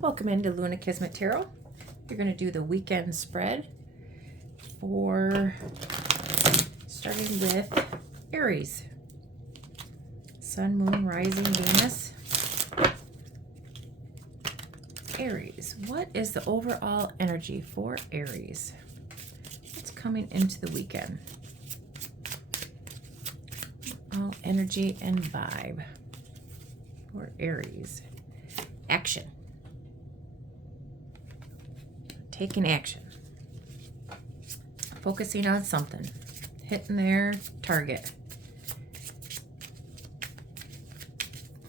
Welcome into Luna Kismet Tarot. You're going to do the weekend spread for starting with Aries. Sun, Moon, Rising, Venus. Aries. What is the overall energy for Aries? What's coming into the weekend? All energy and vibe for Aries. Action. Taking action. Focusing on something. Hitting their target.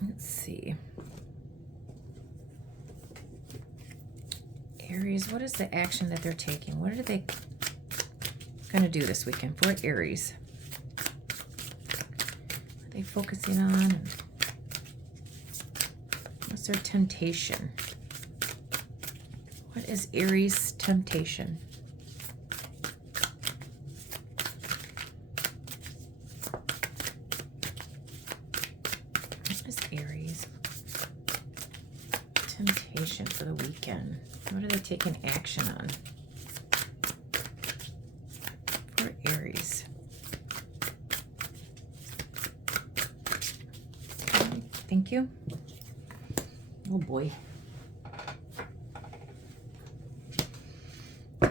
Let's see. Aries, what is the action that they're taking? What are they going to do this weekend for Aries? What are they focusing on? What's their temptation? What is Aries' temptation? What is Aries' temptation for the weekend? What are they taking action on for Aries? Thank you. Oh boy.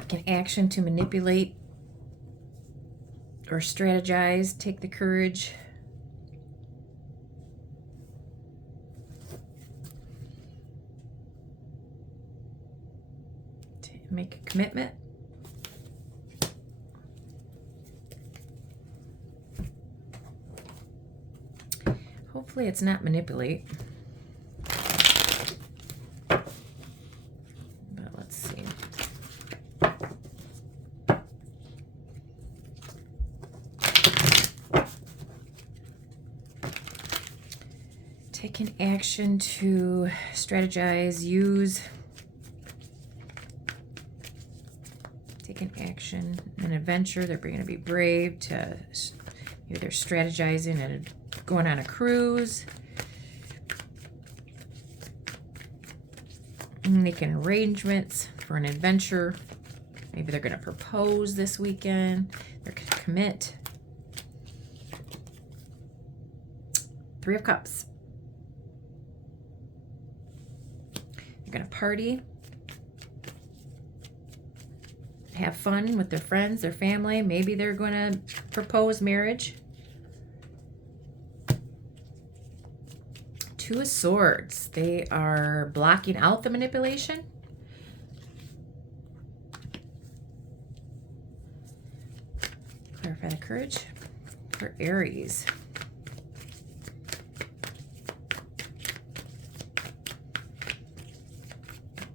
Taking action to manipulate or strategize. Take the courage. To make a commitment. Hopefully it's not manipulate. But let's see. Taking action to strategize, use. Taking action, an adventure. They're going to be brave to, maybe they're strategizing and going on a cruise. Making arrangements for an adventure. Maybe they're going to propose this weekend. They're going to commit. Three of Cups. They're going to party. Have fun with their friends, their family. Maybe they're going to propose marriage. Two of Swords. They are blocking out the manipulation. Clarify the courage for Aries.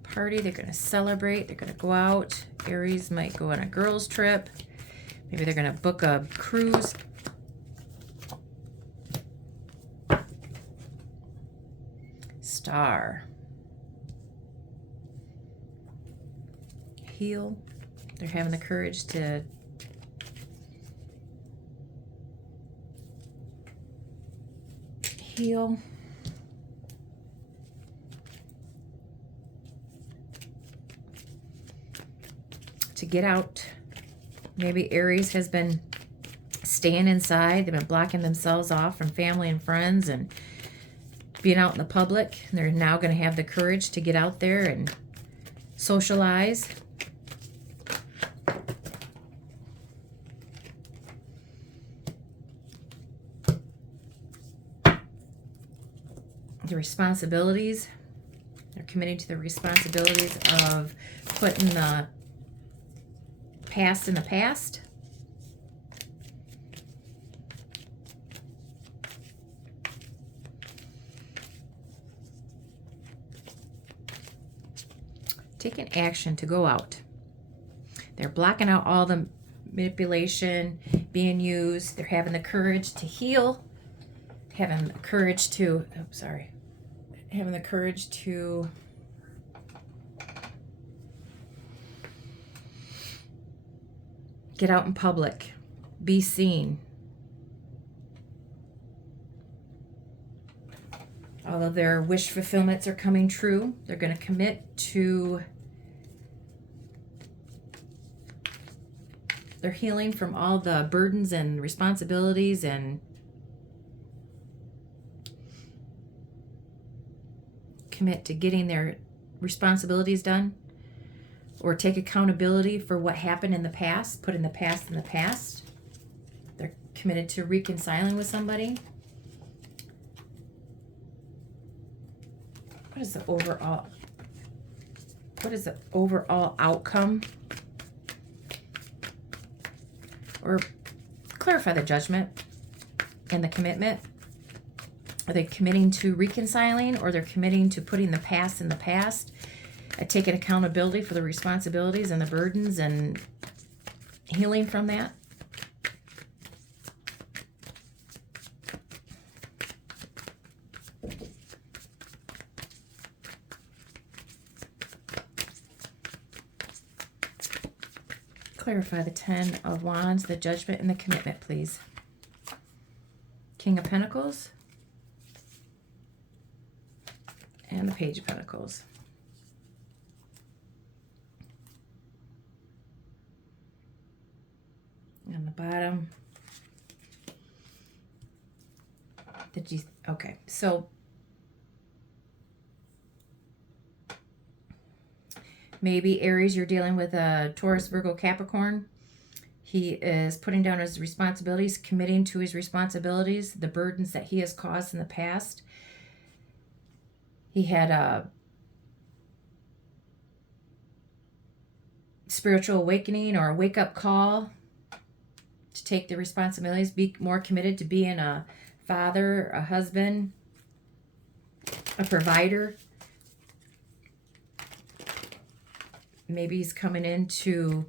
Party. They're going to celebrate. They're going to go out. Aries might go on a girls' trip. Maybe they're going to book a cruise. Star. Heal. They're having the courage to heal. To get out. Maybe Aries has been staying inside. They've been blocking themselves off from family and friends and being out in the public. They're now going to have the courage to get out there and socialize. The responsibilities. They're committing to the responsibilities of putting the past in the past. Taking action to go out. They're blocking out all the manipulation being used. They're having the courage to heal. Having the courage to, having the courage to get out in public, be seen. All of their wish fulfillments are coming true. They're going to commit to their healing from all the burdens and responsibilities, and commit to getting their responsibilities done, or take accountability for what happened in the past, putting the past in the past. They're committed to reconciling with somebody. What is the overall outcome? Or clarify the judgment and the commitment. Are they committing to reconciling, or they're committing to putting the past in the past, taking accountability for the responsibilities and the burdens and healing from that? Clarify the Ten of Wands, the judgment, and the commitment, please. King of Pentacles and the Page of Pentacles. On the bottom, okay, so maybe Aries, you're dealing with a Taurus, Virgo, Capricorn. He is putting down his responsibilities, committing to his responsibilities, the burdens that he has caused in the past. He had a spiritual awakening or a wake-up call to take the responsibilities, be more committed to being a father, a husband, a provider. Maybe he's coming in to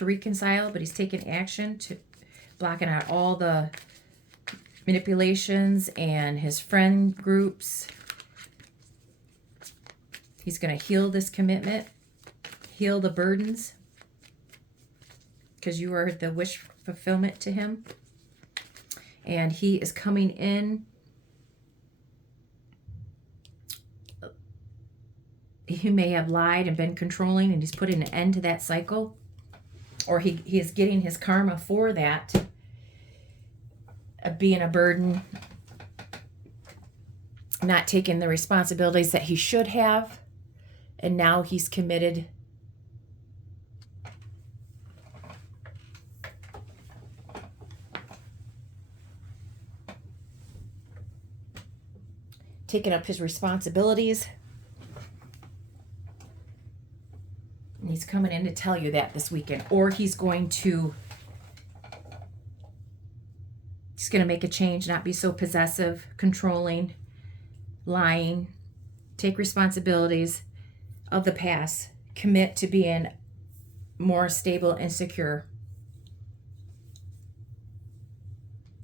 reconcile, but he's taking action to blocking out all the manipulations and his friend groups. He's going to heal this commitment, heal the burdens, because you are the wish fulfillment to him. And he is coming in. He may have lied and been controlling, and he's putting an end to that cycle. Or he is getting his karma for that, of being a burden, not taking the responsibilities that he should have. And now he's committed taking up his responsibilities. And he's coming in to tell you that this weekend. Or he's going to make a change, not be so possessive, controlling, lying, take responsibilities of the past, commit to being more stable and secure.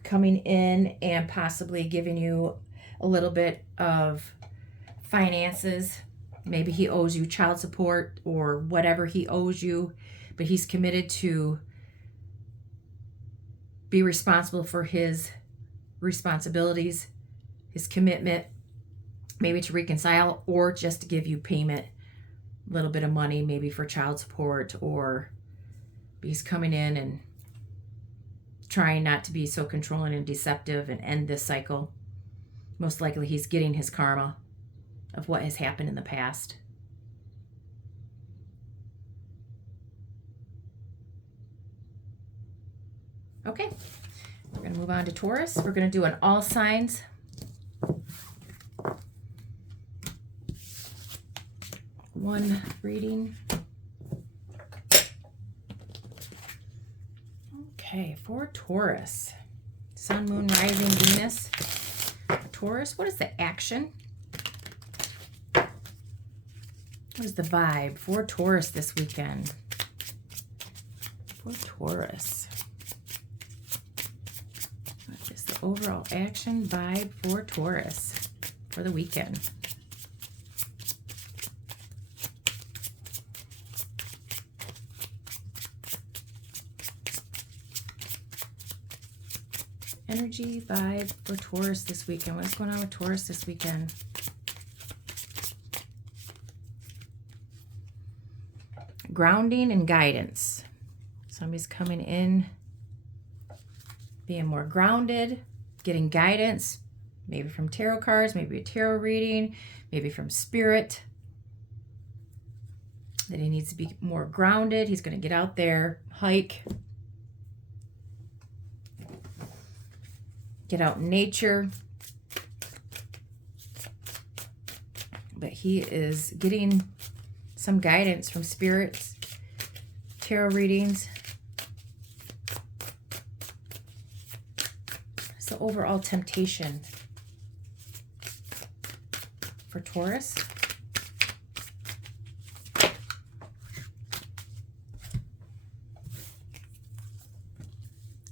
Coming in and possibly giving you a little bit of finances. Maybe he owes you child support or whatever he owes you, but he's committed to be responsible for his responsibilities, his commitment, maybe to reconcile, or just to give you payment, a little bit of money, maybe for child support, or he's coming in and trying not to be so controlling and deceptive and end this cycle. Most likely he's getting his karma of what has happened in the past. Okay, we're going to move on to Taurus. We're going to do an all signs. One reading. Okay, for Taurus. Sun, Moon, Rising, Venus. Taurus, what is the action? What is the vibe for Taurus this weekend? For Taurus. What is the overall action vibe for Taurus for the weekend? Energy vibe for Taurus this weekend. What's going on with Taurus this weekend? Grounding and guidance. Somebody's coming in, being more grounded, getting guidance, maybe from tarot cards, maybe a tarot reading, maybe from spirit, that he needs to be more grounded. He's going to get out there, hike, get out in nature. But he is getting some guidance from spirits, tarot readings. So overall temptation for Taurus.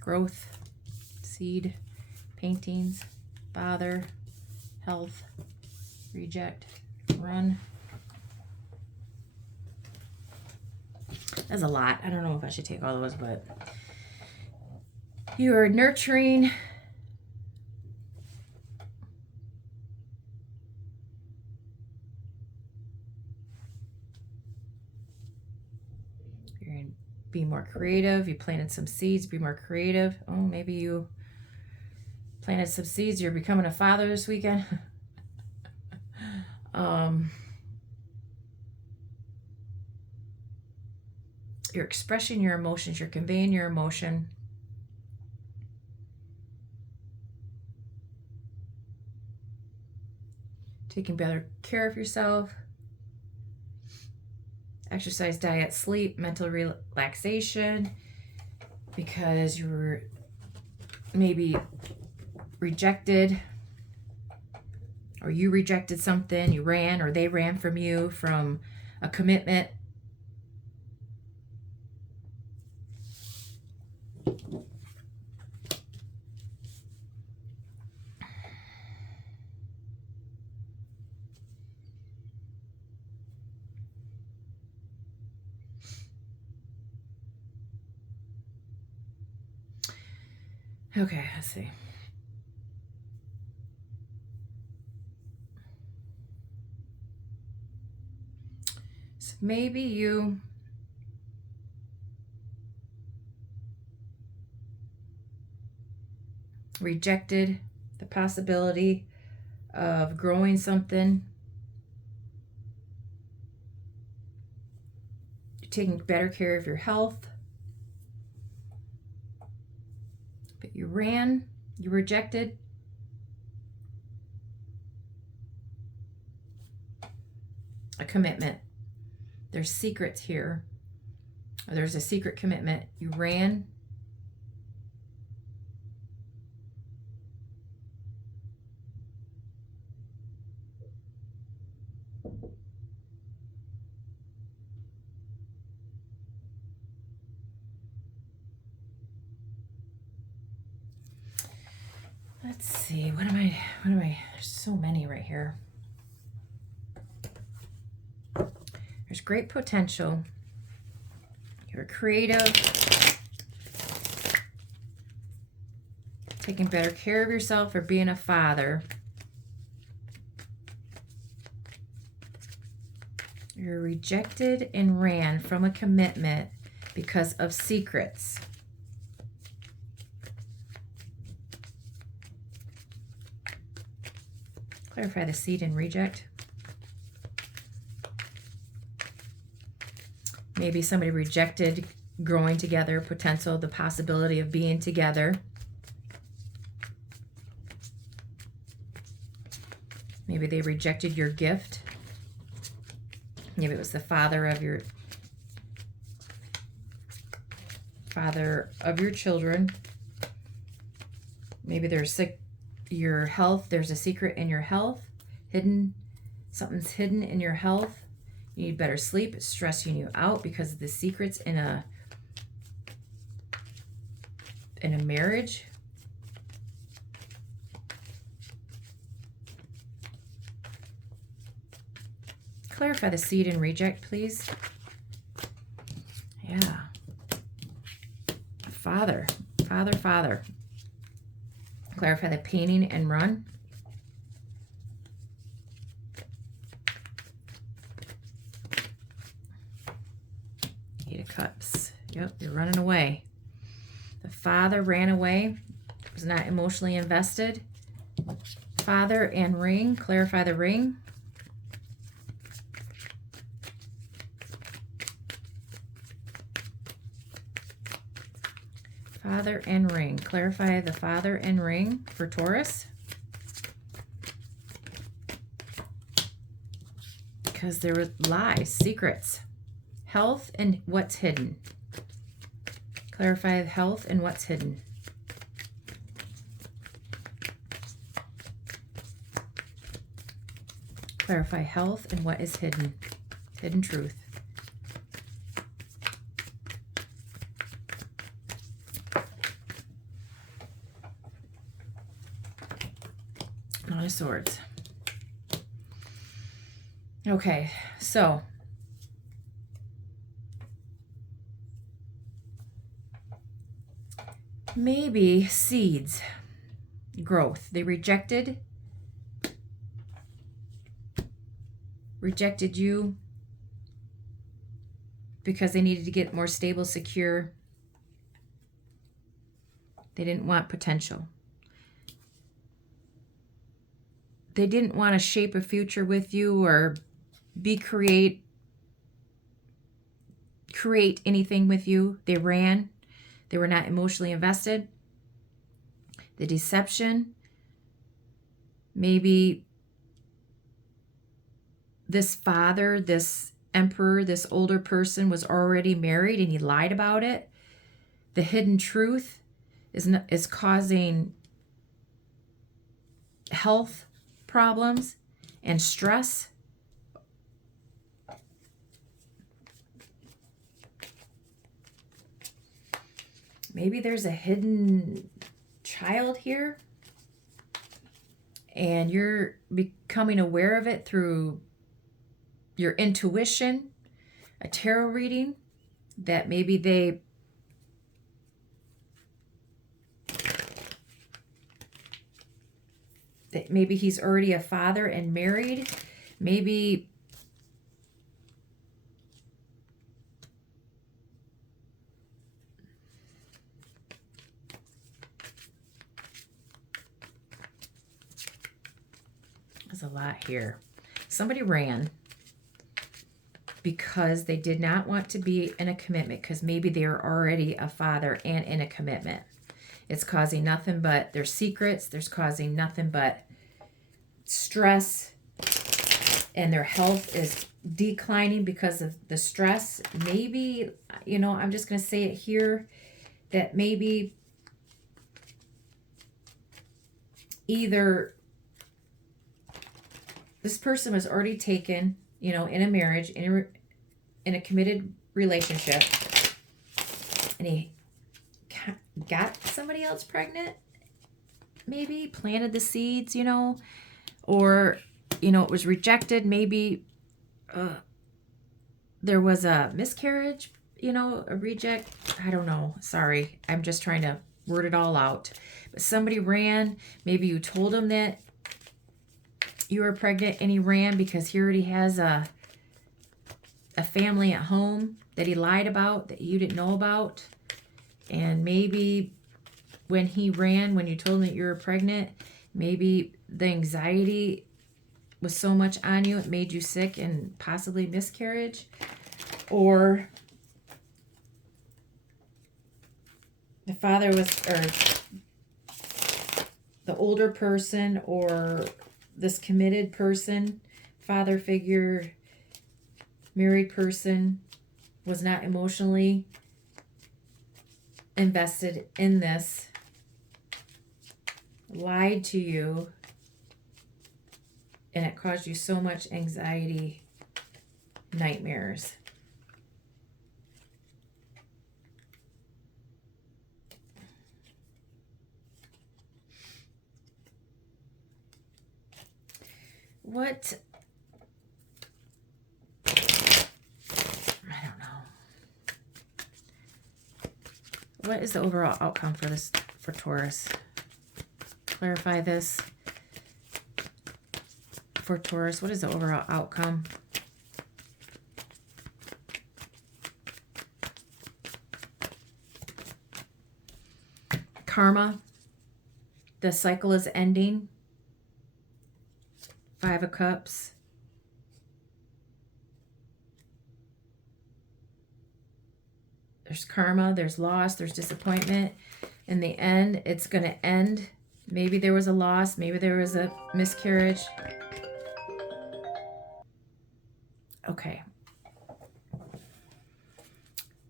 Growth, seed, paintings, bother, health, reject, run. That's a lot. I don't know if I should take all those, but you are nurturing. You're going to be more creative. You planted some seeds, be more creative. Oh, maybe you planted some seeds. You're becoming a father this weekend. You're expressing your emotions. You're conveying your emotion. Taking better care of yourself. Exercise, diet, sleep, mental relaxation. Because you were maybe rejected, or you rejected something, you ran, or they ran from you, from a commitment. Okay, let's see. So maybe you rejected the possibility of growing something. You're taking better care of your health. But you ran, you rejected. A commitment. There's secrets here. Or there's a secret commitment. You ran. Let's see, what am I, there's so many right here. There's great potential. You're creative. Taking better care of yourself, or being a father. You're rejected and ran from a commitment because of secrets. Clarify the seed and reject. Maybe somebody rejected growing together, potential, the possibility of being together. Maybe they rejected your gift. Maybe it was the father of your children. Maybe there's sick. Your health, there's a secret in your health, hidden, something's hidden in your health. You need better sleep. It's stressing you out because of the secrets in a marriage. Clarify the seed and reject, please. Yeah. Father. Clarify the painting and run. Eight of Cups. Yep, you're running away. The father ran away, was not emotionally invested. Father and ring. Clarify the ring. Father and ring. Clarify the father and ring for Taurus. Because there were lies, secrets. Health and what's hidden. Clarify health and what's hidden. Clarify health and what is hidden. Hidden truth. Nine of Swords. Okay, so maybe seeds, growth. They rejected you because they needed to get more stable, secure. They didn't want potential. They didn't want to shape a future with you or create anything with you. They ran. They were not emotionally invested. The deception. Maybe this father, this emperor, this older person was already married and he lied about it. The hidden truth is causing health problems and stress. Maybe there's a hidden child here and you're becoming aware of it through your intuition, a tarot reading, that maybe maybe he's already a father and married. Maybe there's a lot here. Somebody ran because they did not want to be in a commitment, because maybe they are already a father and in a commitment. It's causing nothing but their secrets. There's causing nothing but stress, and their health is declining because of the stress. Maybe, you know, I'm just going to say it here, that maybe either this person was already taken, you know, in a marriage, in a committed relationship, and he got somebody else pregnant, maybe planted the seeds, you know, or, you know, it was rejected. Maybe there was a miscarriage, you know, a reject. I don't know. Sorry. I'm just trying to word it all out. But somebody ran. Maybe you told him that you were pregnant and he ran because he already has a family at home that he lied about, that you didn't know about. And maybe when he ran, when you told him that you were pregnant, maybe the anxiety was so much on you, it made you sick and possibly miscarriage. Or the father was, or the older person, or this committed person, father figure, married person, was not emotionally invested in this, lied to you, and it caused you so much anxiety, nightmares. What? I don't know. What is the overall outcome for this, for Taurus? Clarify this for Taurus. What is the overall outcome? Karma. The cycle is ending. 5 of Cups. There's karma, there's loss, there's disappointment. In the end, it's going to end. Maybe there was a loss, maybe there was a miscarriage. Okay.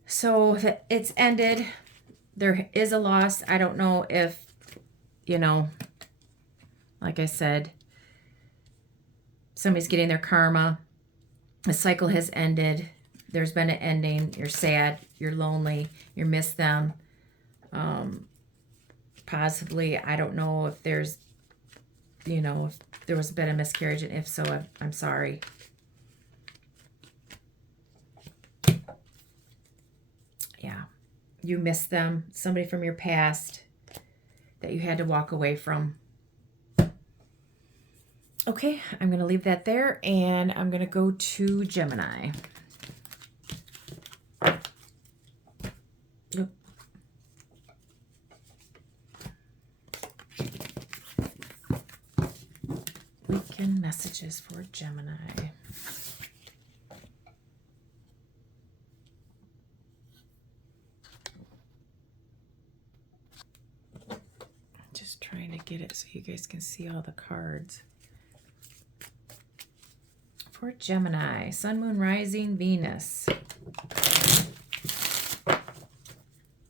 So it's ended. There is a loss. I don't know if, you know, like I said, somebody's getting their karma. The cycle has ended. There's been an ending. You're sad. You're lonely. You miss them. Possibly, I don't know if there's, you know, if there was been a miscarriage, and if so, I'm sorry. Yeah. You miss them. Somebody from your past that you had to walk away from. Okay, I'm going to leave that there, and I'm going to go to Gemini. Nope. Weekend messages for Gemini. Just trying to get it so you guys can see all the cards. For Gemini, Sun, Moon, Rising, Venus.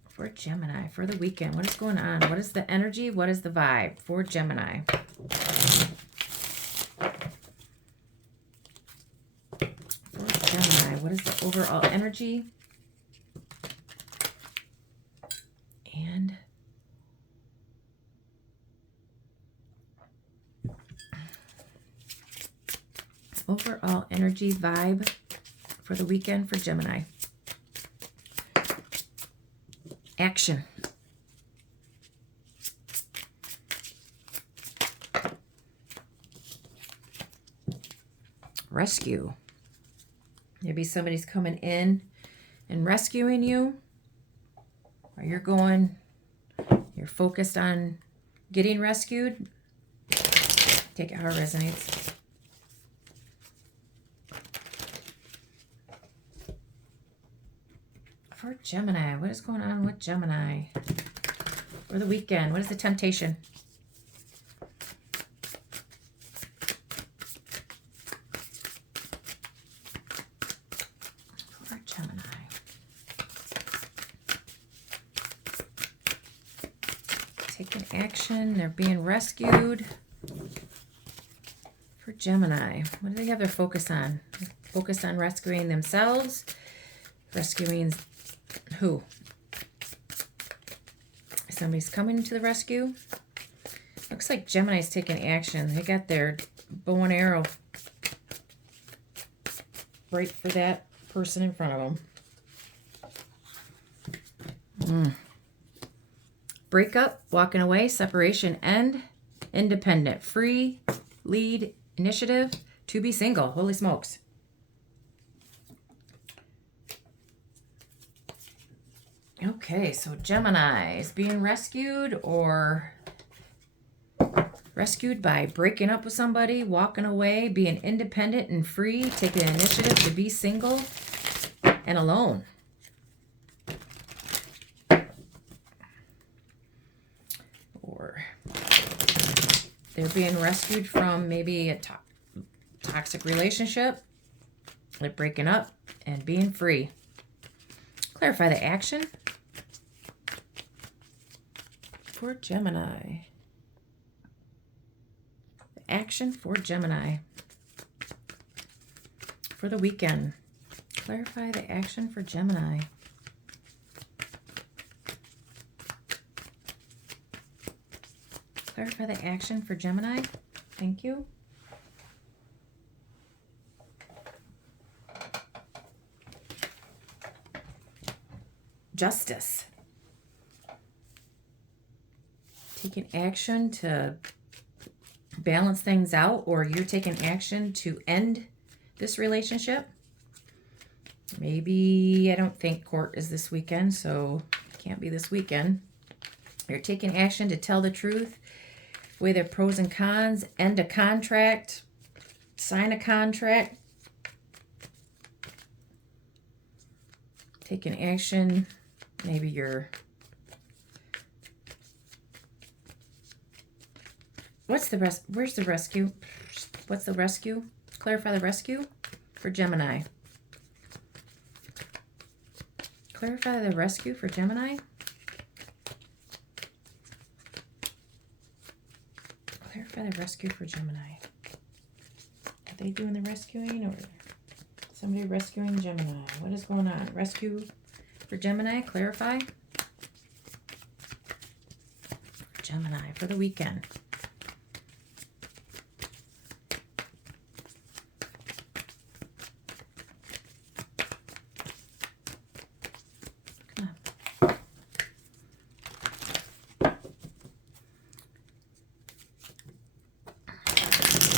For Gemini, for the weekend, what is going on? What is the energy? What is the vibe for Gemini? For Gemini, what is the overall energy? And overall energy vibe for the weekend for Gemini. Action. Rescue. Maybe somebody's coming in and rescuing you, or you're focused on getting rescued. Take it how it resonates. For Gemini, what is going on with Gemini? For the weekend, what is the temptation? For Gemini. Taking action, they're being rescued. For Gemini, what do they have their focus on? They're focused on rescuing themselves, rescuing who? Somebody's coming to the rescue. Looks like Gemini's taking action. They got their bow and arrow right for that person in front of them. Breakup, walking away, separation, end, independent, free, lead, initiative, to be single. Holy smokes. Okay, so Gemini is being rescued or rescued by breaking up with somebody, walking away, being independent and free, taking initiative to be single and alone. Or they're being rescued from maybe a toxic relationship, like breaking up and being free. Clarify the action for Gemini. The action for Gemini for the weekend. Clarify the action for Gemini. Clarify the action for Gemini. Thank you. Justice. taking action to balance things out, or you're taking action to end this relationship. Maybe, I don't think court is this weekend, so it can't be this weekend. You're taking action to tell the truth, weigh the pros and cons, end a contract, sign a contract. Taking action, maybe you're... What's the rest? Where's the rescue? What's the rescue? Clarify the rescue for Gemini. Clarify the rescue for Gemini. Clarify the rescue for Gemini. Are they doing the rescuing or somebody rescuing Gemini? What is going on? Rescue for Gemini. Clarify. Gemini for the weekend.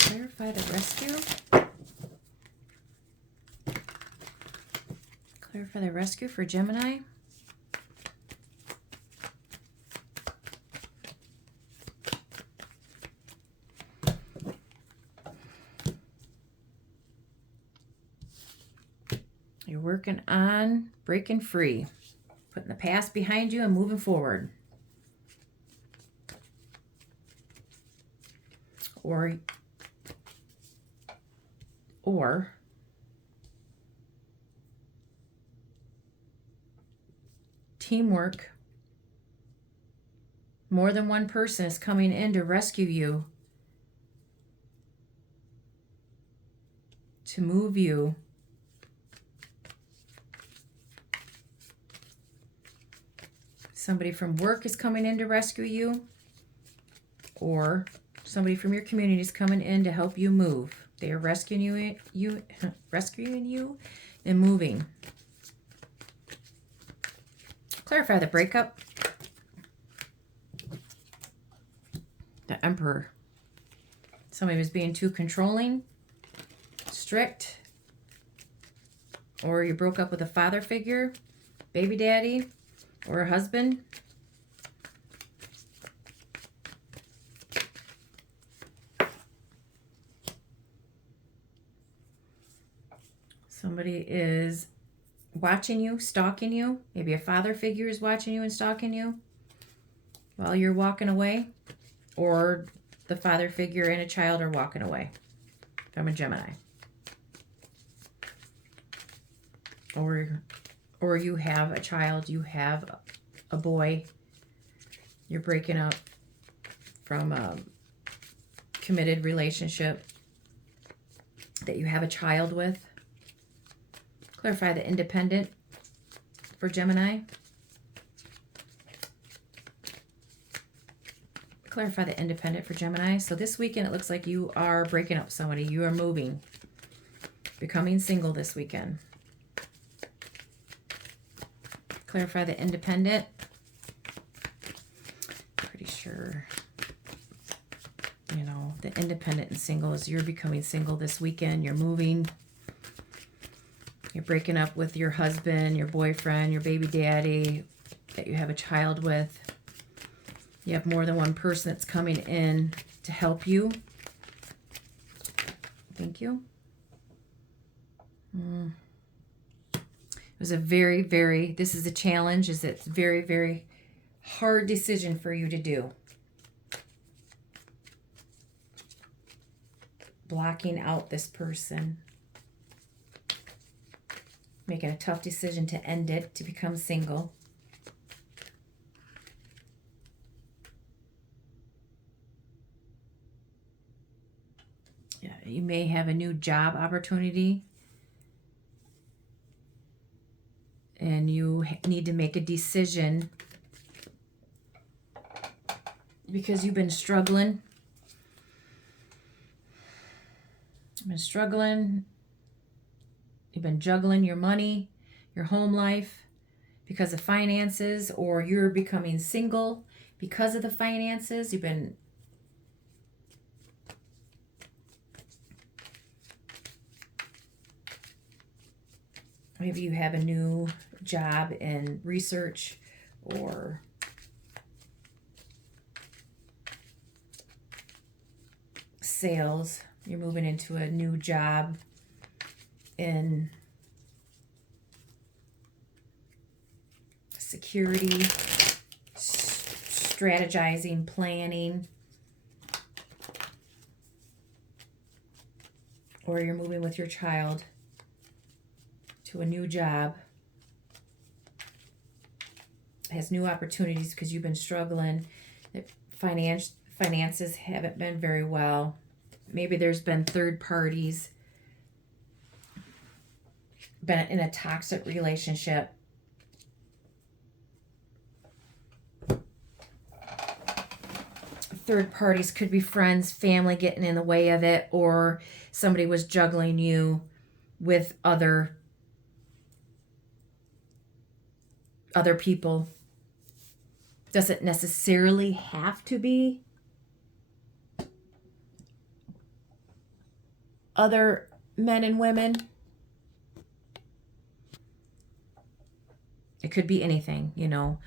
Clarify the rescue. Clarify the rescue for Gemini. You're working on breaking free, putting the past behind you and moving forward. Or teamwork. More than one person is coming in to rescue you, to move you. Somebody from work is coming in to rescue you, or somebody from your community is coming in to help you move. They are rescuing you and moving. Clarify the breakup. The Emperor. Somebody was being too controlling, strict, or you broke up with a father figure, baby daddy, or a husband. Somebody is watching you, stalking you. Maybe a father figure is watching you and stalking you while you're walking away. Or the father figure and a child are walking away from a Gemini. Or you have a child, you have a boy. You're breaking up from a committed relationship that you have a child with. Clarify the Independent for Gemini. Clarify the Independent for Gemini. So this weekend it looks like you are breaking up with somebody. You are moving. Becoming single this weekend. Clarify the Independent. Pretty sure, you know, the Independent and single is you're becoming single this weekend. You're moving. You're breaking up with your husband, your boyfriend, your baby daddy that you have a child with. You have more than one person that's coming in to help you. Thank you. It was a very, very, this is a challenge. It's very, very hard decision for you to do. Blocking out this person. Making a tough decision to end it, to become single. Yeah, you may have a new job opportunity. And you need to make a decision because you've been struggling. You've been struggling. You've been juggling your money, your home life because of finances, or you're becoming single because of the finances. You've been maybe you have a new job in research or sales. You're moving into a new job in security, strategizing, planning. Or you're moving with your child to a new job. It has new opportunities because you've been struggling. Finances haven't been very well. Maybe there's been third parties, been in a toxic relationship. Third parties could be friends, family getting in the way of it, or somebody was juggling you with other people. Doesn't necessarily have to be other men and women. It could be anything, you know.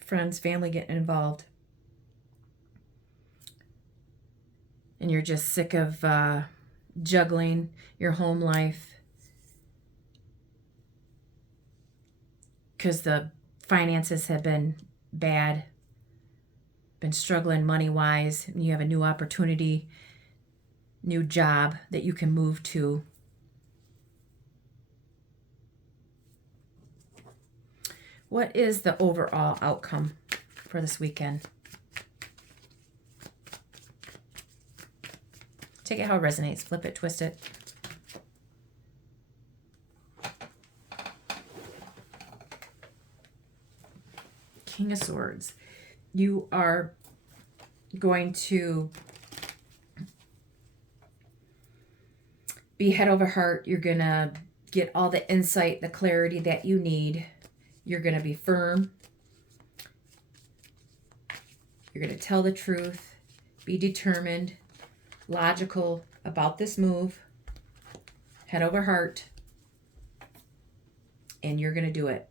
Friends, family getting involved. And you're just sick of juggling your home life because the finances have been bad, been struggling money-wise, and you have a new opportunity, new job that you can move to. What is the overall outcome for this weekend? Take it how it resonates. Flip it, twist it. King of Swords. You are going to be head over heart. You're going to get all the insight, the clarity that you need. You're going to be firm. You're going to tell the truth. Be determined, logical about this move. Head over heart. And you're going to do it.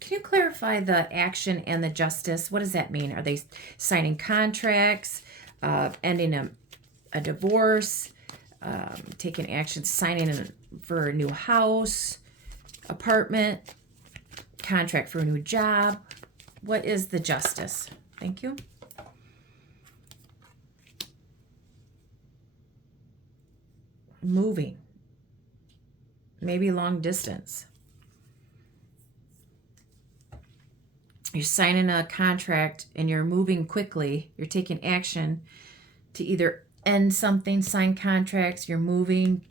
Can you clarify the action and the justice? What does that mean? Are they signing contracts, ending a divorce, taking action, signing for a new house, apartment, contract for a new job? What is the justice? Thank you. Moving. Maybe long distance. You're signing a contract and you're moving quickly. You're taking action to either end something, sign contracts, you're moving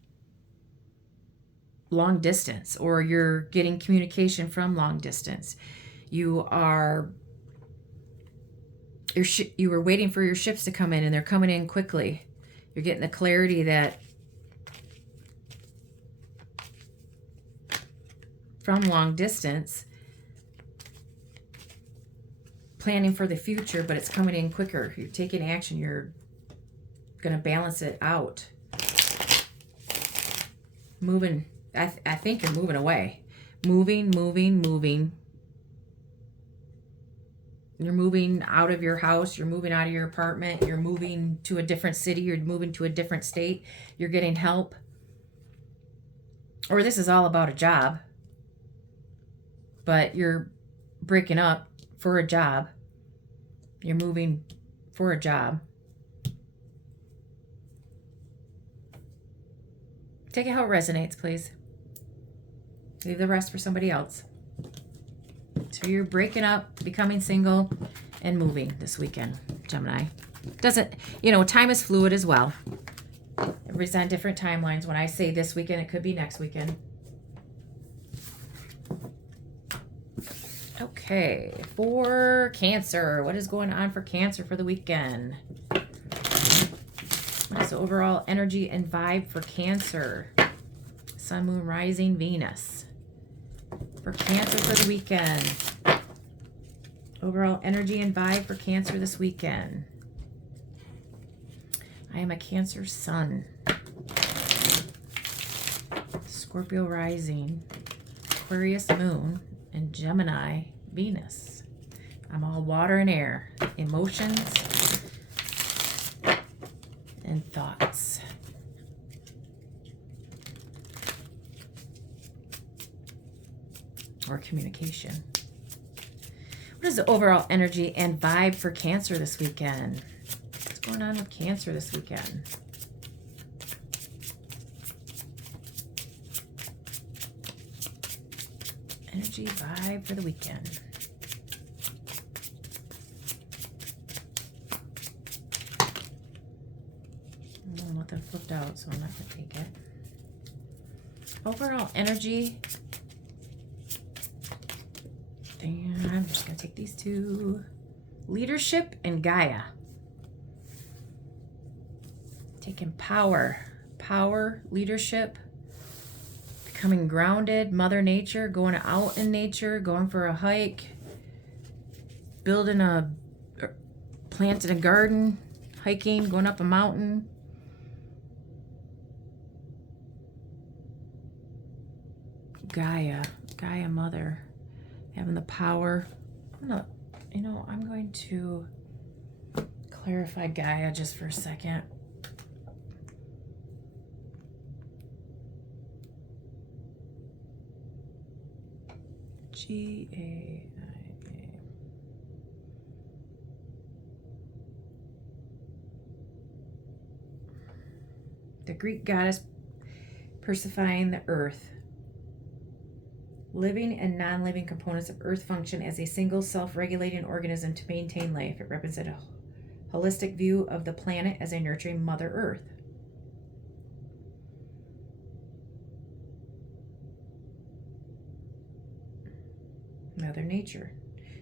long distance, or you're getting communication from long distance. You were waiting for your ships to come in and they're coming in quickly. You're getting the clarity that from long distance, planning for the future, but it's coming in quicker. You're taking action. You're going to balance it out. Moving. I think you're moving away. Moving. You're moving out of your house. You're moving out of your apartment. You're moving to a different city. You're moving to a different state. You're getting help. Or this is all about a job. But you're breaking up for a job. You're moving for a job. Take it how it resonates, please. Leave the rest for somebody else. So you're breaking up, becoming single, and moving this weekend, Gemini. Doesn't, time is fluid as well. Everybody's on different timelines. When I say this weekend, it could be next weekend. Okay, for Cancer, what is going on for Cancer for the weekend? What is the overall energy and vibe for Cancer? Sun, Moon, Rising, Venus. For Cancer for the weekend. Overall energy and vibe for Cancer this weekend. I am a Cancer Sun. Scorpio Rising. Aquarius Moon. And Gemini Venus. I'm all water and air. Emotions and thoughts. Or communication. What is the overall energy and vibe for Cancer this weekend? What's going on with Cancer this weekend? Energy vibe for the weekend. Nothing flipped out, so I'm not going to take it. Overall energy. And I'm just going to take these two. Leadership and Gaia. Taking power. Power, leadership. Becoming grounded. Mother Nature. Going out in nature. Going for a hike. Planting a garden. Hiking. Going up a mountain. Gaia. Gaia Mother. Having the power. I'm going to clarify Gaia just for a second. G-A-I-A. The Greek goddess personifying the earth. Living and non-living components of Earth function as a single self-regulating organism to maintain life. It represents a holistic view of the planet as a nurturing Mother Earth. Mother Nature.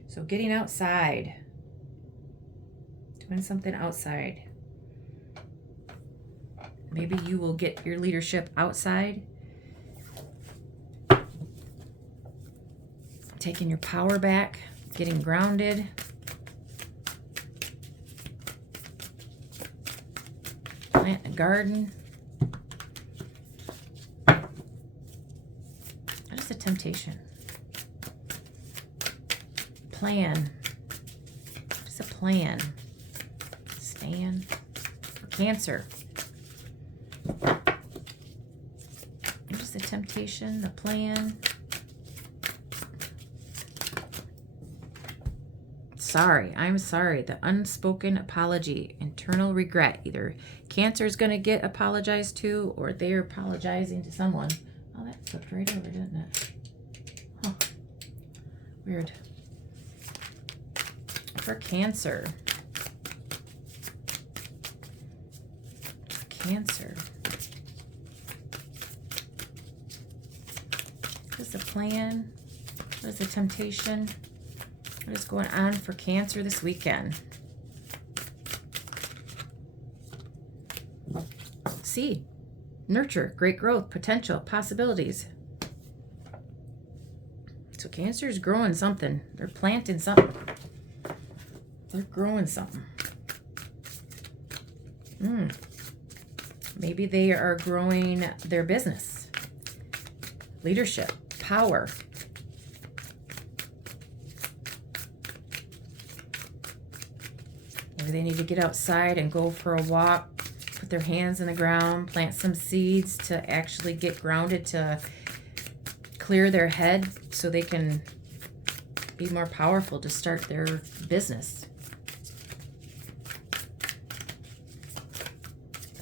So getting outside. Doing something outside. Maybe you will get your leadership outside. Taking your power back, getting grounded. Plant a garden. What is the temptation? Plan. What is a plan? Stand for Cancer. What is the temptation? The plan. Sorry, I'm sorry. The unspoken apology, internal regret. Either Cancer is going to get apologized to or they're apologizing to someone. Oh, that flipped right over, didn't it? Huh. Weird. For Cancer. Cancer. What is the plan? What is the temptation? What is going on for Cancer this weekend? Seed, nurture, great growth, potential, possibilities. So Cancer is growing something. They're planting something. They're growing something. Maybe they are growing their business. Leadership, power. They need to get outside and go for a walk, put their hands in the ground, plant some seeds to actually get grounded, to clear their head so they can be more powerful to start their business.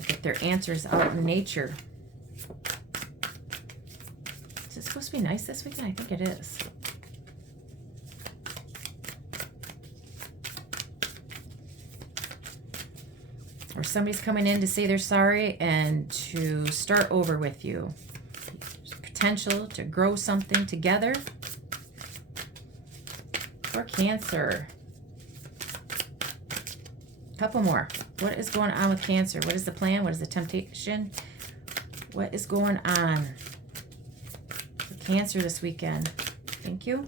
Get their answers out in nature. Is it supposed to be nice this weekend? I think it is. Or somebody's coming in to say they're sorry and to start over with you. There's potential to grow something together. For Cancer. Couple more. What is going on with Cancer? What is the plan? What is the temptation? What is going on? Cancer this weekend. Thank you.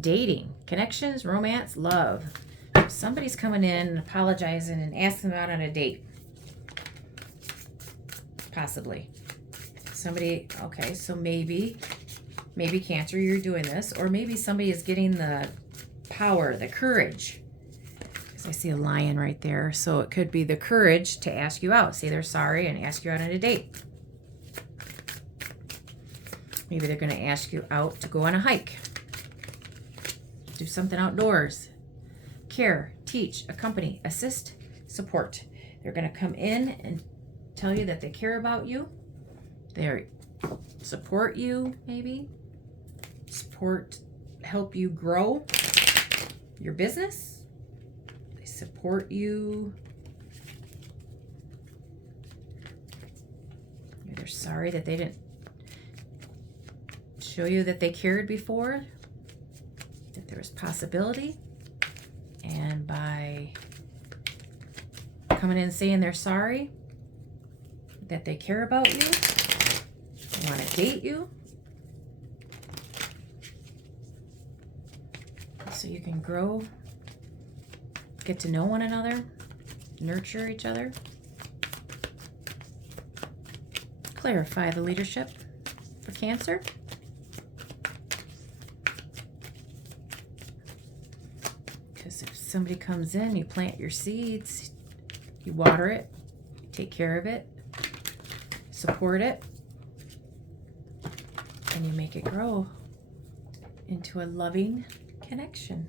Dating, connections, romance, love. Somebody's coming in and apologizing and asking them out on a date. Possibly. Somebody, okay, so maybe Cancer, you're doing this, or maybe somebody is getting the power, the courage. Because I see a lion right there, so it could be the courage to ask you out. Say they're sorry and ask you out on a date. Maybe they're going to ask you out to go on a hike. Do something outdoors. Care, teach, accompany, assist, support. They're going to come in and tell you that they care about you. They support you, maybe. Support, help you grow your business. They support you. They're sorry that they didn't show you that they cared before, that there was possibility. And by coming in and saying they're sorry, that they care about you, they want to date you, so you can grow, get to know one another, nurture each other. Clarify the leadership for Cancer. Because if somebody comes in, you plant your seeds, you water it, you take care of it, support it, and you make it grow into a loving connection.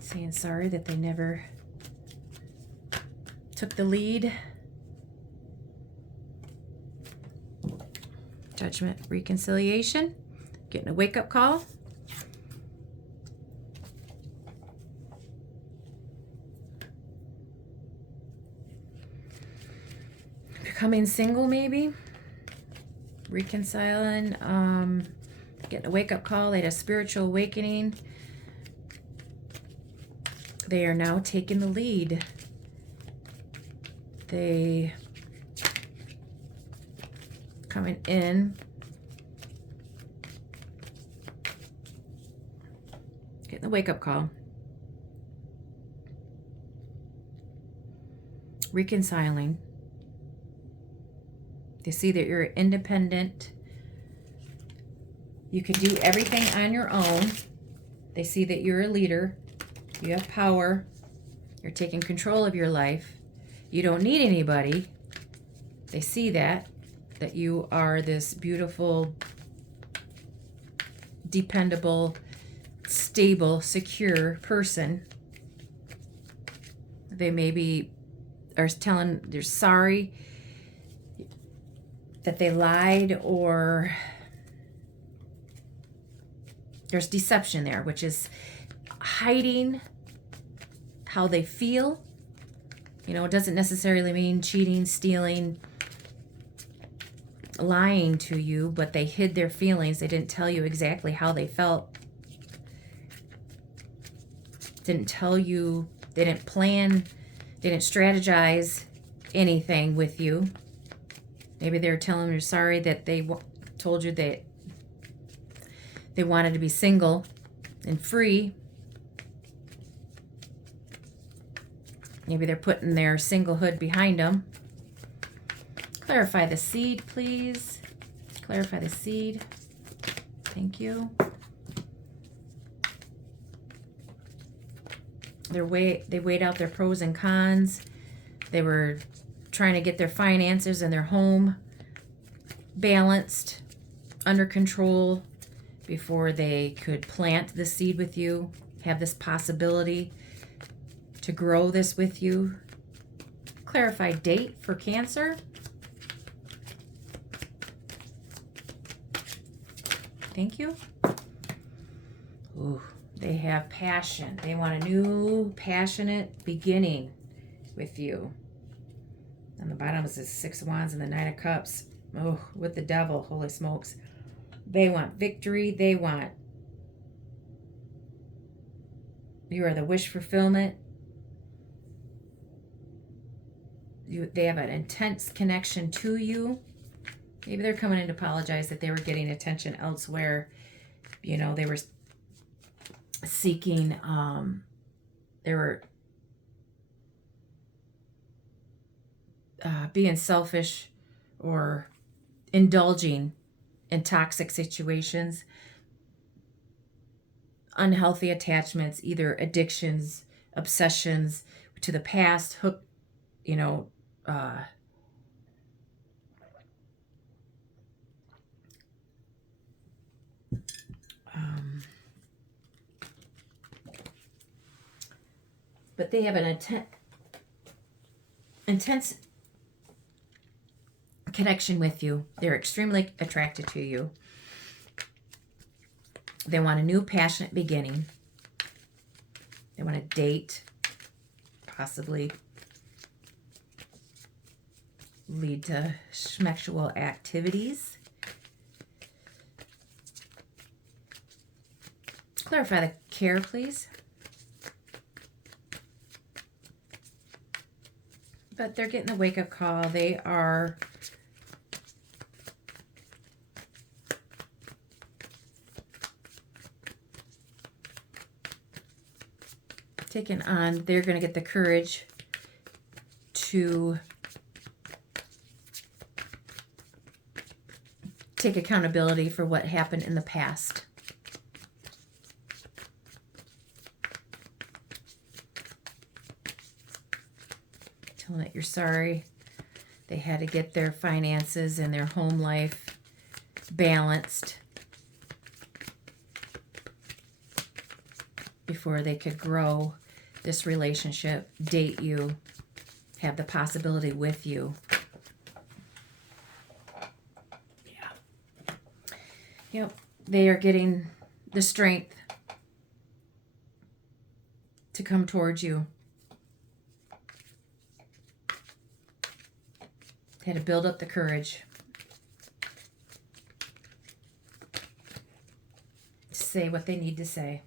Saying sorry that they never took the lead. Judgment, reconciliation, getting a wake-up call. Becoming single, maybe. Reconciling, getting a wake-up call. They had a spiritual awakening. They are now taking the lead. They coming in, getting the wake-up call. Reconciling. They see that you're independent. You can do everything on your own. They see that you're a leader. You have power. You're taking control of your life. You don't need anybody. They see that you are this beautiful, dependable, stable, secure person. They maybe are telling they're sorry that they lied, or there's deception there, which is hiding how they feel. You know, it doesn't necessarily mean cheating, stealing, lying to you, but they hid their feelings. They didn't tell you exactly how they felt. Didn't tell you, they didn't plan, they didn't strategize anything with you. Maybe they were telling you sorry that they told you that they wanted to be single and free. Maybe they're putting their singlehood behind them. Clarify the seed, please. Clarify the seed. Thank you. They weighed out their pros and cons. They were trying to get their finances and their home balanced, under control, before they could plant the seed with you, have this possibility to grow this with you. Clarify date for Cancer. Thank you. Ooh, they have passion. They want a new, passionate beginning with you. On the bottom is the Six of Wands and the Nine of Cups. Oh, with the Devil, holy smokes. They want victory. They want, you are the wish fulfillment. They have an intense connection to you. Maybe they're coming in to apologize that they were getting attention elsewhere. You know, they were seeking, they were being selfish or indulging in toxic situations, unhealthy attachments, either addictions, obsessions to the past, hook, you know, but they have an intense connection with you. They're extremely attracted to you. They want a new passionate beginning. They want to date, possibly lead to sexual activities. Clarify the care, please. But they're getting the wake-up call. They are taking on, they're going to get the courage to take accountability for what happened in the past. Tell them that you're sorry. They had to get their finances and their home life balanced before they could grow this relationship, date you, have the possibility with you. Yeah. Yep. They are getting the strength to come towards you. They had to build up the courage to say what they need to say.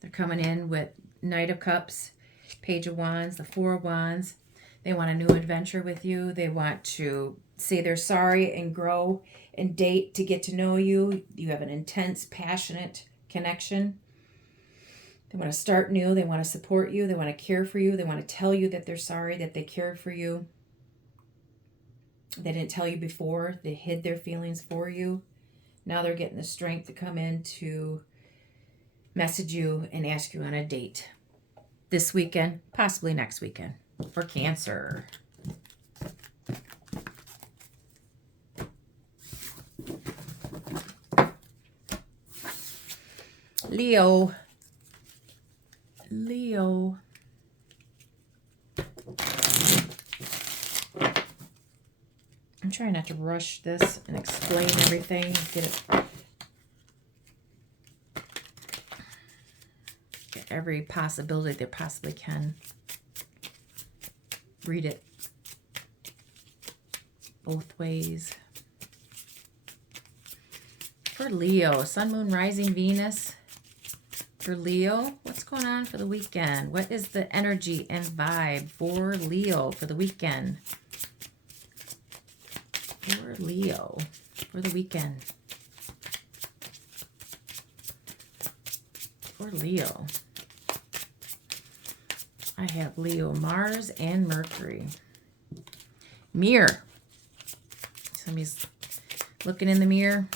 They're coming in with Knight of Cups, Page of Wands, the Four of Wands. They want a new adventure with you. They want to say they're sorry and grow and date to get to know you. You have an intense, passionate connection. They want to start new. They want to support you. They want to care for you. They want to tell you that they're sorry, that they cared for you. They didn't tell you before. They hid their feelings for you. Now they're getting the strength to come in to message you and ask you on a date this weekend, possibly next weekend. For Cancer. Leo. I'm trying not to rush this and explain everything. Get every possibility there possibly can. Read it both ways. For Leo, Sun, Moon, Rising, Venus. For Leo, what's going on for the weekend? What is the energy and vibe for Leo for the weekend? For Leo for the weekend. For Leo. I have Leo, Mars, and Mercury. Mirror. Somebody's looking in the mirror.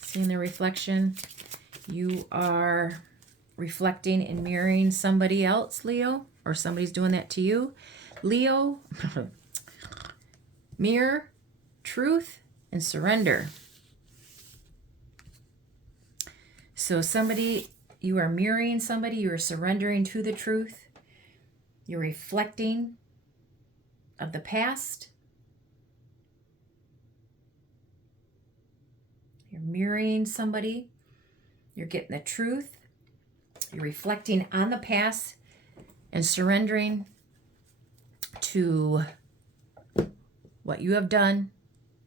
Seeing their reflection. You are reflecting and mirroring somebody else, Leo, or somebody's doing that to you. Leo, mirror, truth, and surrender. So somebody, you are mirroring somebody, you are surrendering to the truth. You're reflecting of the past. You're mirroring somebody. You're getting the truth. You're reflecting on the past and surrendering to what you have done,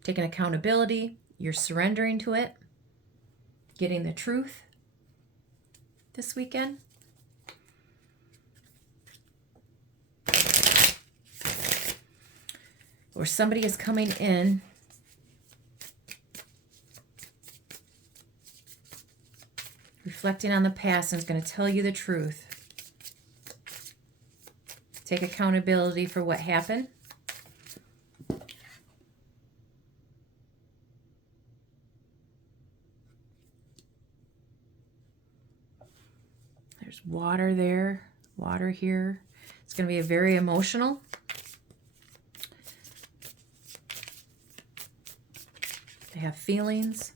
taking accountability. You're surrendering to it, getting the truth this weekend. or somebody is coming in reflecting on the past and is going to tell you the truth. Take accountability for what happened. There's water there, water here. It's going to be a very emotional. They have feelings.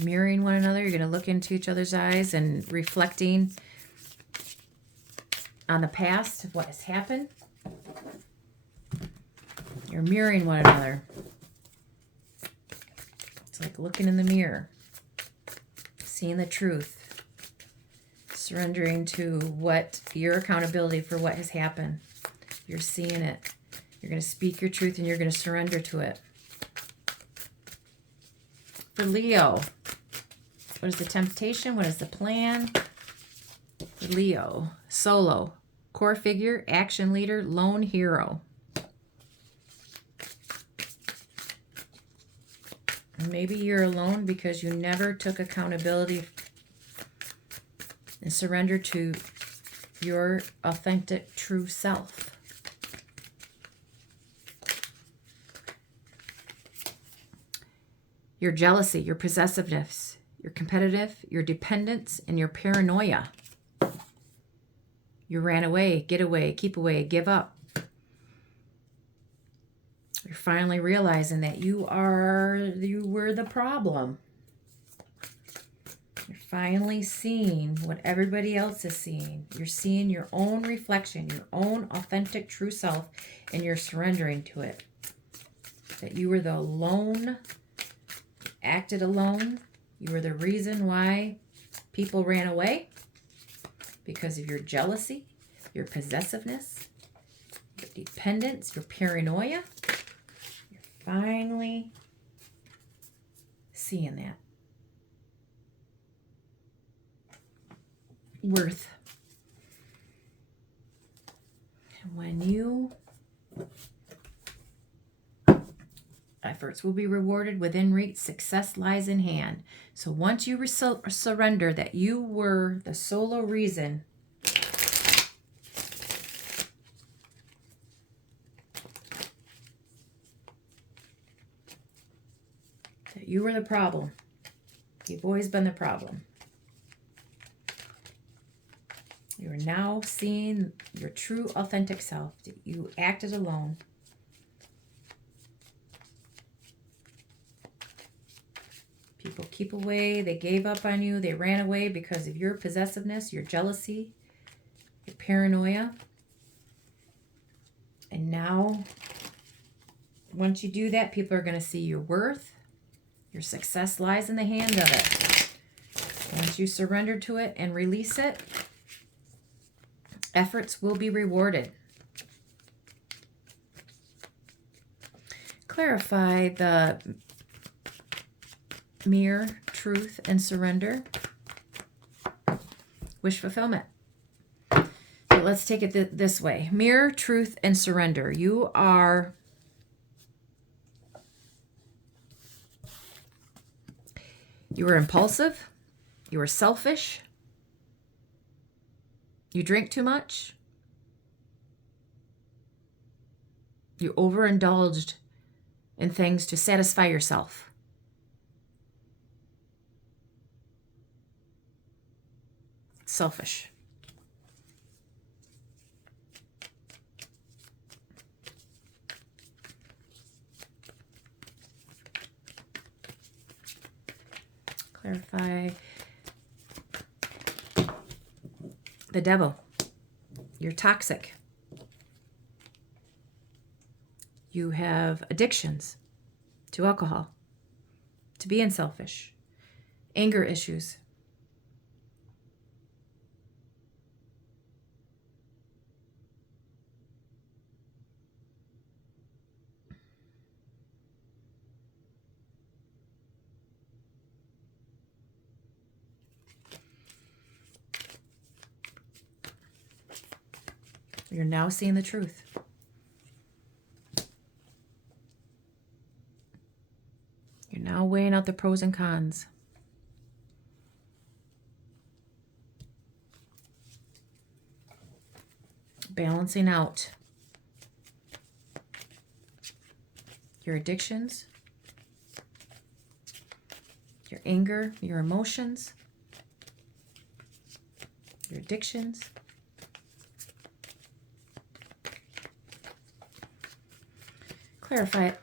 Mirroring one another. You're going to look into each other's eyes and reflecting on the past of what has happened. You're mirroring one another. It's like looking in the mirror, seeing the truth, surrendering to what your accountability for what has happened. You're seeing it. You're going to speak your truth and you're going to surrender to it. For Leo, what is the temptation? What is the plan? For Leo, solo, core figure, action leader, lone hero. Maybe you're alone because you never took accountability and surrendered to your authentic, true self. Your jealousy, your possessiveness, your competitive, your dependence, and your paranoia. You ran away, get away, keep away, give up. You're finally realizing that you were the problem. You're finally seeing what everybody else is seeing. You're seeing your own reflection, your own authentic true self, and you're surrendering to it. That you were the lone, acted alone. You were the reason why people ran away because of your jealousy, your possessiveness, your dependence, your paranoia. Finally seeing that. Worth. And when you efforts will be rewarded within reach, success lies in hand. So once you surrender that you were the solo reason you were the problem. You've always been the problem. You are now seeing your true, authentic self. You acted alone. People keep away. They gave up on you. They ran away because of your possessiveness, your jealousy, your paranoia. And now, once you do that, people are going to see your worth. Your success lies in the hand of it. Once you surrender to it and release it, efforts will be rewarded. Clarify the mirror, truth, and surrender. Wish fulfillment. So let's take it this way. Mirror, truth, and surrender. You were impulsive. You were selfish. You drink too much. You overindulged in things to satisfy yourself. Selfish. Clarify the devil. You're toxic. You have addictions to alcohol, to being selfish, anger issues. You're now seeing the truth. You're now weighing out the pros and cons. Balancing out your addictions, your anger, your emotions, your addictions. Clarify it.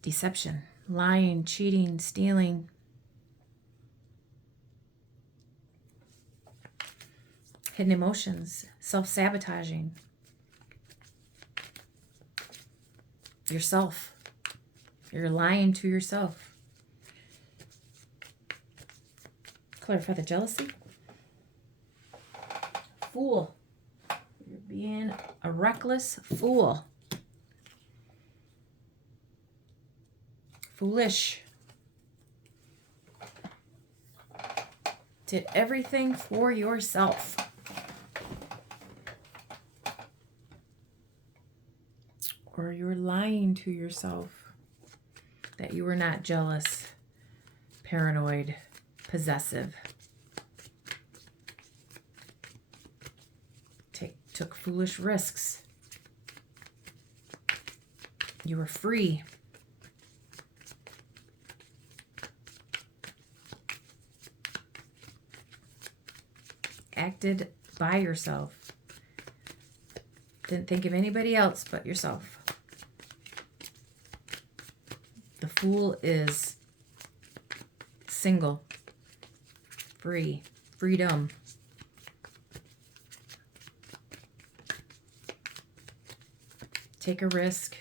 Deception, lying, cheating, stealing. Hidden emotions, self-sabotaging. Yourself. You're lying to yourself. Clarify the jealousy. Fool. You're being a reckless fool. Foolish. Did everything for yourself. Or you're lying to yourself that you were not jealous, paranoid, possessive. Took foolish risks. You were free. Acted by yourself. Didn't think of anybody else but yourself. The fool is single, free, freedom. Take a risk.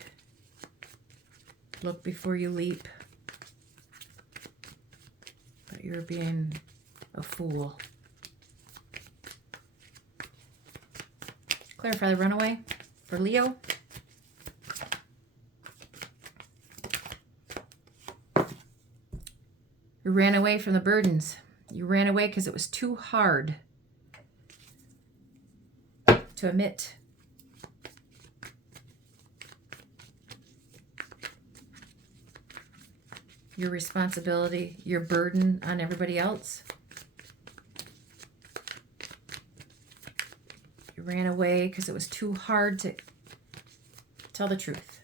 Look before you leap. But you're being a fool. Clarify the runaway for Leo. You ran away from the burdens. You ran away because it was too hard to admit. Your responsibility, your burden on everybody else. You ran away because it was too hard to tell the truth.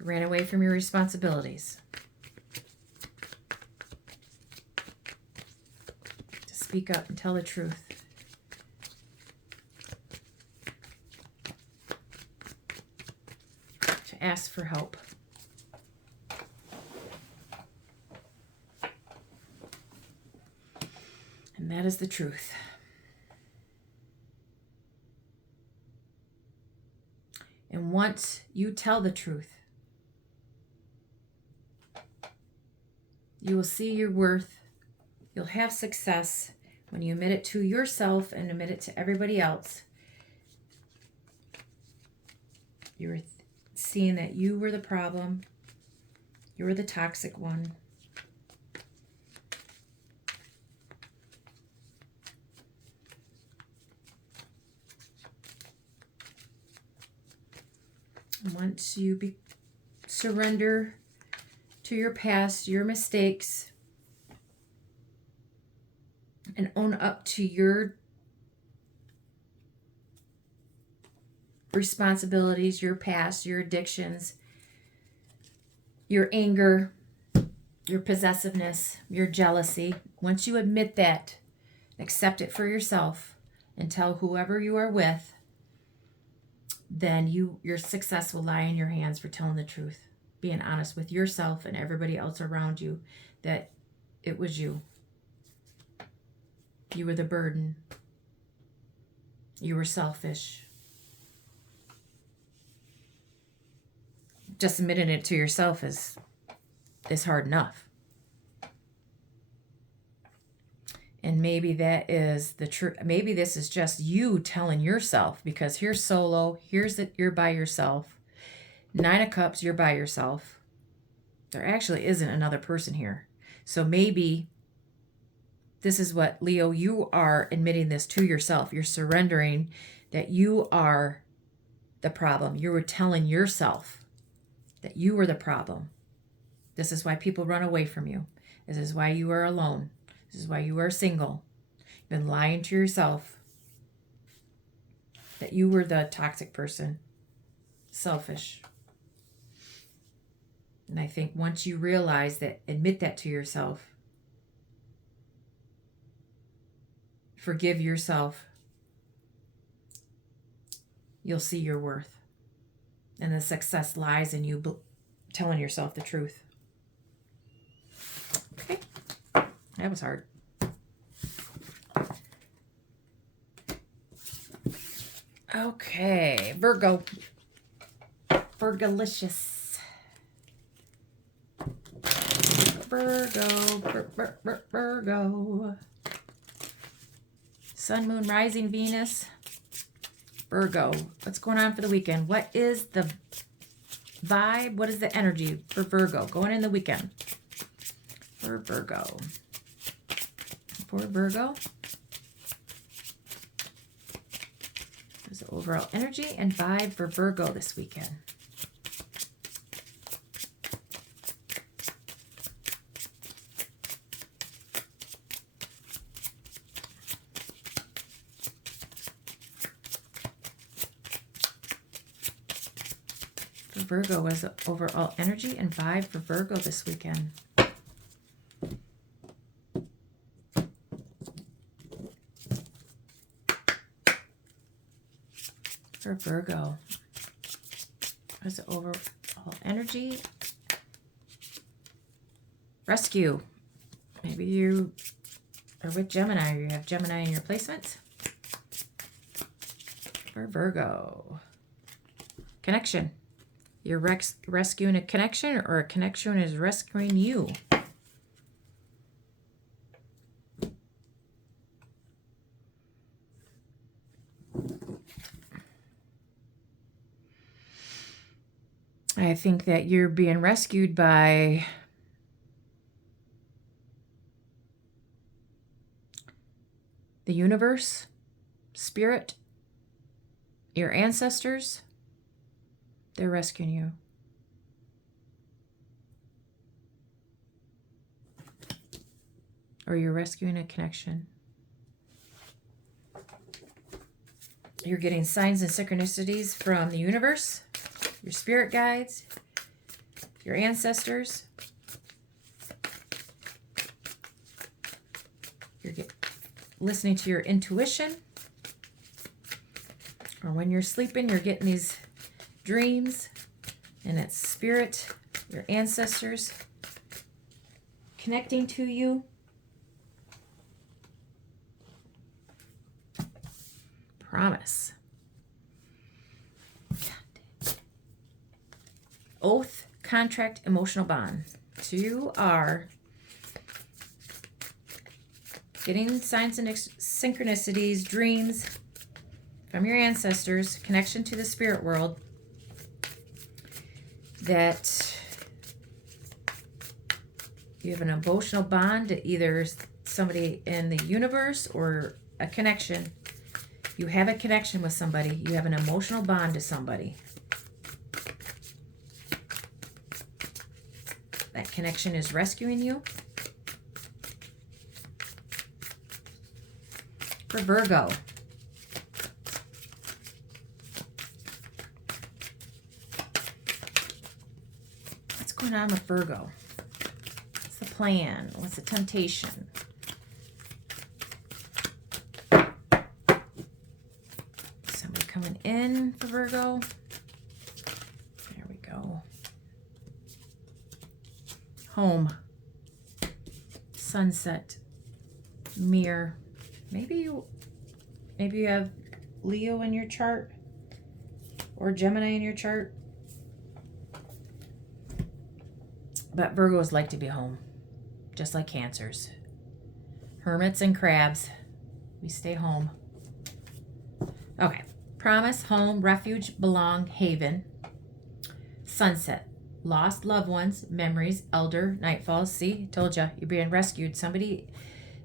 You ran away from your responsibilities. To speak up and tell the truth. To ask for help. And that is the truth. And once you tell the truth, you will see your worth. You'll have success when you admit it to yourself and admit it to everybody else. You're seeing that you were the problem. You were the toxic one. Once you surrender to your past, your mistakes, and own up to your responsibilities, your past, your addictions, your anger, your possessiveness, your jealousy, once you admit that, accept it for yourself, and tell whoever you are with, then your success will lie in your hands for telling the truth, being honest with yourself and everybody else around you that it was you. You were the burden. You were selfish. Just admitting it to yourself is hard enough. And maybe that is the truth. Maybe this is just you telling yourself, because here's solo. Here's that you're by yourself. 9 of Cups, you're by yourself. There actually isn't another person here. So maybe This is what, Leo, you are admitting this to yourself. You're surrendering that you are the problem. You were telling yourself that you were the problem. This is why people run away from you. This is why you are alone. This is why you are single. You've been lying to yourself that you were the toxic person, selfish. And I think once you realize that, admit that to yourself, forgive yourself, you'll see your worth. And the success lies in you telling yourself the truth. Okay, that was hard. Okay, Virgo. Virgolicious. Virgo. Sun, Moon, Rising, Venus. Virgo. What's going on for the weekend? What is the vibe? What is the energy for Virgo going in the weekend? For Virgo. There's the overall energy and vibe for Virgo this weekend. For Virgo, what is the overall energy and vibe for Virgo this weekend? For Virgo, what is the overall energy? Rescue. Maybe you are with Gemini, or you have Gemini in your placement. For Virgo, connection. You're rescuing a connection, or a connection is rescuing you. I think that you're being rescued by the universe, spirit, your ancestors. They're rescuing you. Or you're rescuing a connection. You're getting signs and synchronicities from the universe, your spirit guides, your ancestors. You're listening to your intuition. Or when you're sleeping, you're getting these dreams, and it's spirit, your ancestors connecting to you. Promise. Oath, contract, emotional bond. So you are getting signs and synchronicities, dreams from your ancestors, connection to the spirit world, that you have an emotional bond to either somebody in the universe or a connection. You have a connection with somebody. You have an emotional bond to somebody. That connection is rescuing you. For Virgo, what's going on with Virgo? What's the plan? What's the temptation? Somebody coming in for Virgo. There we go. Home. Sunset. Mirror. Maybe you have Leo in your chart or Gemini in your chart. But Virgos like to be home, just like Cancers. Hermits and crabs, we stay home. Okay. Promise, home, refuge, belong, haven. Sunset. Lost loved ones, memories, elder, nightfalls. See, told you, you're being rescued. Somebody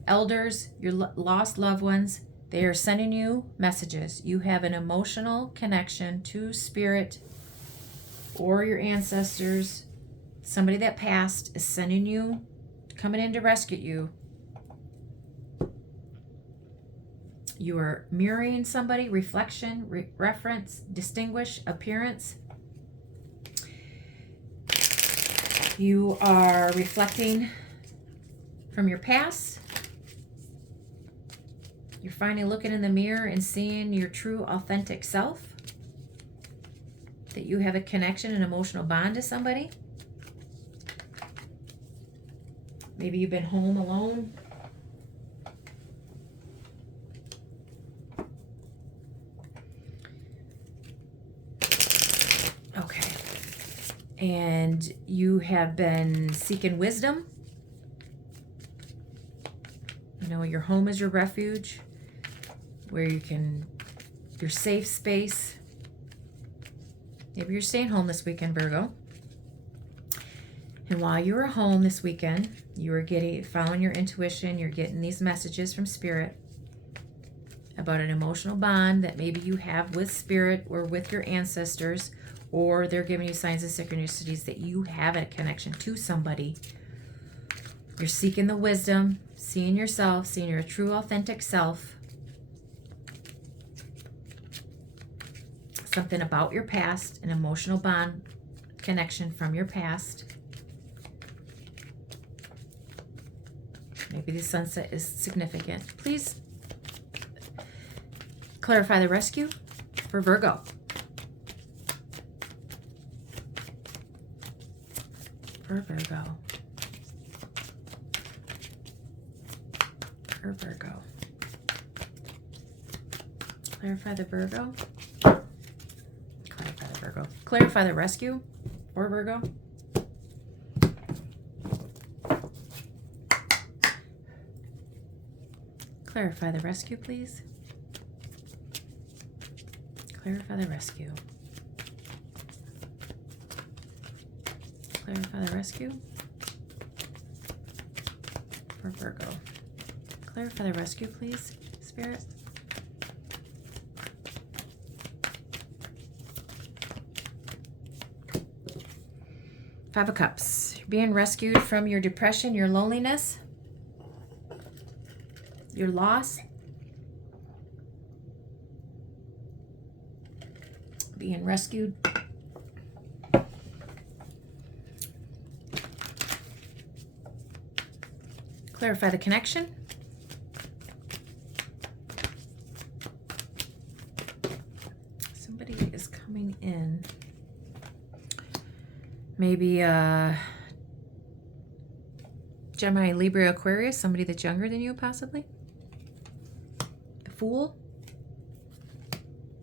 elders, your lost loved ones, they are sending you messages. You have an emotional connection to spirit or your ancestors. Somebody that passed is sending you, coming in to rescue you. You are mirroring somebody, reflection, reference, distinguish, appearance. You are reflecting from your past. You're finally looking in the mirror and seeing your true, authentic self. That you have a connection, an emotional bond to somebody. Maybe you've been home alone. Okay. And you have been seeking wisdom. You know, your home is your refuge, where you can, your safe space. Maybe you're staying home this weekend, Virgo. And while you were home this weekend, you were following your intuition. You're getting these messages from spirit about an emotional bond that maybe you have with spirit or with your ancestors, or they're giving you signs and synchronicities that you have a connection to somebody. You're seeking the wisdom, seeing yourself, seeing your true, authentic self. Something about your past, an emotional bond connection from your past. Maybe the sunset is significant. Please clarify the rescue for Virgo. For Virgo. For Virgo. Clarify the Virgo. Clarify the Virgo. Clarify the rescue for Virgo. Clarify the rescue, please. Clarify the rescue. Clarify the rescue for Virgo. Clarify the rescue, please, Spirit. Five of Cups. You're being rescued from your depression, your loneliness, your loss. Being rescued. Clarify the connection. Somebody is coming in. Maybe Gemini, Libra, Aquarius, somebody that's younger than you, possibly. The Fool,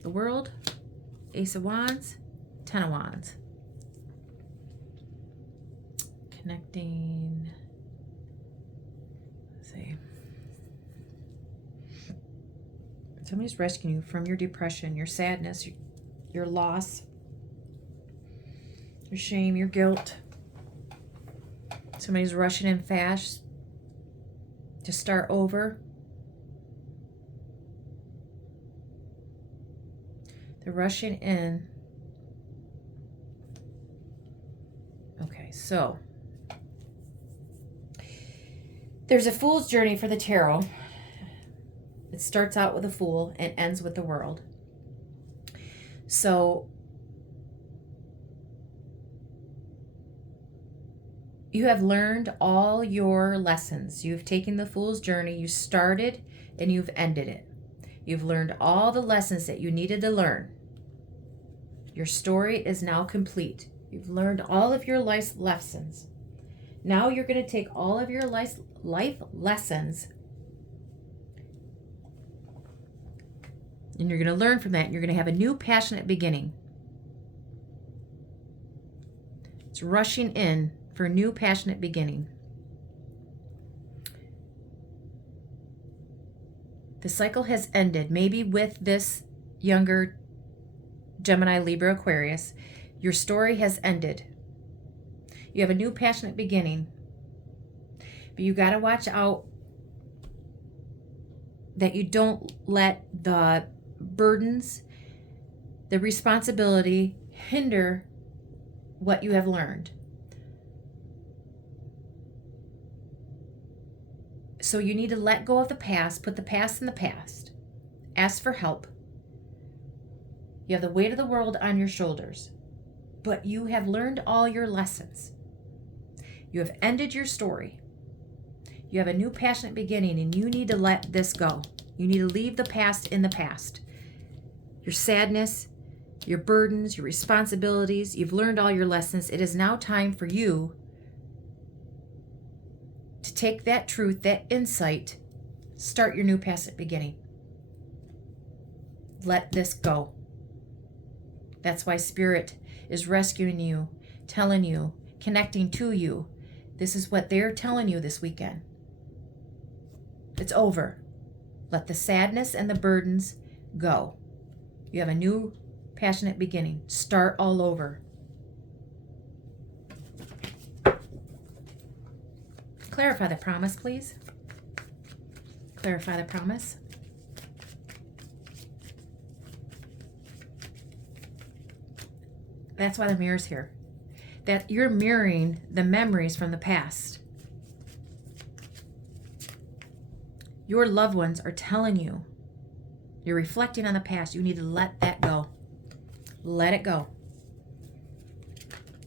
the World, Ace of Wands, Ten of Wands. Connecting. Let's see. Somebody's rescuing you from your depression, your sadness, your loss, your shame, your guilt. Somebody's rushing in fast to start over. They're rushing in. Okay, so there's a fool's journey for the tarot. It starts out with a fool and ends with the world. So you have learned all your lessons. You've taken the fool's journey. You started and you've ended it. You've learned all the lessons that you needed to learn. Your story is now complete. You've learned all of your life lessons. Now you're going to take all of your life lessons and you're going to learn from that. And you're going to have a new passionate beginning. It's rushing in for a new passionate beginning. The cycle has ended. Maybe with this younger Gemini, Libra, Aquarius, your story has ended. You have a new passionate beginning. But you got to watch out that you don't let the burdens, the responsibility hinder what you have learned. So you need to let go of the past, put the past in the past, ask for help. You have the weight of the world on your shoulders, but you have learned all your lessons. You have ended your story. You have a new passionate beginning, and you need to let this go. You need to leave the past in the past. Your sadness, your burdens, your responsibilities, you've learned all your lessons. It is now time for you to take that truth, that insight, start your new passionate beginning. Let this go. That's why Spirit is rescuing you, telling you, connecting to you. This is what they're telling you this weekend. It's over. Let the sadness and the burdens go. You have a new passionate beginning. Start all over. Clarify the promise, please. Clarify the promise. That's why the mirror's here. That you're mirroring the memories from the past. Your loved ones are telling you, you're reflecting on the past. You need to let that go. Let it go.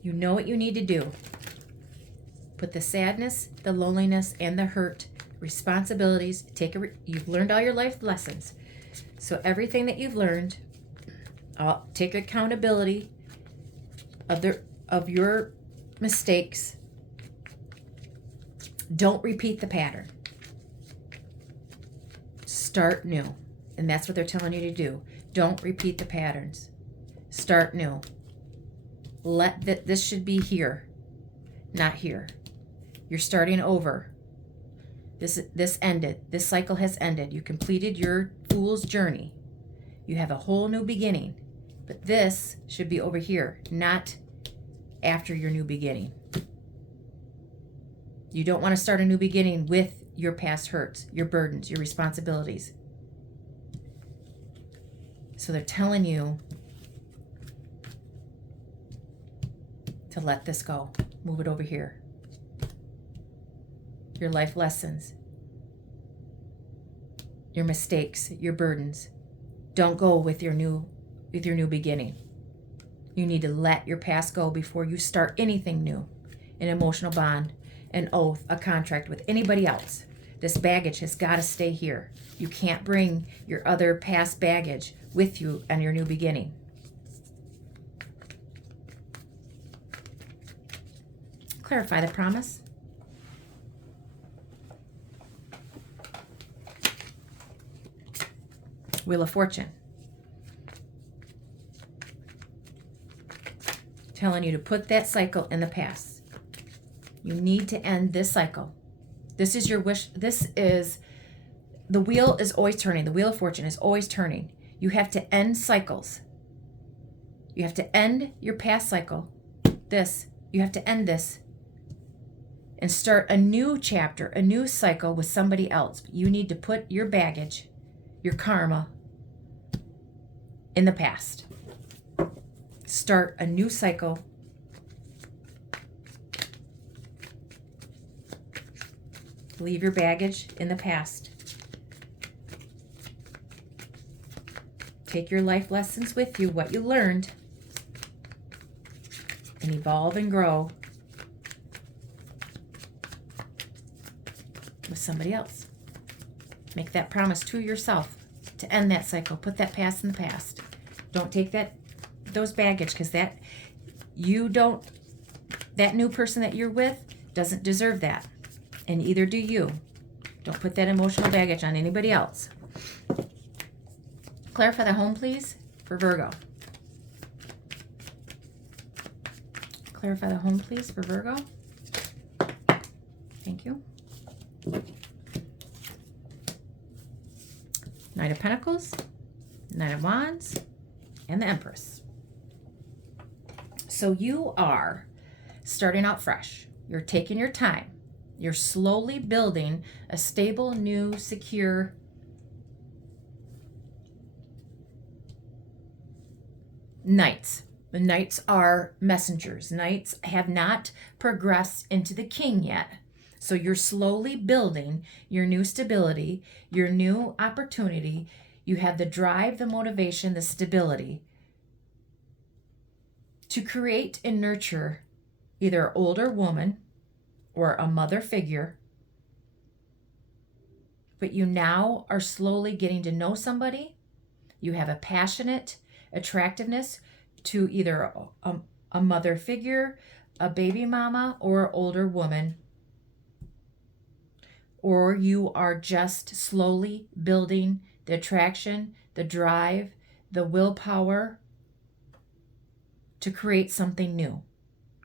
You know what you need to do. Put the sadness, the loneliness, and the hurt, responsibilities, you've learned all your life lessons. So everything that you've learned, take accountability of your mistakes. Don't repeat the pattern. Start new. And that's what they're telling you to do. Don't repeat the patterns. Start new. This should be here, not here. You're starting over. This ended. This cycle has ended. You completed your fool's journey. You have a whole new beginning. But this should be over here, not after your new beginning. You don't want to start a new beginning with your past hurts, your burdens, your responsibilities. So they're telling you to let this go. Move it over here. Your life lessons, your mistakes, your burdens. Don't go with your new beginning. You need to let your past go before you start anything new. An emotional bond, an oath, a contract with anybody else. This baggage has got to stay here. You can't bring your other past baggage with you on your new beginning. Clarify the promise. Wheel of Fortune. Telling you to put that cycle in the past. You need to end this cycle. This is your wish. The wheel is always turning. The Wheel of Fortune is always turning. You have to end cycles. You have to end your past cycle. You have to end this and start a new chapter, a new cycle with somebody else. You need to put your baggage, your karma, in the past. Start a new cycle. Leave your baggage in the past. Take your life lessons with you, what you learned, and evolve and grow with somebody else. Make that promise to yourself to end that cycle. Put that past in the past. Don't take those baggage, because that new person that you're with doesn't deserve that. And either do you. Don't put that emotional baggage on anybody else. Clarify the home, please, for Virgo. Clarify the home, please, for Virgo. Thank you. Knight of Pentacles, Knight of Wands, and the Empress. So you are starting out fresh. You're taking your time. You're slowly building a stable, new, secure Knights. The knights are messengers. Knights have not progressed into the king yet. So you're slowly building your new stability, your new opportunity. You have the drive, the motivation, the stability to create and nurture either an older woman or a mother figure. But you now are slowly getting to know somebody. You have a passionate attractiveness to either a mother figure, a baby mama, or an older woman. Or you are just slowly building the attraction, the drive, the willpower to create something new,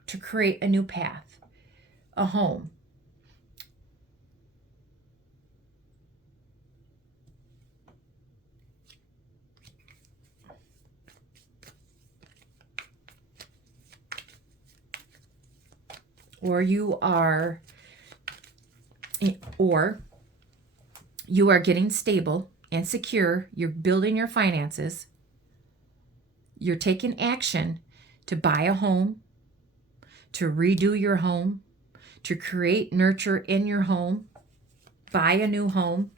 to create a new path, a home. Or you are getting stable and secure. You're building your finances. You're taking action to buy a home, to redo your home, to create nurture in your home, buy a new home.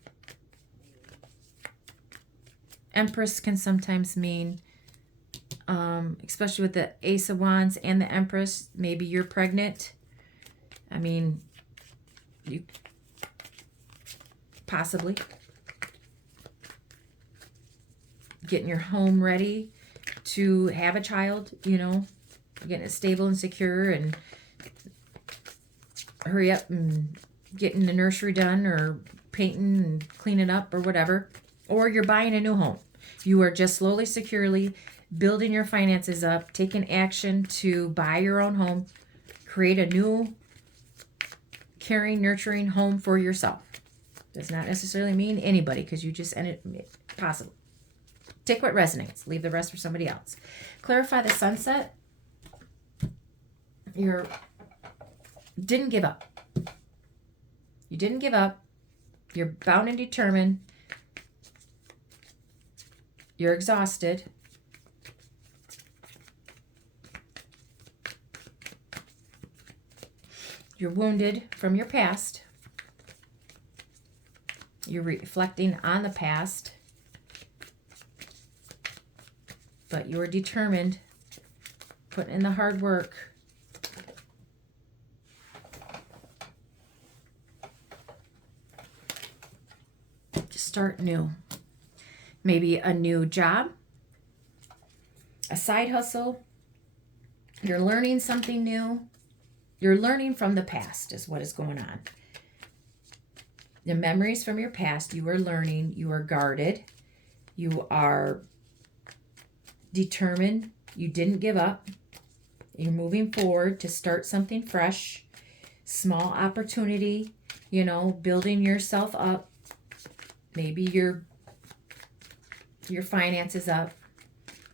Empress can sometimes mean, especially with the Ace of Wands and the Empress, maybe you're pregnant. I mean, you possibly getting your home ready to have a child, getting it stable and secure, and hurry up and getting the nursery done, or painting and cleaning up, or whatever. Or you're buying a new home. You are just slowly, securely building your finances up, taking action to buy your own home, create a new caring, nurturing home for yourself. Does not necessarily mean anybody, because you just ended possible. Take what resonates. Leave the rest for somebody else. Clarify the sunset. You didn't give up. You didn't give up. You're bound and determined. You're exhausted. You're wounded from your past. You're reflecting on the past. But you're determined, putting in the hard work. To start new. Maybe a new job, a side hustle. You're learning something new. You're learning from the past is what is going on. The memories from your past, you are learning. You are guarded. You are determined. You didn't give up. You're moving forward to start something fresh. Small opportunity, building yourself up. Maybe your finances up.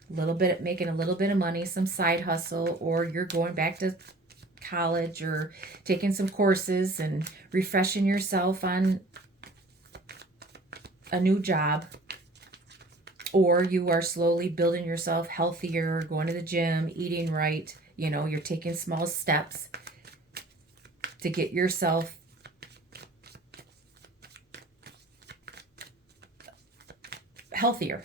Making a little bit of money, some side hustle, or you're going back to college or taking some courses and refreshing yourself on a new job. Or you are slowly building yourself healthier, going to the gym, eating right. You're taking small steps to get yourself healthier.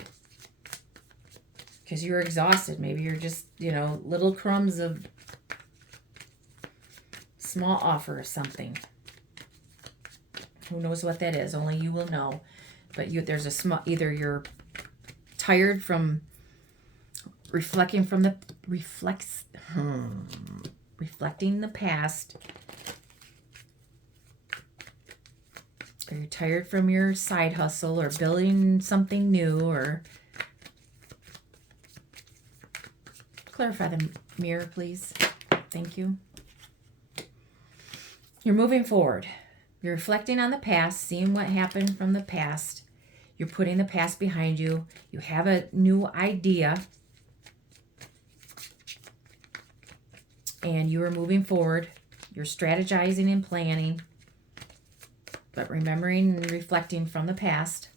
Because you're exhausted. Maybe you're just, little crumbs of small offer of something. Who knows what that is? Only you will know. But there's a small, either you're tired from reflecting the past, or you're tired from your side hustle or building something new, or clarify the mirror, please. Thank you. You're moving forward. You're reflecting on the past, seeing what happened from the past. You're putting the past behind you. You have a new idea. And you are moving forward. You're strategizing and planning. But remembering and reflecting from the past.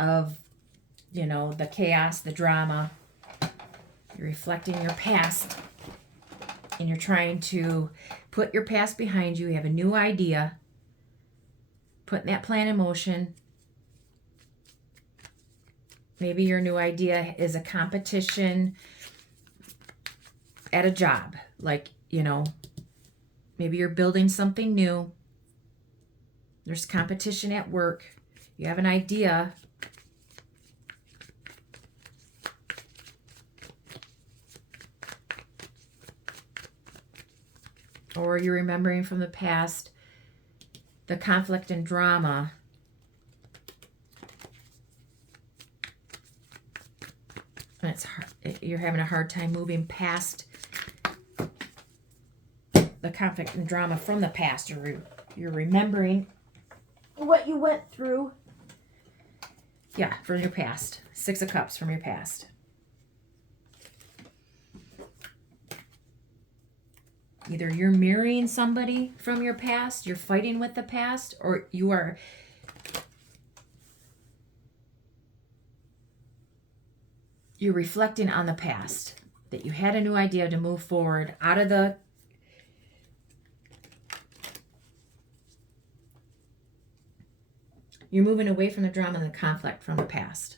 of, you know, the chaos, the drama. You're reflecting your past, and you're trying to put your past behind you. You have a new idea, putting that plan in motion. Maybe your new idea is a competition at a job. Like, you know, maybe you're building something new. There's competition at work. You have an idea. Or you're remembering from the past the conflict and drama. And it's hard, you're having a hard time moving past the conflict and drama from the past. You're remembering what you went through. Yeah, from your past. 6 of Cups from your past. Either you're mirroring somebody from your past, you're fighting with the past, or you're reflecting on the past, that you had a new idea to move forward out of the you're moving away from the drama and the conflict from the past.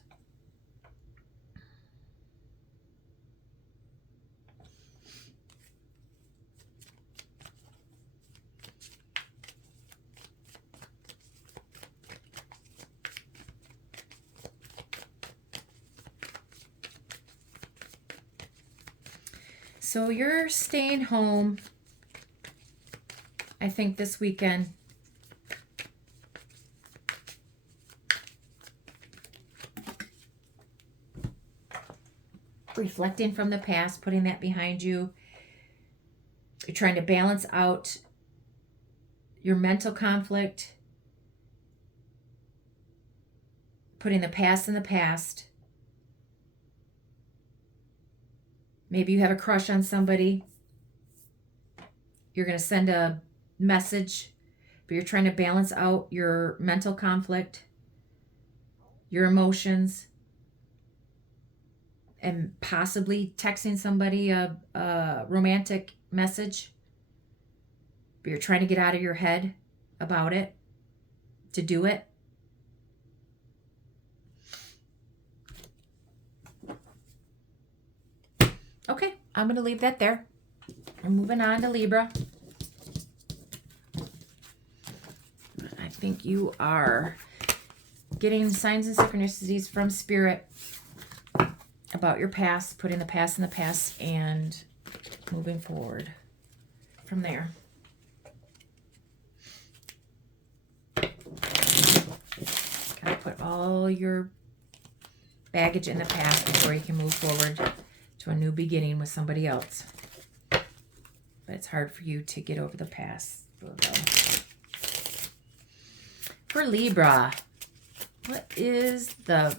So you're staying home, I think, this weekend. Reflecting from the past, putting that behind you. You're trying to balance out your mental conflict, putting the past in the past. Maybe you have a crush on somebody. You're going to send a message, but you're trying to balance out your mental conflict, your emotions, and possibly texting somebody a romantic message. But you're trying to get out of your head about it, to do it. Okay, I'm going to leave that there. I'm moving on to Libra. I think you are getting signs and synchronicities from Spirit about your past, putting the past in the past, and moving forward from there. Gotta put all your baggage in the past before you can move forward to a new beginning with somebody else. But it's hard for you to get over the past, Virgo. For Libra, what is the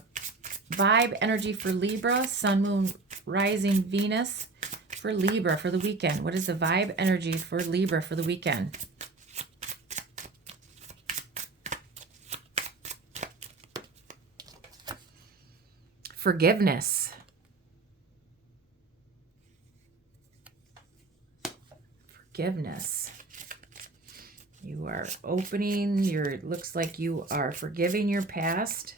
vibe energy for Libra? Sun, Moon, Rising, Venus for Libra for the weekend. What is the vibe energy for Libra for the weekend? Forgiveness. Forgiveness. You are opening your, looks like you are forgiving your past,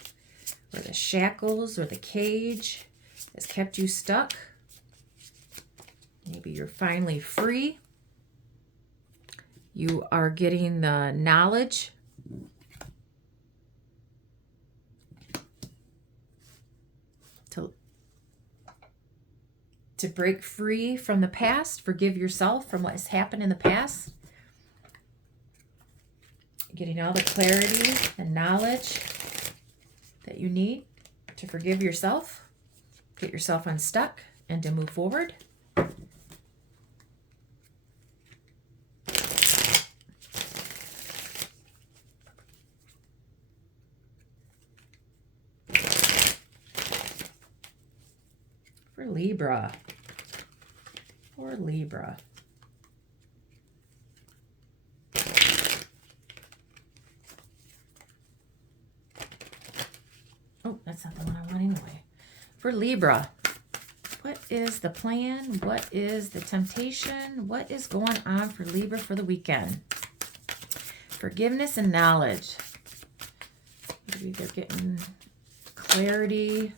or the shackles or the cage has kept you stuck. Maybe you're finally free. You are getting the knowledge to break free from the past, forgive yourself from what has happened in the past. Getting all the clarity and knowledge that you need to forgive yourself, get yourself unstuck, and to move forward. For Libra. For Libra. Oh, that's not the one I want anyway. For Libra, what is the plan? What is the temptation? What is going on for Libra for the weekend? Forgiveness and knowledge. Maybe they're getting clarity,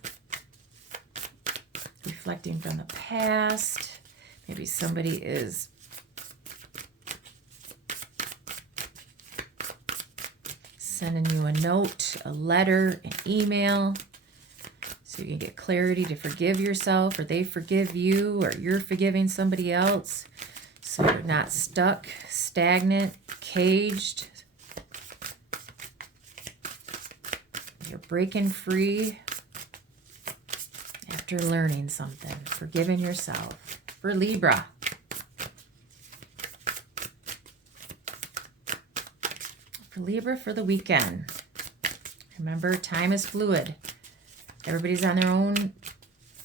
reflecting from the past. Maybe somebody is sending you a note, a letter, an email, so you can get clarity to forgive yourself, or they forgive you, or you're forgiving somebody else, so you're not stuck, stagnant, caged. You're breaking free after learning something, forgiving yourself. For Libra, for the weekend. Remember, time is fluid. Everybody's on their own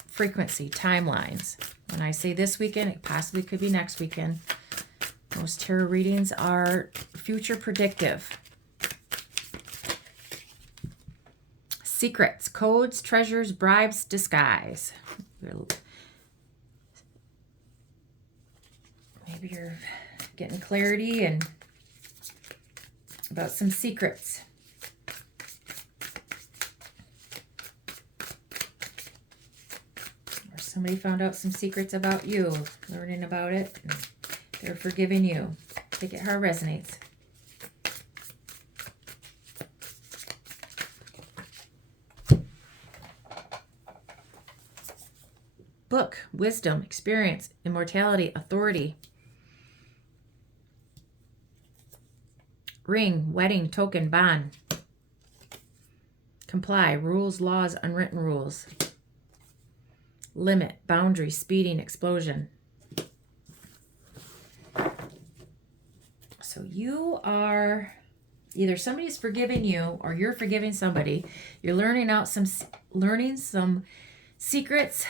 frequency, timelines. When I say this weekend, it possibly could be next weekend. Most tarot readings are future predictive. Secrets, codes, treasures, bribes, disguise. Maybe you're getting clarity and about some secrets. Or somebody found out some secrets about you, learning about it, and they're forgiving you. Take it how it resonates. Book, wisdom, experience, immortality, authority. Ring, wedding, token, bond. Comply, rules, laws, unwritten rules. Limit, boundary, speeding, explosion. So you are, either somebody's forgiving you or you're forgiving somebody. You're learning some secrets,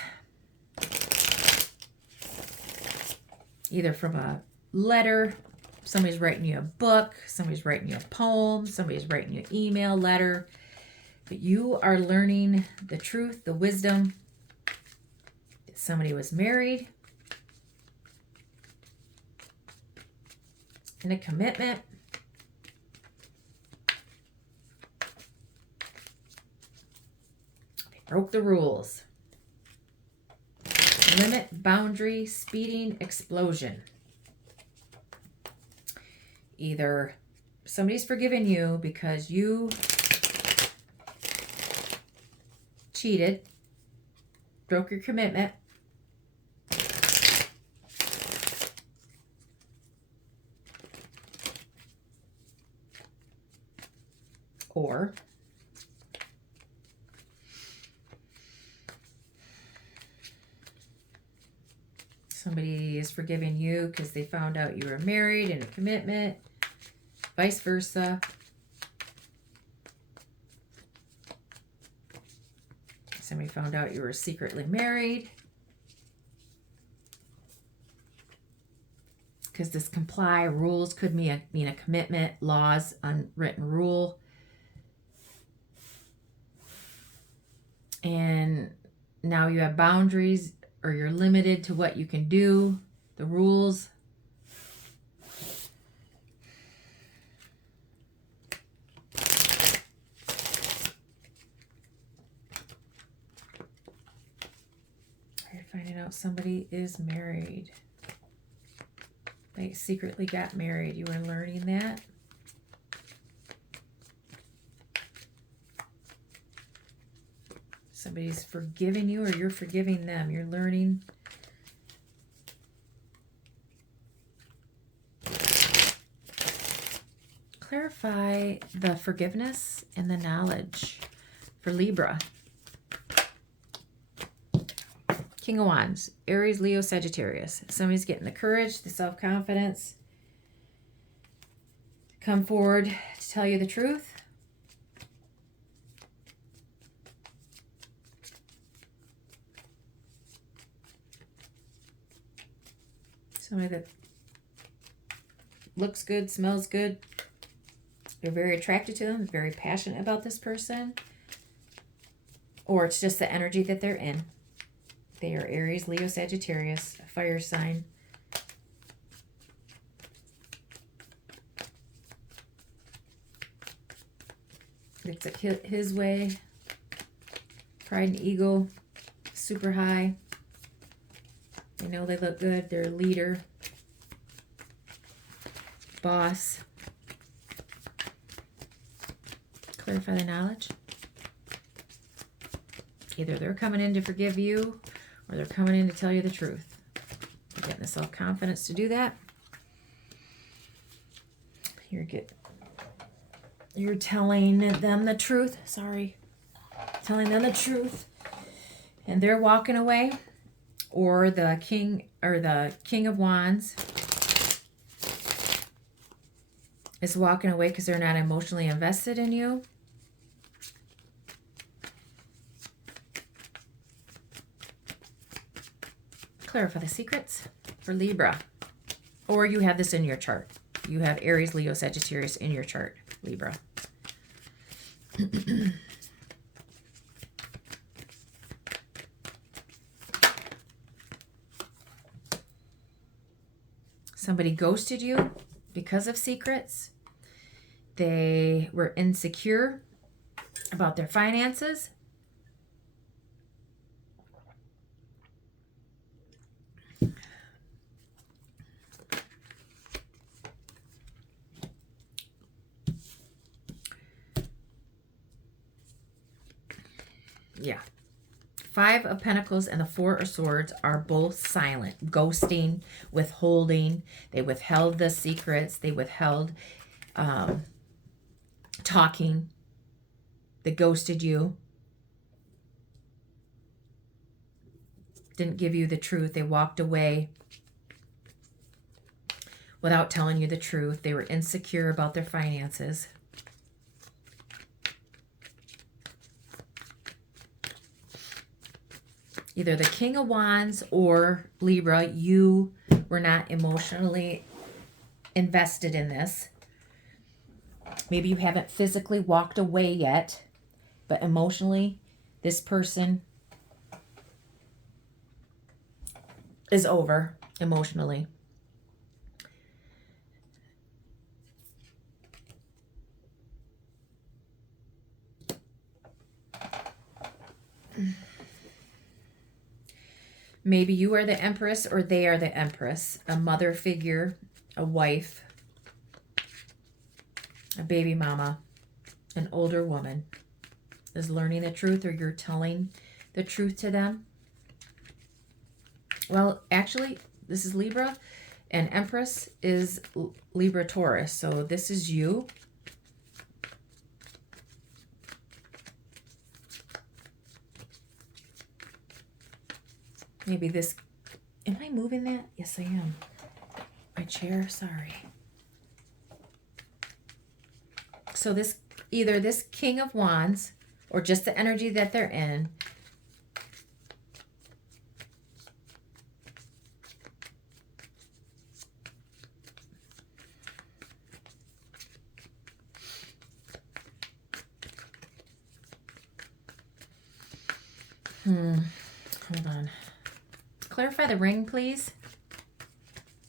either from a letter, somebody's writing you a book, somebody's writing you a poem, somebody's writing you an email, letter. But you are learning the truth, the wisdom. Somebody was married, in a commitment. They broke the rules. Limit, boundary, speeding, explosion. Either somebody's forgiven you because you cheated, broke your commitment, or somebody is forgiving you because they found out you were married in a commitment, vice versa. Somebody found out you were secretly married. Because this comply, rules could mean a commitment, laws, unwritten rule. And now you have boundaries, or you're limited to what you can do, the rules. You're finding out somebody is married. They secretly got married. You were learning that. Somebody's forgiving you or you're forgiving them. You're learning. Clarify the forgiveness and the knowledge for Libra. King of Wands, Aries, Leo, Sagittarius. Somebody's getting the courage, the self-confidence to come forward to tell you the truth. Somebody that looks good, smells good. You're very attracted to them, very passionate about this person. or it's just the energy that they're in. They are Aries, Leo, Sagittarius, a fire sign. It's his way. Pride and ego, super high. They know they look good. They're a leader. Boss. Clarify the knowledge. Either they're coming in to forgive you or they're coming in to tell you the truth. You're getting the self-confidence to do that. You're telling them the truth. Sorry. Telling them the truth. And they're walking away. Or the King of Wands is walking away because they're not emotionally invested in you. Clarify the secrets for Libra. Or you have this in your chart. You have Aries, Leo, Sagittarius in your chart, Libra. Somebody ghosted you because of secrets. They were insecure about their finances. Yeah. Five of Pentacles and the Four of Swords are both silent. Ghosting, withholding. They withheld the secrets. They withheld talking. They ghosted you. Didn't give you the truth. They walked away without telling you the truth. They were insecure about their finances. Either the King of Wands or Libra, you were not emotionally invested in this. Maybe you haven't physically walked away yet, but emotionally, this person is over emotionally. Maybe you are the Empress or they are the Empress. A mother figure, a wife, a baby mama, an older woman is learning the truth, or you're telling the truth to them. Well, actually, this is Libra, and Empress is Libra Taurus. So this is you. Maybe this, am I moving that? Yes, I am. My chair, sorry. So this, either this King of Wands or just the energy that they're in. Hold on. Clarify the ring, please.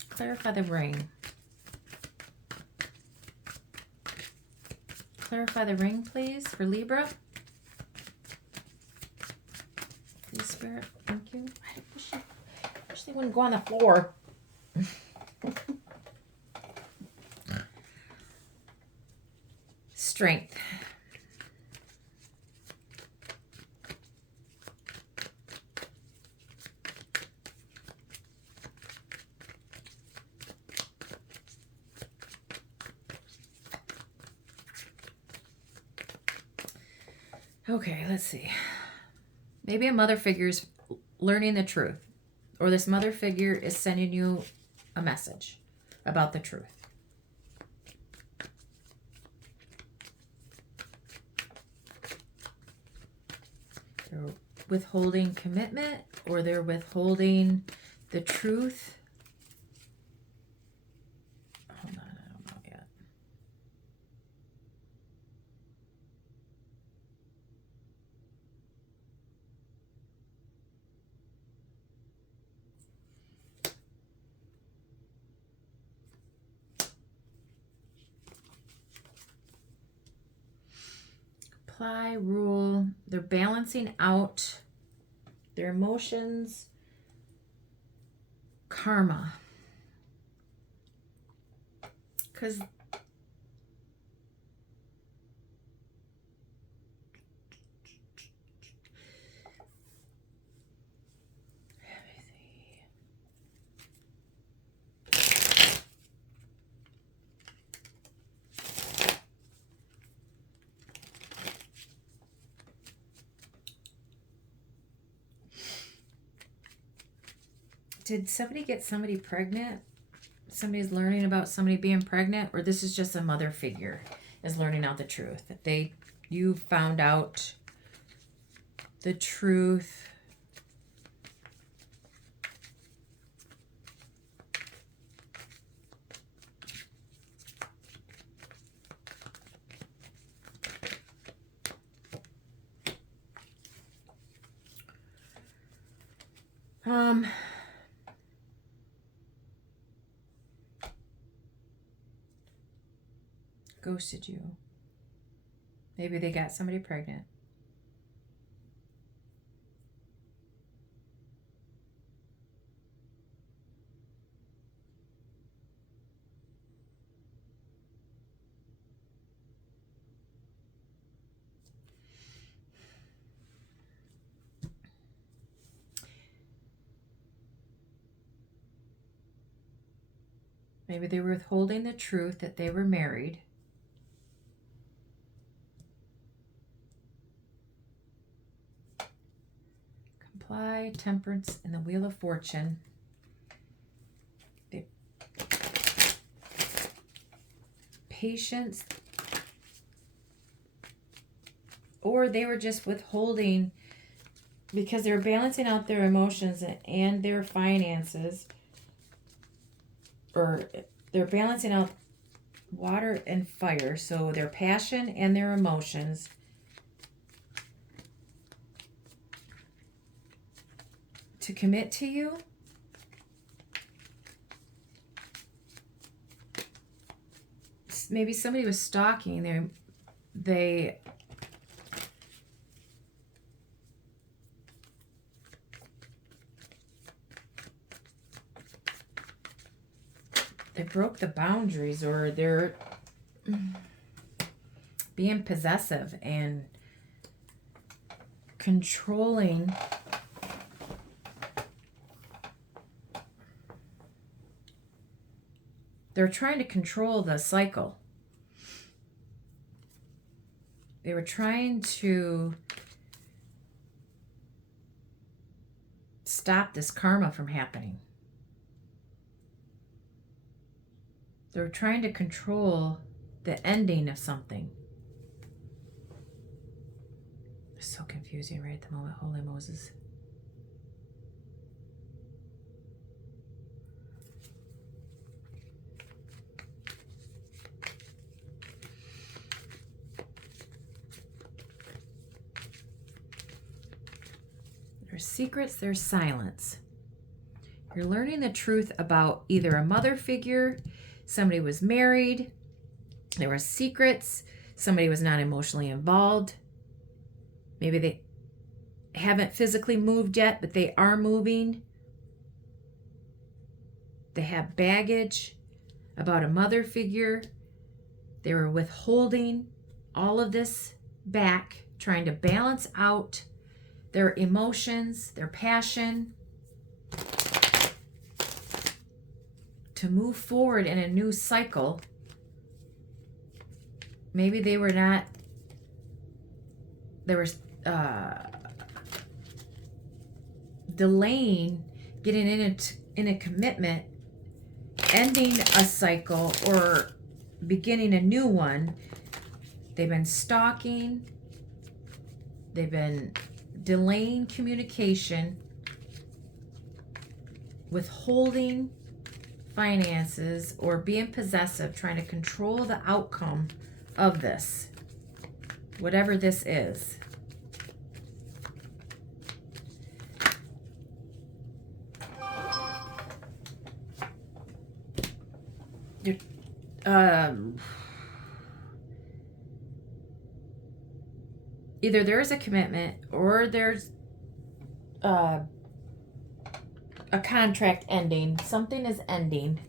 Clarify the ring. Clarify the ring, please, for Libra. Please, Spirit. Thank you. I wish they wouldn't go on the floor. Strength. Okay, let's see. Maybe a mother figure's learning the truth, or this mother figure is sending you a message about the truth. They're withholding commitment, or they're withholding the truth. Hold on, I don't know yet. Comply, rule. They're balancing out their emotions, karma. Because did somebody get somebody pregnant? Somebody's learning about somebody being pregnant, or this is just a mother figure is learning out the truth. That you found out the truth. Ghosted you. Maybe they got somebody pregnant. Maybe they were withholding the truth that they were married. Comply, temperance, and the Wheel of Fortune. Patience. Or they were just withholding because they were balancing out their emotions and their finances. Or they're balancing out water and fire. So their passion and their emotions. To commit to you. Maybe somebody was stalking. They broke the boundaries, or they're being possessive and controlling. They're trying to control the cycle. They were trying to stop this karma from happening. They're trying to control the ending of something. It's so confusing right at the moment. Holy Moses. There's secrets, there's silence. You're learning the truth about either a mother figure, somebody was married, there were secrets, somebody was not emotionally involved. Maybe they haven't physically moved yet, but they are moving. They have baggage about a mother figure. They were withholding all of this back, trying to balance out their emotions, their passion, to move forward in a new cycle. Maybe they were not, there was delaying getting in a commitment, ending a cycle, or beginning a new one. They've been stalking. They've been delaying communication, withholding finances, or being possessive, trying to control the outcome of this, whatever this is. either there is a commitment or there's a contract ending. Something is ending.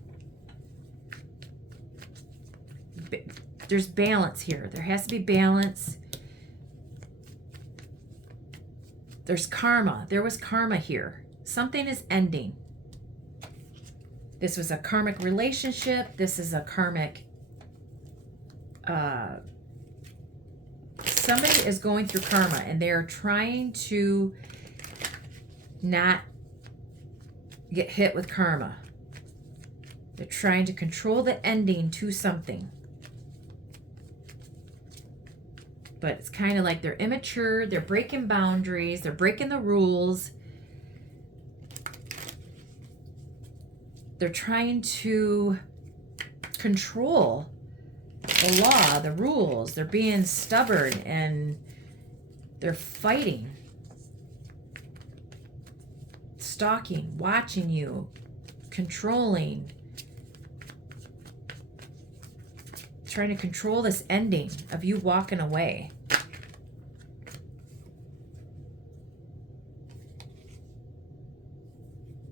There's balance here. There has to be balance. There's karma. There was karma here. Something is ending. This was a karmic relationship. This is a karmic... somebody is going through karma and they're trying to not get hit with karma. They're trying to control the ending to something. But it's kind of like they're immature, they're breaking boundaries, they're breaking the rules. They're trying to control the law, the rules. They're being stubborn and they're fighting. Stalking, watching you, controlling. Trying to control this ending of you walking away.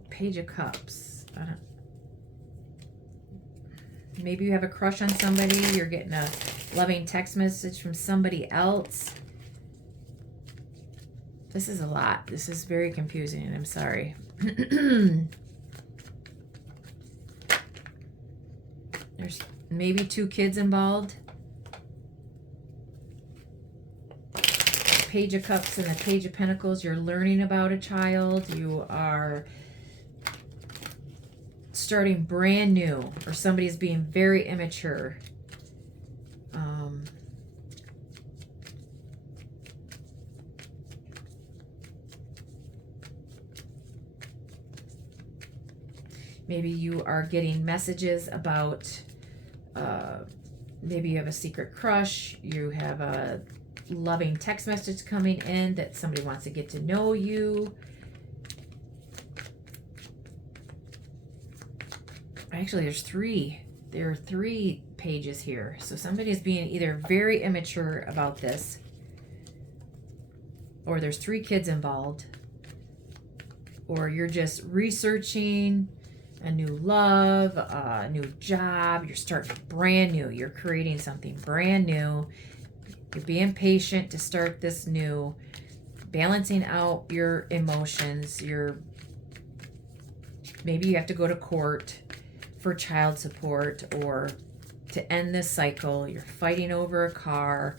Page of Cups. Maybe you have a crush on somebody. You're getting a loving text message from somebody else. This is a lot. This is very confusing, and I'm sorry. There's maybe 2 kids involved. Page of Cups and the Page of Pentacles. You're learning about a child. You are starting brand new, or somebody is being very immature. Maybe you are getting messages about, maybe you have a secret crush, you have a loving text message coming in that somebody wants to get to know you. Actually, there are 3 pages here. So somebody is being either very immature about this, or there's 3 kids involved, or you're just researching a new love, a new job. You're starting brand new. You're creating something brand new. You're being patient to start this new, balancing out your emotions. Maybe you have to go to court for child support or to end this cycle. You're fighting over a car.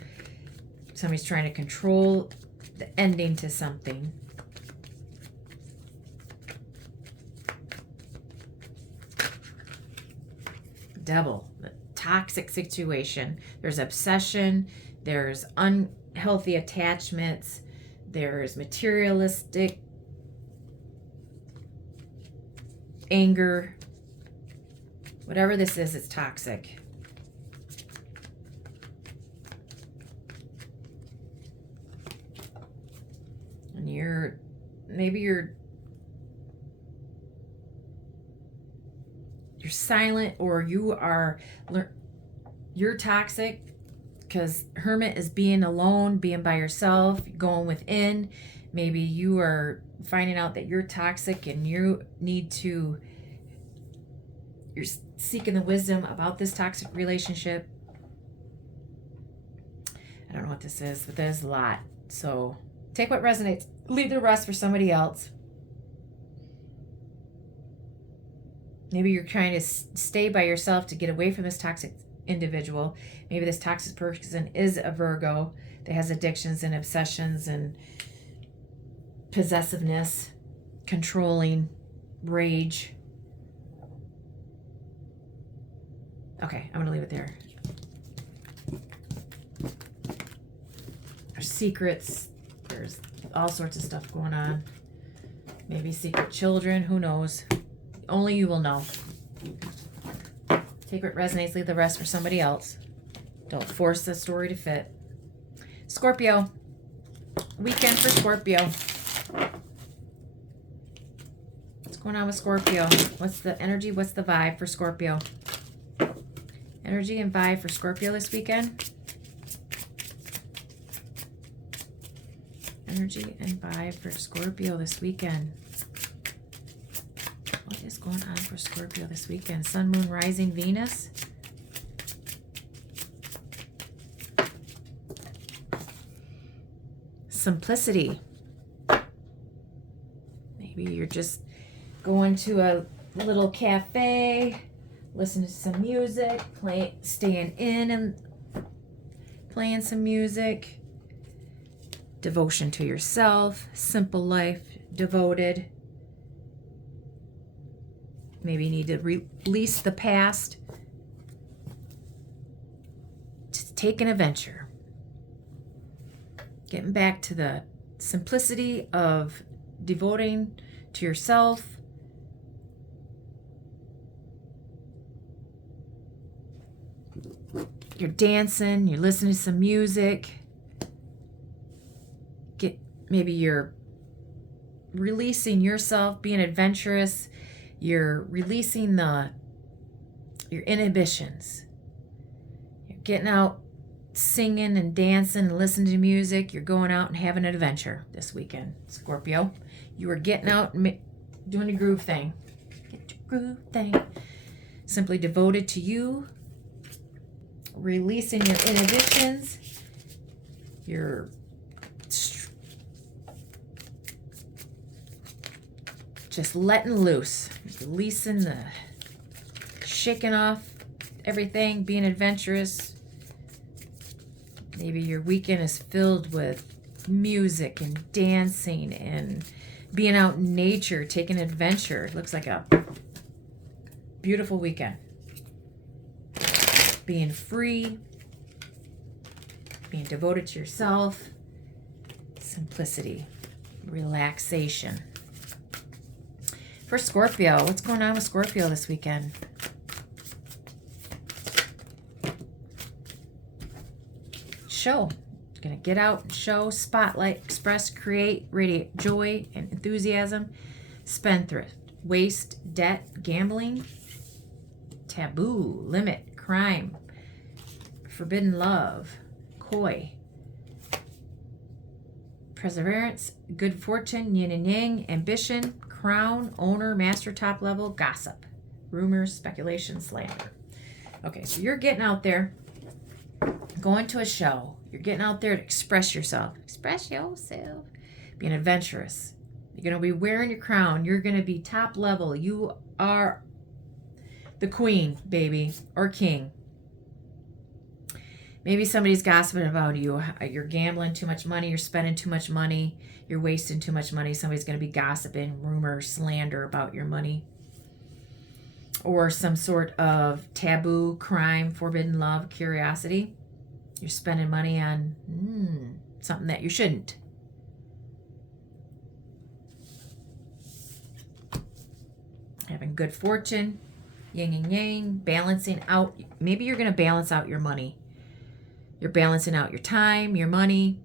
Somebody's trying to control the ending to something. Devil, the toxic situation. There's obsession. There's unhealthy attachments. There's materialistic anger. Whatever this is, it's toxic. And maybe you're silent, or you're toxic because Hermit is being alone, being by yourself, going within. Maybe you are finding out that you're toxic and you're seeking the wisdom about this toxic relationship. I don't know what this is, but there's a lot. So take what resonates, leave the rest for somebody else. Maybe you're trying to stay by yourself to get away from this toxic individual. Maybe this toxic person is a Virgo that has addictions and obsessions and possessiveness, controlling, rage. Okay, I'm going to leave it there. There's secrets. There's all sorts of stuff going on. Maybe secret children. Who knows? Only you will know. Take what resonates, leave the rest for somebody else. Don't force the story to fit. Scorpio. Weekend for Scorpio. What's going on with Scorpio? What's the energy? What's the vibe for Scorpio? Energy and vibe for Scorpio this weekend. energy and vibe for Scorpio this weekend. What is going on for Scorpio this weekend? Sun, Moon, Rising, Venus. Simplicity. Maybe you're just going to a little cafe, listening to some music, staying in and playing some music. Devotion to yourself, simple life, devoted. Maybe you need to release the past to take an adventure. Getting back to the simplicity of devoting to yourself. You're dancing, you're listening to some music. Maybe you're releasing yourself, being adventurous. You're releasing your inhibitions. You're getting out, singing and dancing and listening to music. You're going out and having an adventure this weekend, Scorpio. You are getting out and doing a groove thing. Get your groove thing. Simply devoted to you. Releasing your inhibitions. You're just letting loose, releasing shaking off everything, being adventurous. Maybe your weekend is filled with music and dancing and being out in nature, taking adventure. It looks like a beautiful weekend. Being free, being devoted to yourself, simplicity, relaxation. For Scorpio, what's going on with Scorpio this weekend? Show. Gonna get out and show, spotlight, express, create, radiate joy and enthusiasm. Spendthrift, waste, debt, gambling, taboo, limit, crime, forbidden love, coy, perseverance, good fortune, yin and yang, ambition, crown, owner, master, top level, gossip, rumors, speculation, slander. Okay, so you're getting out there, going to a show. You're getting out there to express yourself. Express yourself. Being adventurous. You're going to be wearing your crown. You're going to be top level. You are the queen, baby, or king. Maybe somebody's gossiping about you. You're gambling too much money. You're spending too much money. You're wasting too much money. Somebody's going to be gossiping, rumor, slander about your money. Or some sort of taboo, crime, forbidden love, curiosity. You're spending money on something that you shouldn't. Having good fortune, yin and yang, balancing out. Maybe you're going to balance out your money. You're balancing out your time, your money,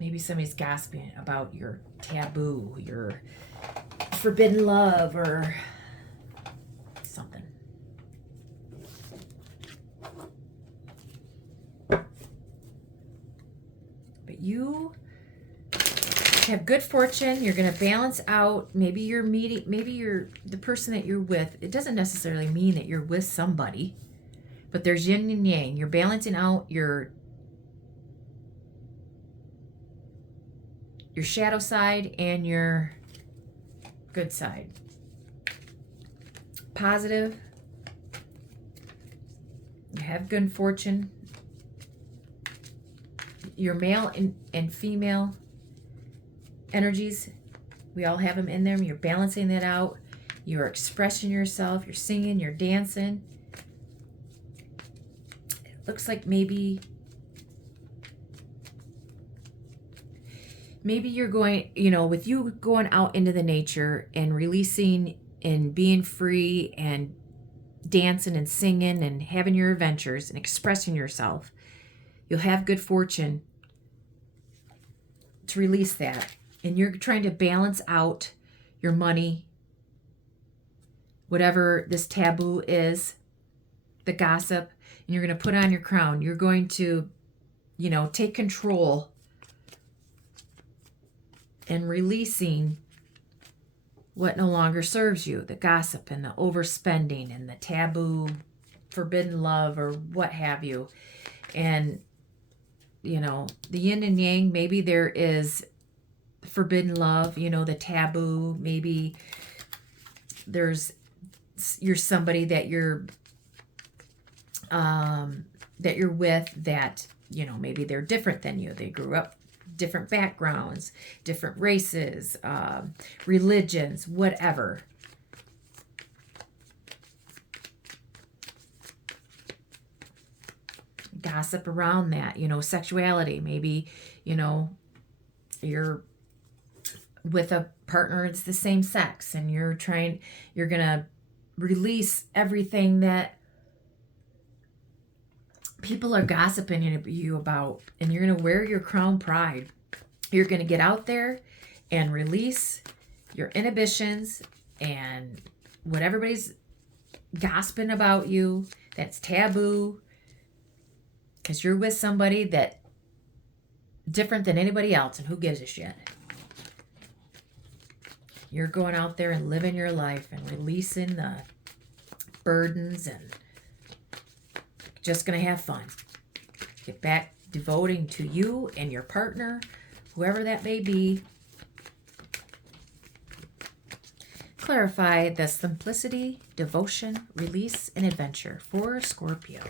maybe somebody's gossiping about your taboo, your forbidden love, or something. But you have good fortune. You're going to balance out. Maybe you're the person that you're with. It doesn't necessarily mean that you're with somebody, but there's yin and yang. You're balancing out your shadow side and your good side. Positive. You have good fortune. Your male and female energies, we all have them in there. You're balancing that out. You're expressing yourself. You're singing. You're dancing. It looks like maybe you're going, with you going out into the nature and releasing and being free and dancing and singing and having your adventures and expressing yourself, you'll have good fortune to release that. And you're trying to balance out your money, whatever this taboo is, the gossip. and you're going to put on your crown. You're going to, you know, take control and releasing what no longer serves you, the gossip and the overspending and the taboo, forbidden love or what have you. And, you know, the yin and yang, maybe there is forbidden love, you know, the taboo, maybe you're somebody that you're with that, you know, maybe they're different than you. They grew up different backgrounds, different races, religions, whatever. Gossip around that, you know, sexuality. Maybe, you know, you're with a partner, it's the same sex, and you're going to release everything that people are gossiping you about, and you're going to wear your crown pride. You're going to get out there and release your inhibitions and what everybody's gossiping about you that's taboo, because you're with somebody that different than anybody else, and who gives a shit? You're going out there and living your life and releasing the burdens and just going to have fun. Get back devoting to you and your partner, whoever that may be. Clarify the simplicity, devotion, release, and adventure for Scorpio.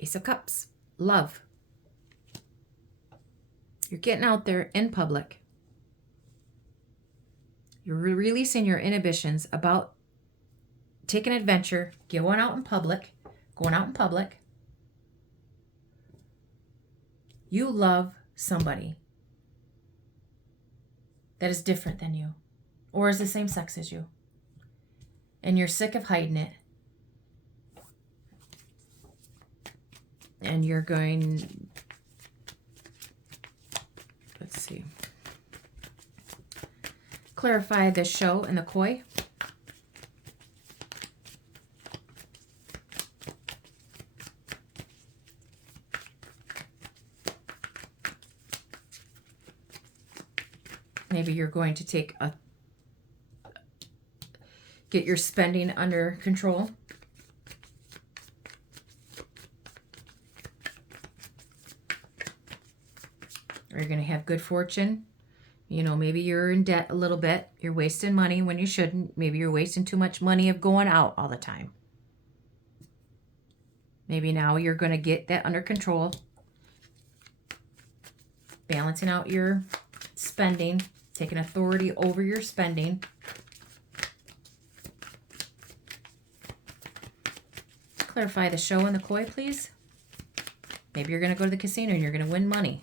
Ace of Cups, love. You're getting out there in public. You're releasing your inhibitions about taking adventure, going out in public. You love somebody that is different than you or is the same sex as you. And you're sick of hiding it. And you're going, let's see, clarify the show and the koi. Maybe you're going to get your spending under control. Or you're going to have good fortune. You know, maybe you're in debt a little bit. You're wasting money when you shouldn't. Maybe you're wasting too much money of going out all the time. Maybe now you're going to get that under control. Balancing out your spending. Taking authority over your spending. Clarify the show and the koi, please. Maybe you're going to go to the casino and you're going to win money.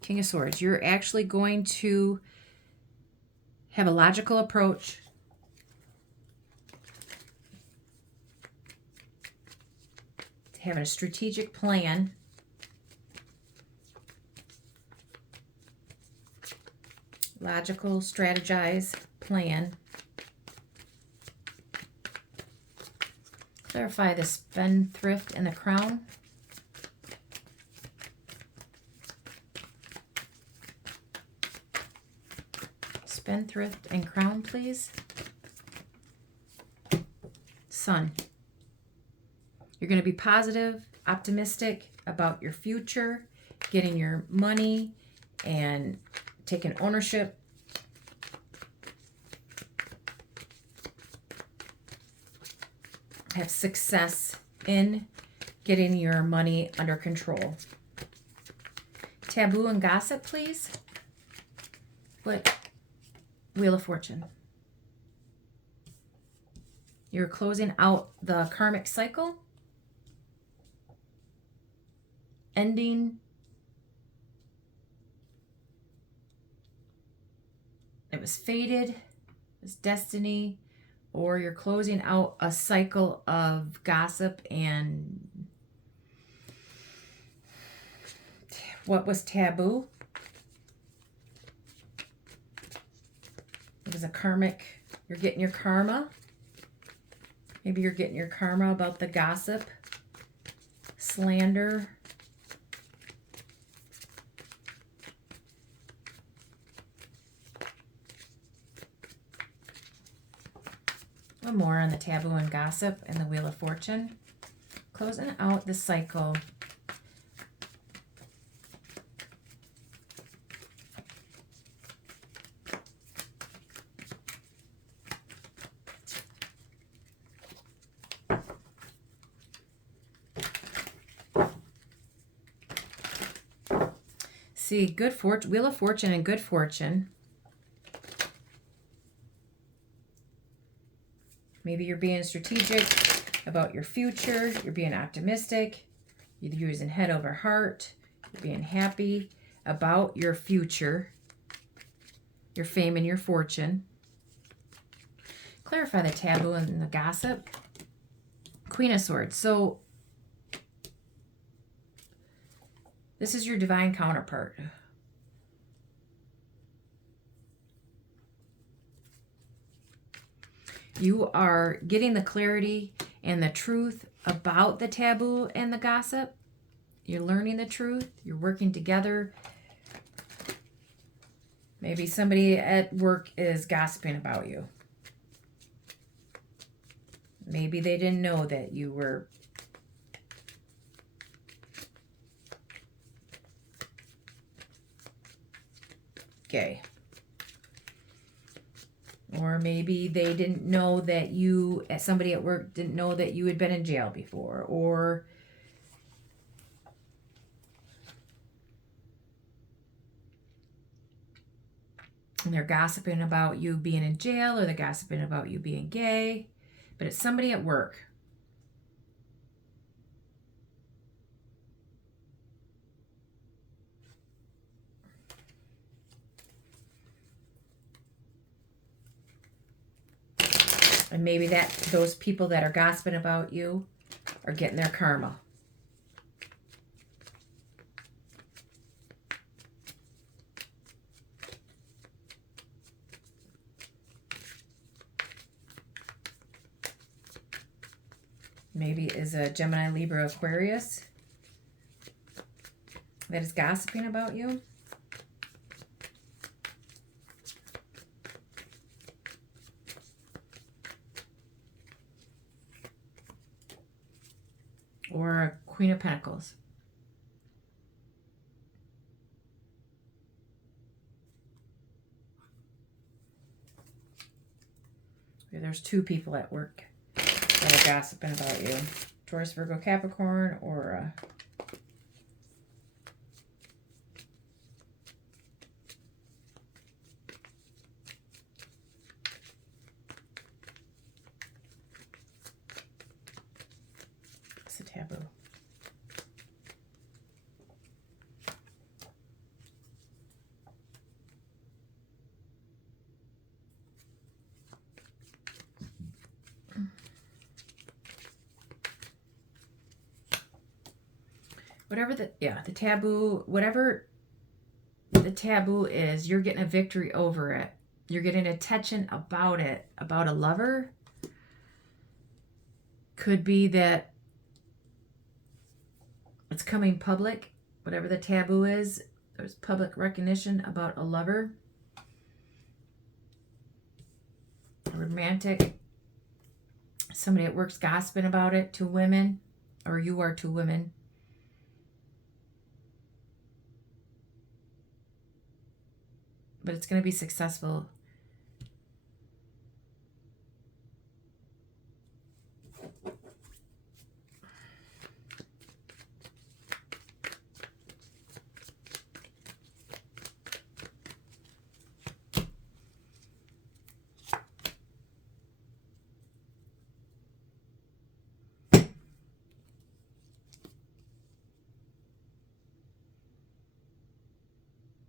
King of Swords, you're actually going to have a logical approach. To having a strategic plan. Logical, strategize, plan. Clarify the spendthrift and the crown. Spendthrift and crown, please. Sun. You're going to be positive, optimistic about your future, getting your money and taking ownership. Have success in getting your money under control. Taboo and gossip, please. What? Wheel of Fortune. You're closing out the karmic cycle. Ending. It was fated. It was destiny. or you're closing out a cycle of gossip and what was taboo. It was a karmic, you're getting your karma. Maybe you're getting your karma about the gossip, slander. One more on the taboo and gossip and the Wheel of Fortune. Closing out the cycle. See, good fortune, Wheel of Fortune and good fortune. Maybe you're being strategic about your future. You're being optimistic. You're using head over heart. You're being happy about your future, your fame and your fortune. Clarify the taboo and the gossip. Queen of Swords. So this is your divine counterpart. You are getting the clarity and the truth about the taboo and the gossip. You're learning the truth. You're working together. Maybe somebody at work is gossiping about you. Maybe they didn't know that you were gay. Or maybe they didn't know that you, somebody at work didn't know that you had been in jail before. Or and they're gossiping about you being in jail, or they're gossiping about you being gay. But it's somebody at work. And maybe that those people that are gossiping about you are getting their karma. Maybe is a Gemini, Libra, Aquarius that is gossiping about you. Or a Queen of Pentacles. There's two people at work that are gossiping about you. Taurus, Virgo, Capricorn, or it's a taboo. Whatever the taboo, whatever the taboo is, you're getting a victory over it. You're getting attention about it, about a lover. Could be that it's coming public, whatever the taboo is. There's public recognition about a lover. A romantic. Somebody at work's gossiping about it to women, or you are to women. But it's going to be successful.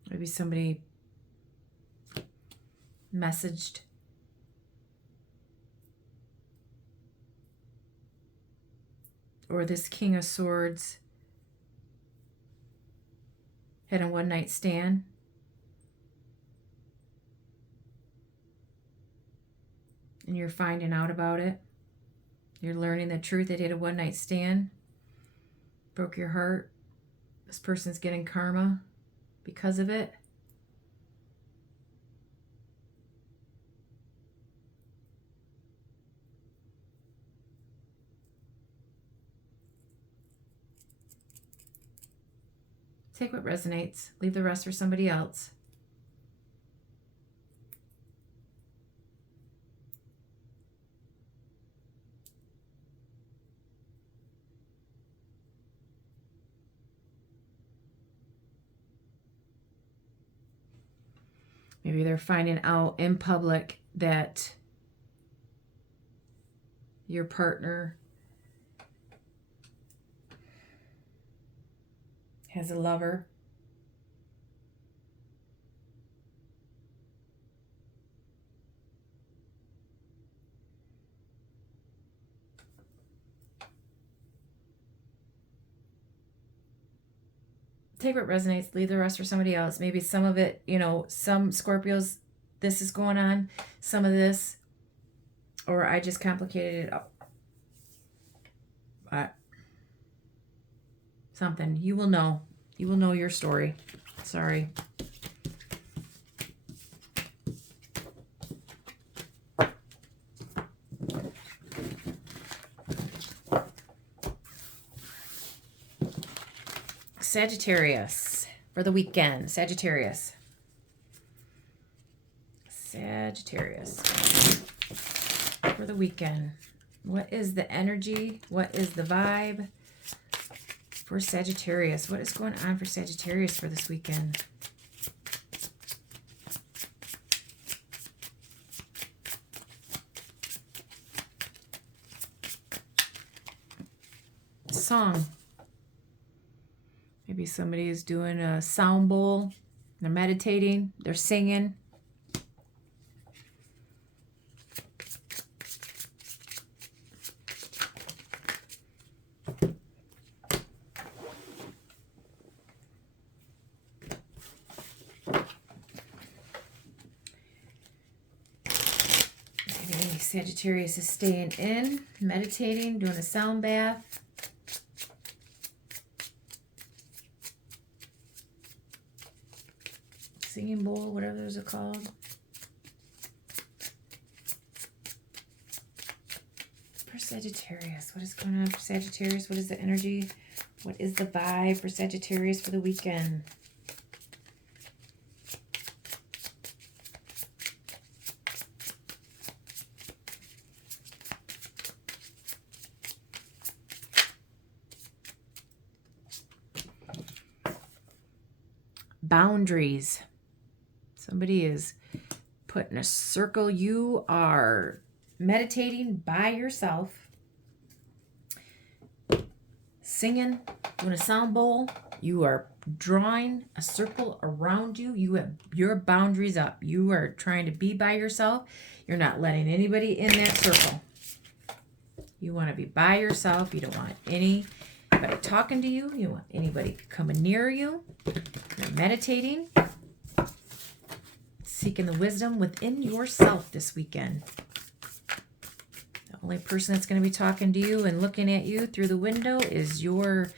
Maybe somebody messaged or this King of Swords had a one-night stand. And you're finding out about it. You're learning the truth. They did a one-night stand. Broke your heart. This person's getting karma because of it. Take what resonates. Leave the rest for somebody else. Maybe they're finding out in public that your partner has a lover. Take what resonates, leave the rest for somebody else. Maybe some of it, you know, some Scorpios, this is going on, some of this, or I just complicated it up. Something. You will know. You will know your story. Sorry. Sagittarius for the weekend. Sagittarius. Sagittarius for the weekend. What is the energy? What is the vibe for Sagittarius? What is going on for Sagittarius for this weekend? Song. Maybe somebody is doing a sound bowl. They're meditating. They're singing. Maybe Sagittarius is staying in, meditating, doing a sound bath. Singing bowl, whatever those are called. For Sagittarius, what is going on for Sagittarius? What is the energy? What is the vibe for Sagittarius for the weekend? Boundaries. Somebody is put in a circle. You are meditating by yourself, singing, doing a sound bowl. You are drawing a circle around you. You have your boundaries up. You are trying to be by yourself. You're not letting anybody in that circle. You want to be by yourself. You don't want anybody talking to you. You don't want anybody coming near you. You're meditating. Seeking the wisdom within yourself this weekend. The only person that's going to be talking to you and looking at you through the window is your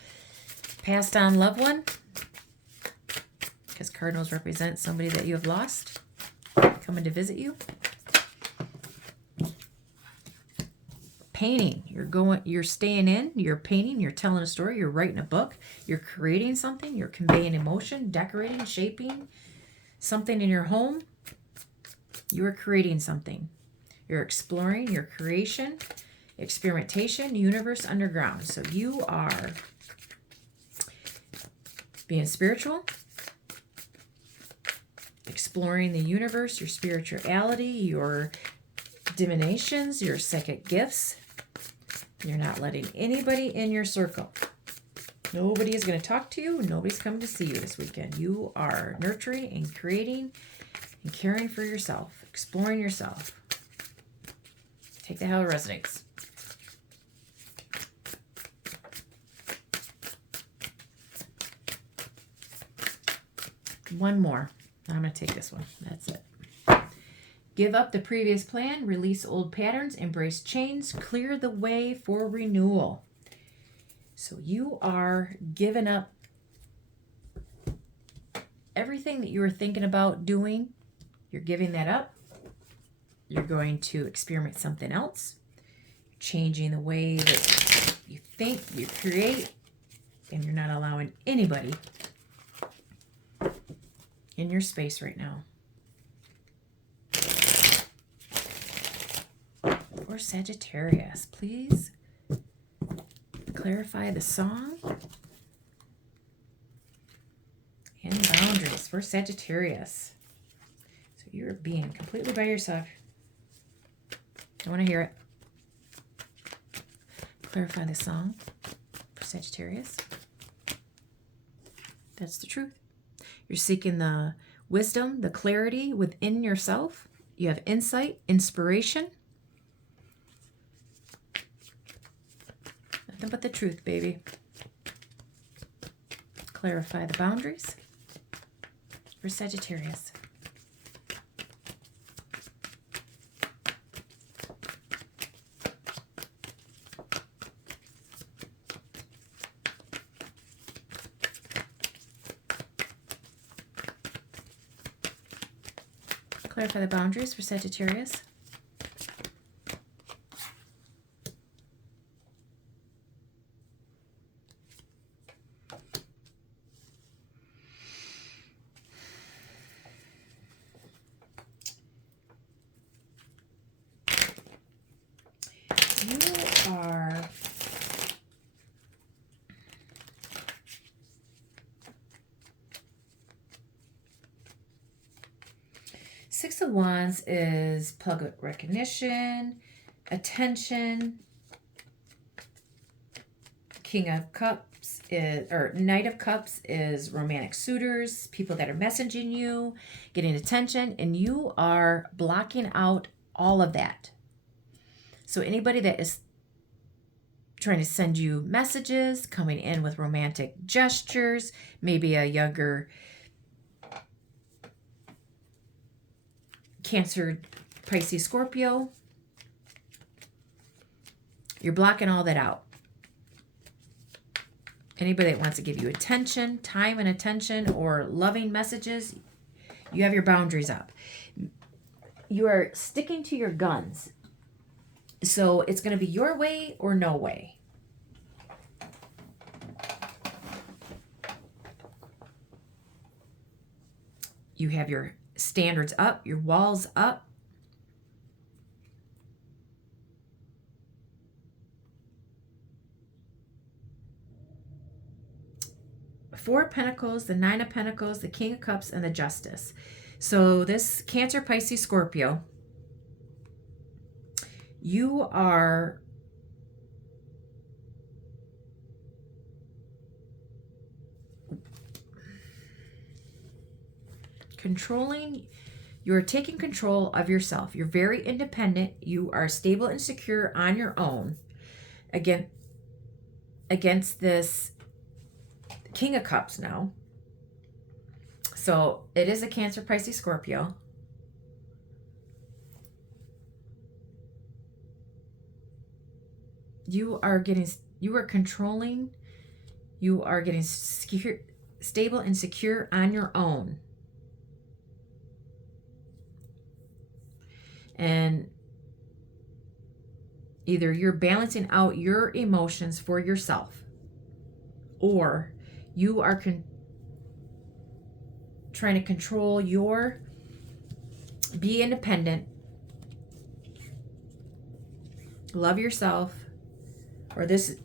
passed on loved one. Because cardinals represent somebody that you have lost coming to visit you. Painting. You're staying in, you're painting, you're telling a story, you're writing a book, you're creating something, you're conveying emotion, decorating, shaping something in your home. You are creating something. You're exploring your creation, experimentation, universe underground. So you are being spiritual, exploring the universe, your spirituality, your divinations, your psychic gifts. You're not letting anybody in your circle. Nobody is going to talk to you. Nobody's coming to see you this weekend. You are nurturing and creating and caring for yourself, exploring yourself. Take the how it resonates. One more. I'm going to take this one. That's it. Give up the previous plan, release old patterns, embrace change, clear the way for renewal. So you are giving up everything that you were thinking about doing. You're giving that up. You're going to experiment something else. You're changing the way that you think, you create, and you're not allowing anybody in your space right now. For Sagittarius, please clarify the song and boundaries for Sagittarius. So you're being completely by yourself. I want to hear it. Clarify the song for Sagittarius. That's the truth. You're seeking the wisdom, the clarity within yourself. You have insight, inspiration. Nothing but the truth, baby. Clarify the boundaries for Sagittarius. Clarify the boundaries for Sagittarius. You are Six of Wands is public recognition, attention. King of Cups is, or Knight of Cups is romantic suitors, people that are messaging you, getting attention, and you are blocking out all of that. So anybody that is trying to send you messages, coming in with romantic gestures, maybe a younger Cancer, Pisces, Scorpio, you're blocking all that out. Anybody that wants to give you attention, time and attention, or loving messages, you have your boundaries up. You are sticking to your guns. So it's going to be your way or no way. You have your standards up, your walls up. Four of Pentacles, the Nine of Pentacles, the King of Cups, and the Justice. So this Cancer, Pisces, Scorpio, you are controlling, you're taking control of yourself. You're very independent. You are stable and secure on your own. Again, against this King of Cups now. So it is a Cancer, Pisces, Scorpio. You are controlling. You are getting secure, stable and secure on your own. And either you're balancing out your emotions for yourself, or you are trying to control be independent, love yourself, or this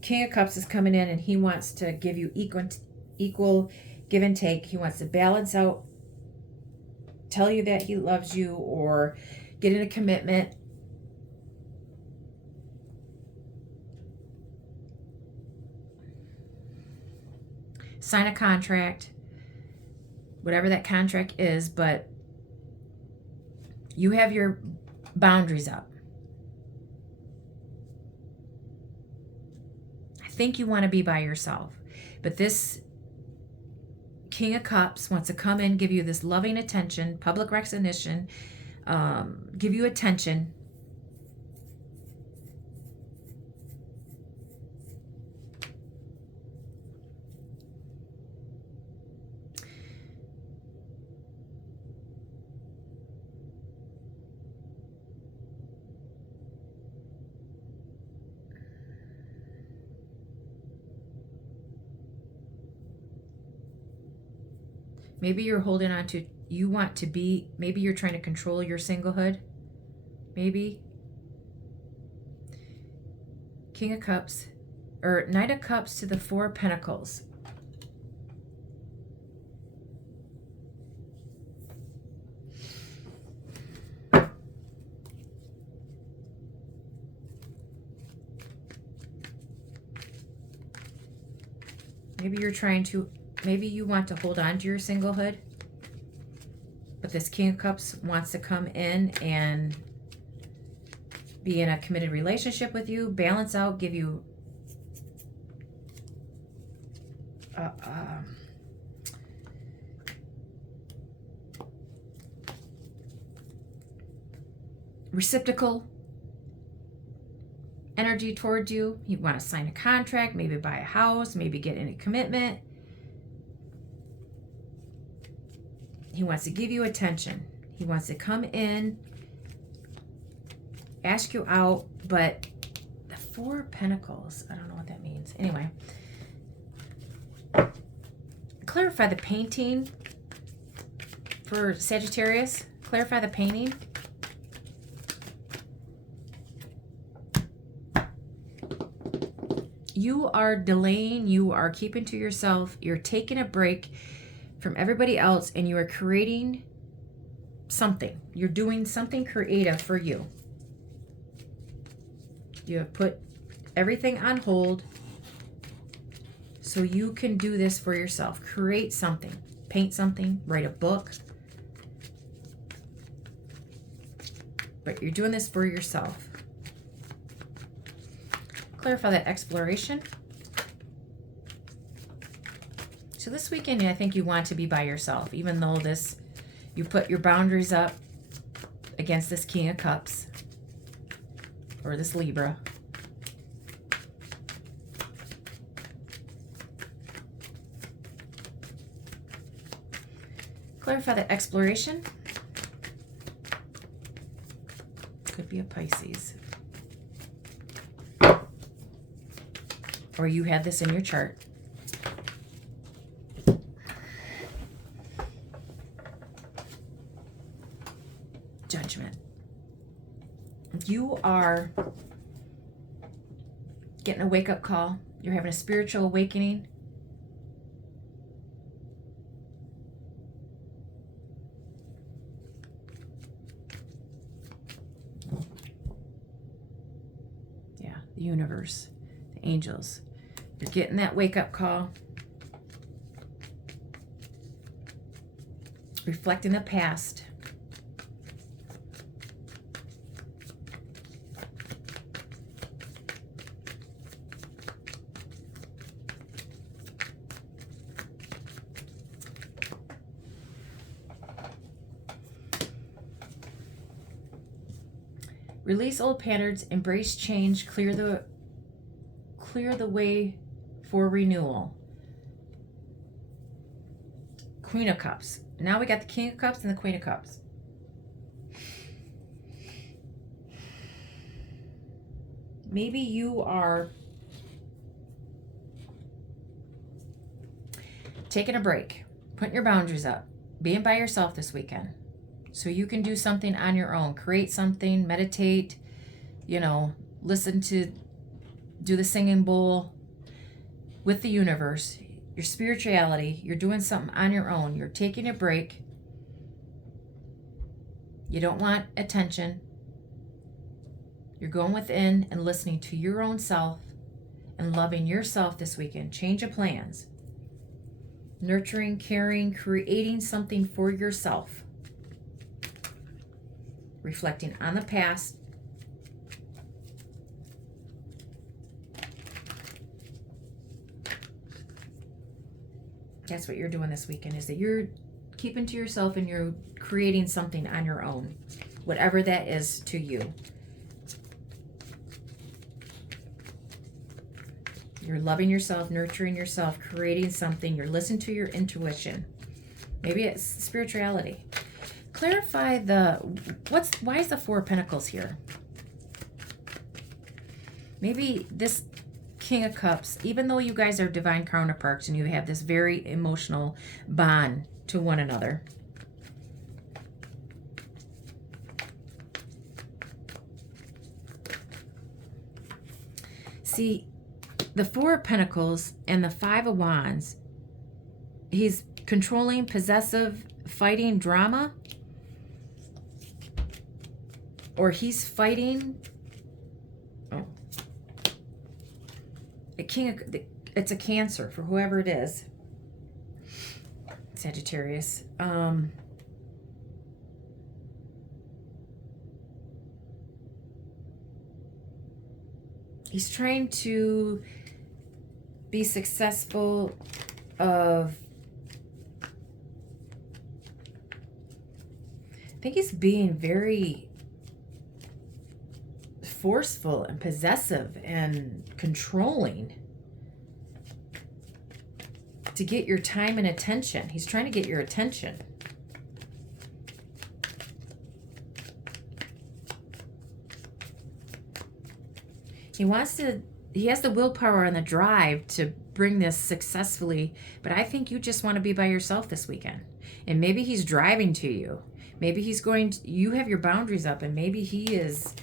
King of Cups is coming in and he wants to give you equal give and take. He wants to balance out, tell you that he loves you, or get in a commitment. Sign a contract, whatever that contract is, but you have your boundaries up. I think you want to be by yourself, but this King of Cups wants to come in, give you this loving attention, public recognition, give you attention. Maybe you're holding on to, you want to be, maybe you're trying to control your singlehood. Maybe. King of Cups, or Knight of Cups to the Four of Pentacles. Maybe you're trying to, maybe you want to hold on to your singlehood, but this King of Cups wants to come in and be in a committed relationship with you, balance out, give you reciprocal energy towards you. You want to sign a contract, maybe buy a house, maybe get in a commitment. He wants to give you attention. He wants to come in, ask you out, but the Four of Pentacles, I don't know what that means. Anyway, clarify the painting for Sagittarius. Clarify the painting. You are delaying, you are keeping to yourself, you're taking a break from everybody else, and you are creating something. You're doing something creative for you. You have put everything on hold so you can do this for yourself. Create something, paint something, write a book. But you're doing this for yourself. Clarify that exploration. So this weekend, I think you want to be by yourself, even though this, you put your boundaries up against this King of Cups or this Libra. Clarify that exploration. Could be a Pisces. Or you have this in your chart. Judgment. You are getting a wake-up call. You're having a spiritual awakening. Yeah, the universe, the angels. You're getting that wake-up call. Reflecting the past. Release old patterns, embrace change, clear the way for renewal. Queen of Cups. Now we got the King of Cups and the Queen of Cups. Maybe you are taking a break, putting your boundaries up, being by yourself this weekend. So you can do something on your own, create something, meditate, listen to, do the singing bowl with the universe, your spirituality. You're doing something on your own. You're taking a break. You don't want attention. You're going within and listening to your own self and loving yourself this weekend. Change of plans. Nurturing, caring, creating something for yourself. Reflecting on the past. That's what you're doing this weekend, is that you're keeping to yourself and you're creating something on your own, whatever that is to you. You're loving yourself, nurturing yourself, creating something. You're listening to your intuition. Maybe it's spirituality. Clarify why is the Four of Pentacles here? Maybe this King of Cups, even though you guys are divine counterparts and you have this very emotional bond to one another, see, the Four of Pentacles and the Five of Wands, he's controlling, possessive, fighting drama, or he's fighting. Oh, it's a Cancer for whoever it is. Sagittarius. He's trying to be successful I think he's being very forceful and possessive and controlling to get your time and attention. He's trying to get your attention. He has the willpower and the drive to bring this successfully, but I think you just want to be by yourself this weekend. And maybe he's driving to you. Maybe you have your boundaries up, and maybe he is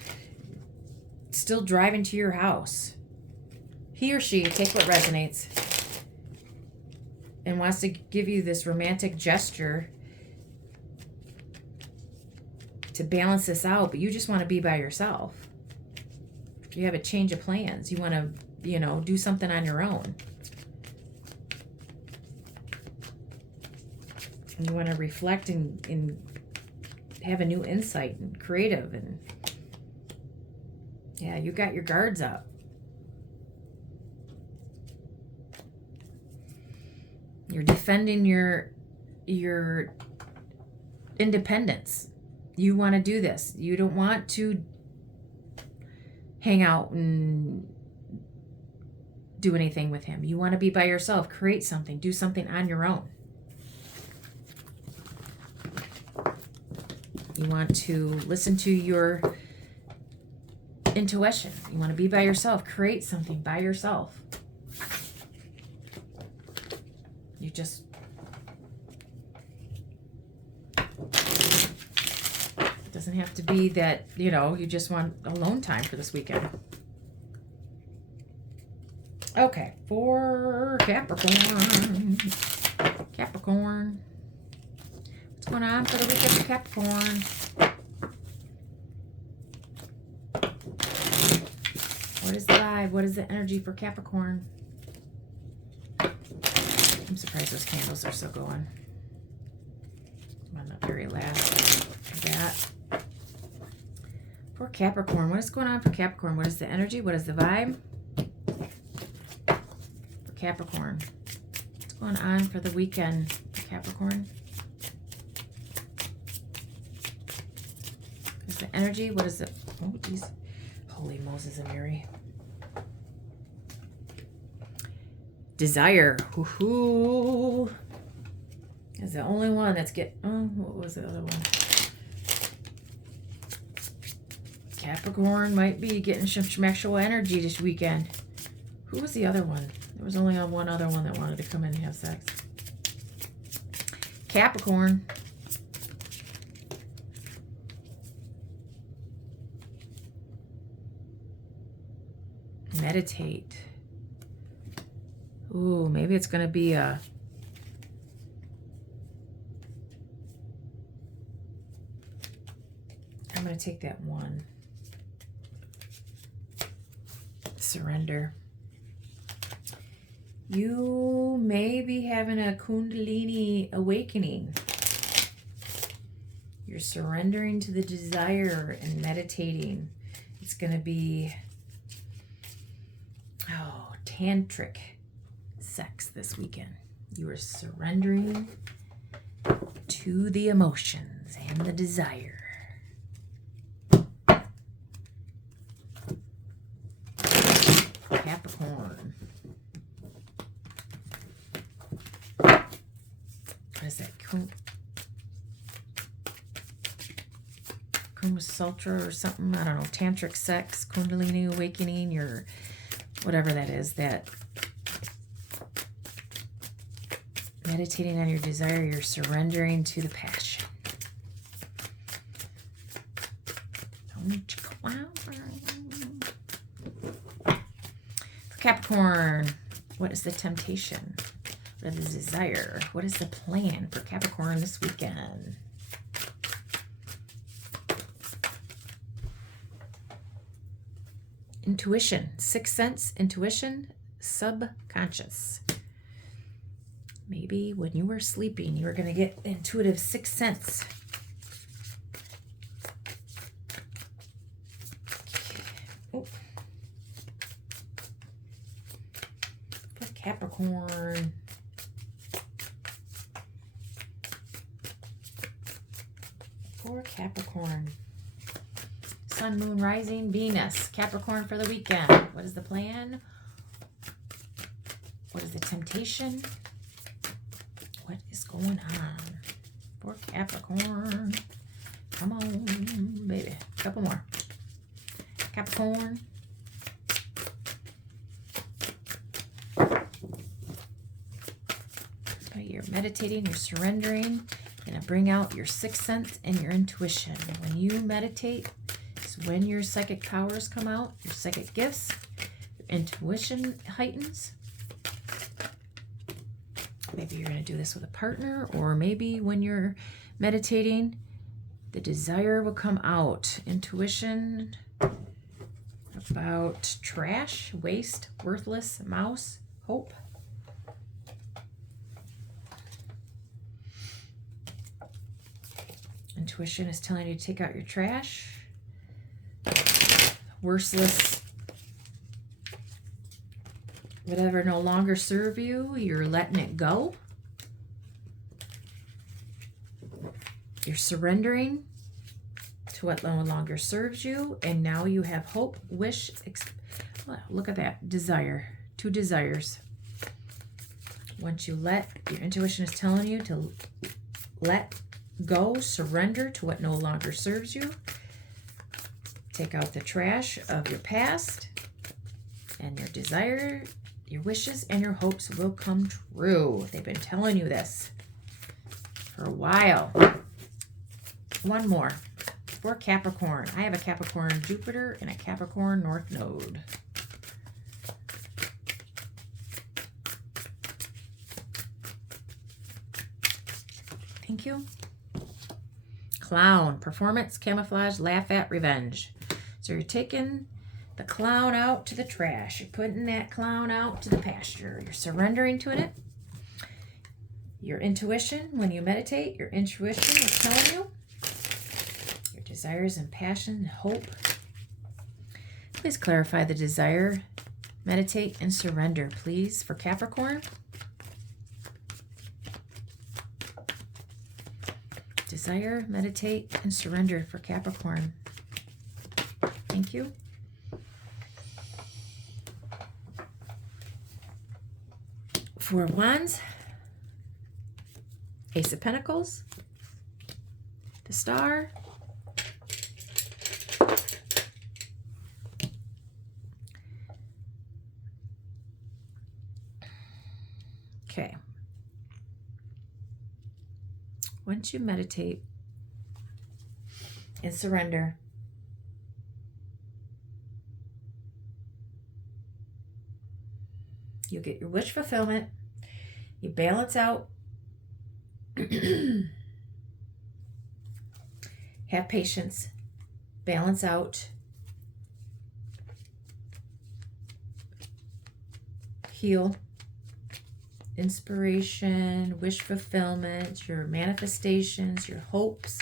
still driving to your house. He or she, take what resonates, and wants to give you this romantic gesture to balance this out, but you just want to be by yourself. You have a change of plans. You want to, do something on your own. You want to reflect and have a new insight and creative, and yeah, you got your guards up. You're defending your independence. You want to do this. You don't want to hang out and do anything with him. You want to be by yourself, create something, do something on your own. You want to listen to your intuition. You want to be by yourself, create something by yourself. You just it doesn't have to be that, you just want alone time for this weekend. Okay, for Capricorn. Capricorn. What's going on for the weekend for Capricorn? What is the vibe? What is the energy for Capricorn? I'm surprised those candles are still going. I'm on the very last of that. For Capricorn, what is going on for Capricorn? What is the energy? What is the vibe? For Capricorn. What's going on for the weekend for Capricorn? What is the energy? What is it? Oh, geez. Holy Moses and Mary. Desire. Woohoo. Is the only one that's what was the other one? Capricorn might be getting some sexual energy this weekend. Who was the other one? There was only one other one that wanted to come in and have sex. Capricorn. Meditate. Ooh, maybe it's going to be I'm going to take that one. Surrender. You may be having a Kundalini awakening. You're surrendering to the desire and meditating. It's going to be tantric sex this weekend. You are surrendering to the emotions and the desire. Capricorn. What is that? Kama Sutra or something? I don't know. Tantric sex, Kundalini awakening, your whatever that is. That meditating on your desire, you're surrendering to the passion. Don't you clown. For Capricorn, what is the temptation? What is the desire? What is the plan for Capricorn this weekend? Intuition, sixth sense, intuition, subconscious. Maybe when you were sleeping, you were going to get intuitive sixth sense. Oh. For Capricorn. For Capricorn. Sun, Moon, Rising, Venus. Capricorn for the weekend. What is the plan? What is the temptation? What is going on for Capricorn? Come on, baby. A couple more. Capricorn. So you're meditating, you're surrendering. You're going to bring out your sixth sense and your intuition. When you meditate, it's when your psychic powers come out, your psychic gifts, your intuition heightens. Maybe you're going to do this with a partner, or maybe when you're meditating, the desire will come out. Intuition about trash, waste, worthless, mouse, hope. Intuition is telling you to take out your trash. Worthless, whatever no longer serve you, you're letting it go. You're surrendering to what no longer serves you, and now you have hope, wish, well, look at that, desire, two desires. Once you let, your intuition is telling you to let go, surrender to what no longer serves you. Take out the trash of your past, and your desire, your wishes, and your hopes will come true. They've been telling you this for a while. One more for Capricorn. I have a Capricorn Jupiter and a Capricorn North Node. Thank you. Clown, performance, camouflage, laugh at, revenge. So you're taking the clown out to the trash. You're putting that clown out to the pasture. You're surrendering to it. Your intuition, when you meditate, your intuition is telling you your desires and passion and hope. Please clarify the desire, meditate, and surrender, please, for Capricorn. Desire, meditate, and surrender for Capricorn. Thank you. Four of Wands, Ace of Pentacles, the Star, okay. Once you meditate and surrender, you get your wish fulfillment, you balance out, have patience, balance out, heal, inspiration, wish fulfillment, your manifestations, your hopes,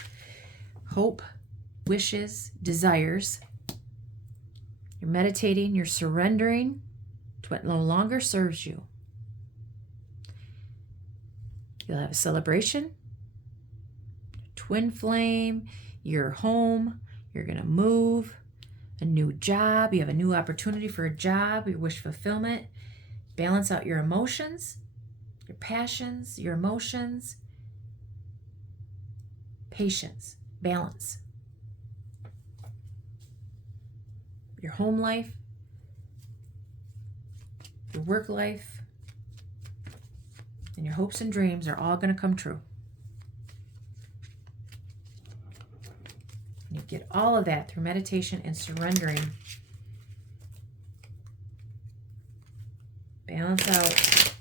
hope, wishes, desires. You're meditating, you're surrendering to what no longer serves you. You'll have a celebration, twin flame, your home, you're going to move, a new job, you have a new opportunity for a job, your wish fulfillment, balance out your emotions, your passions, your emotions, patience, balance. Your home life, your work life, and your hopes and dreams are all going to come true. You get all of that through meditation and surrendering. Balance out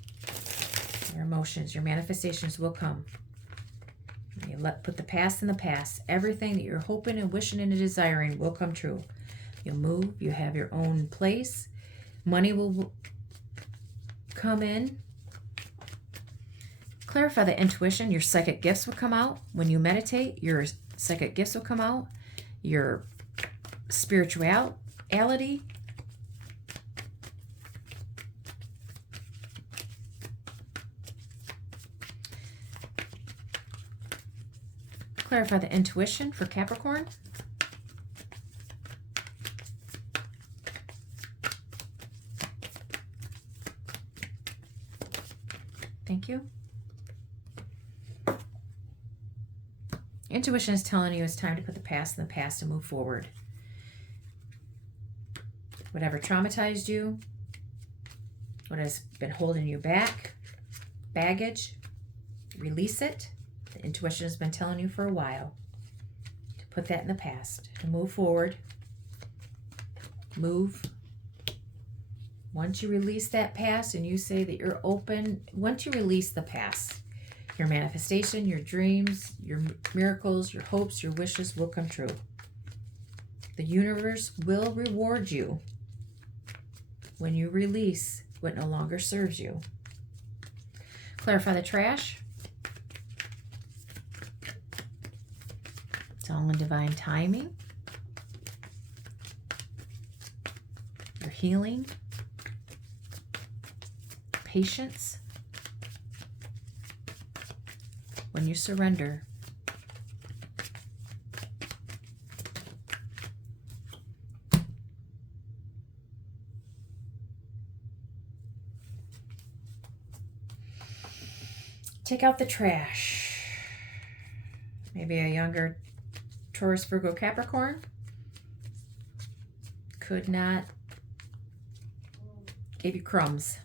your emotions. Your manifestations will come. You put the past in the past. Everything that you're hoping and wishing and desiring will come true. You'll move. You have your own place. Money will come in. Clarify the intuition. Your psychic gifts will come out. When you meditate, your psychic gifts will come out. Your spirituality. Clarify the intuition for Capricorn. Thank you. Intuition is telling you it's time to put the past in the past and move forward. Whatever traumatized you, what has been holding you back, baggage, release it. The intuition has been telling you for a while to put that in the past and move forward. Move. Once you release that past and you say that you're open, once you release the past, your manifestation, your dreams, your miracles, your hopes, your wishes will come true. The universe will reward you when you release what no longer serves you. Clarify the trash. It's all in divine timing. Your healing. Patience. When you surrender, take out the trash. Maybe a younger Taurus, Virgo, Capricorn could not give you crumbs.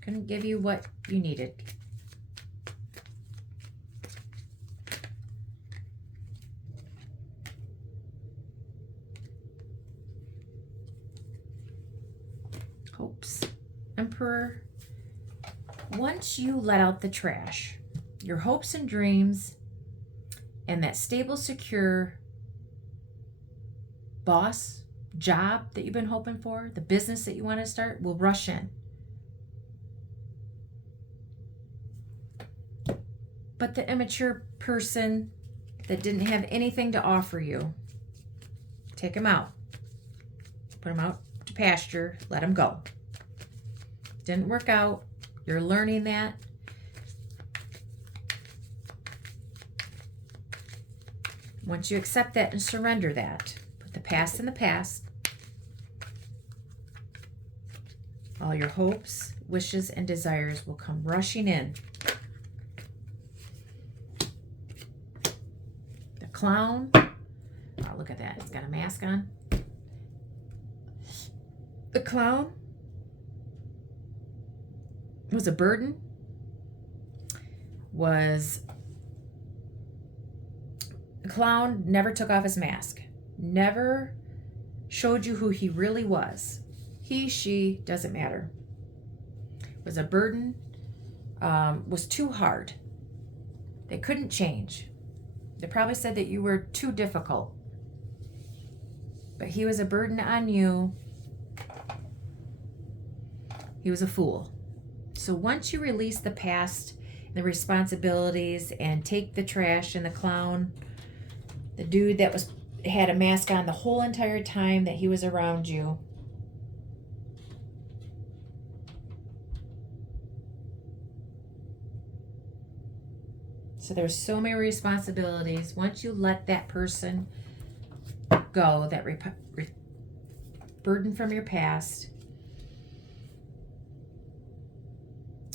Couldn't give you what you needed. Hopes. Emperor. Once you let out the trash, your hopes and dreams and that stable, secure boss, job that you've been hoping for, the business that you want to start will rush in. But the immature person that didn't have anything to offer you, take them out. Put them out to pasture. Let them go. Didn't work out. You're learning that. Once you accept that and surrender that, put the past in the past. All your hopes, wishes, and desires will come rushing in. Clown. Oh, look at that. It's got a mask on. The clown was a burden. The clown never took off his mask. Never showed you who he really was. He, she, doesn't matter. Was a burden. Was too hard. They couldn't change. They probably said that you were too difficult. But he was a burden on you. He was a fool. So once you release the past, the responsibilities, and take the trash and the clown, the dude that had a mask on the whole entire time that he was around you, So there's so many responsibilities. Once you let that person go, that burden from your past.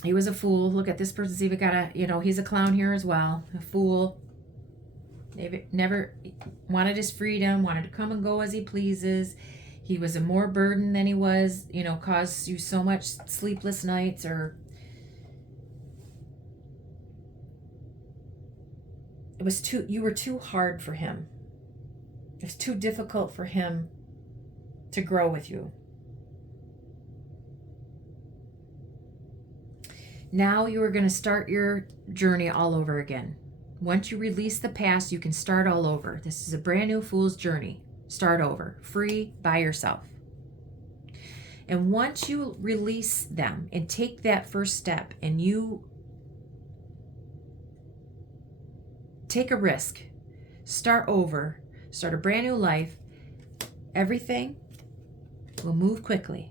He was a fool. Look at this person's even got a, he's a clown here as well. A fool. Never wanted his freedom, wanted to come and go as he pleases. He was a more burden than he was, caused you so much sleepless nights, or you were too hard for him. It was too difficult for him to grow with you. Now you are going to start your journey all over again. Once you release the past, you can start all over. This is a brand new fool's journey. Start over, free, by yourself. And once you release them and take that first step and you take a risk, start over, start a brand new life, everything will move quickly.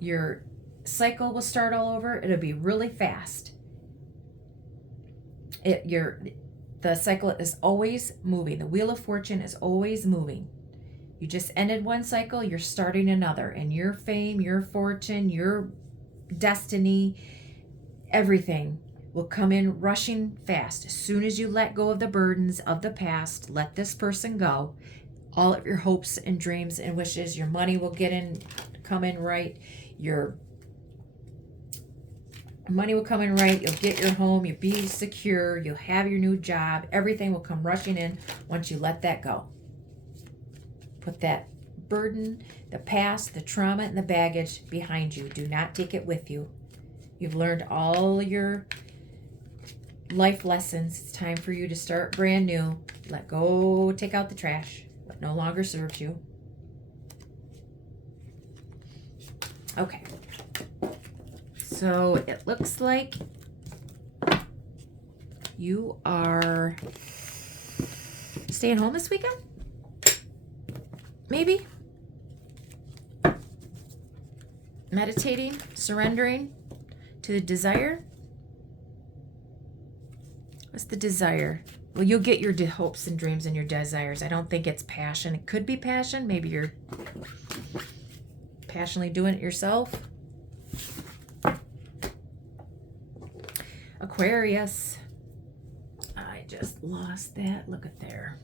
Your cycle will start all over. It'll be really fast. The cycle is always moving. The Wheel of Fortune is always moving. You just ended one cycle, you're starting another. And your fame, your fortune, your destiny, everything will come in rushing fast. As soon as you let go of the burdens of the past, let this person go, all of your hopes and dreams and wishes, your money will come in right. Your money will come in right. You'll get your home. You'll be secure. You'll have your new job. Everything will come rushing in once you let that go. Put that burden, the past, the trauma, and the baggage behind you. Do not take it with you. You've learned all your life lessons. It's time for you to start brand new. Let go, take out the trash, what no longer serves you. Okay. So it looks like you are staying home this weekend? Maybe? Meditating, surrendering to the desire? What's the desire? Well, you'll get your hopes and dreams and your desires. I don't think it's passion. It could be passion. Maybe you're passionately doing it yourself. Aquarius. I just lost that. Look at there.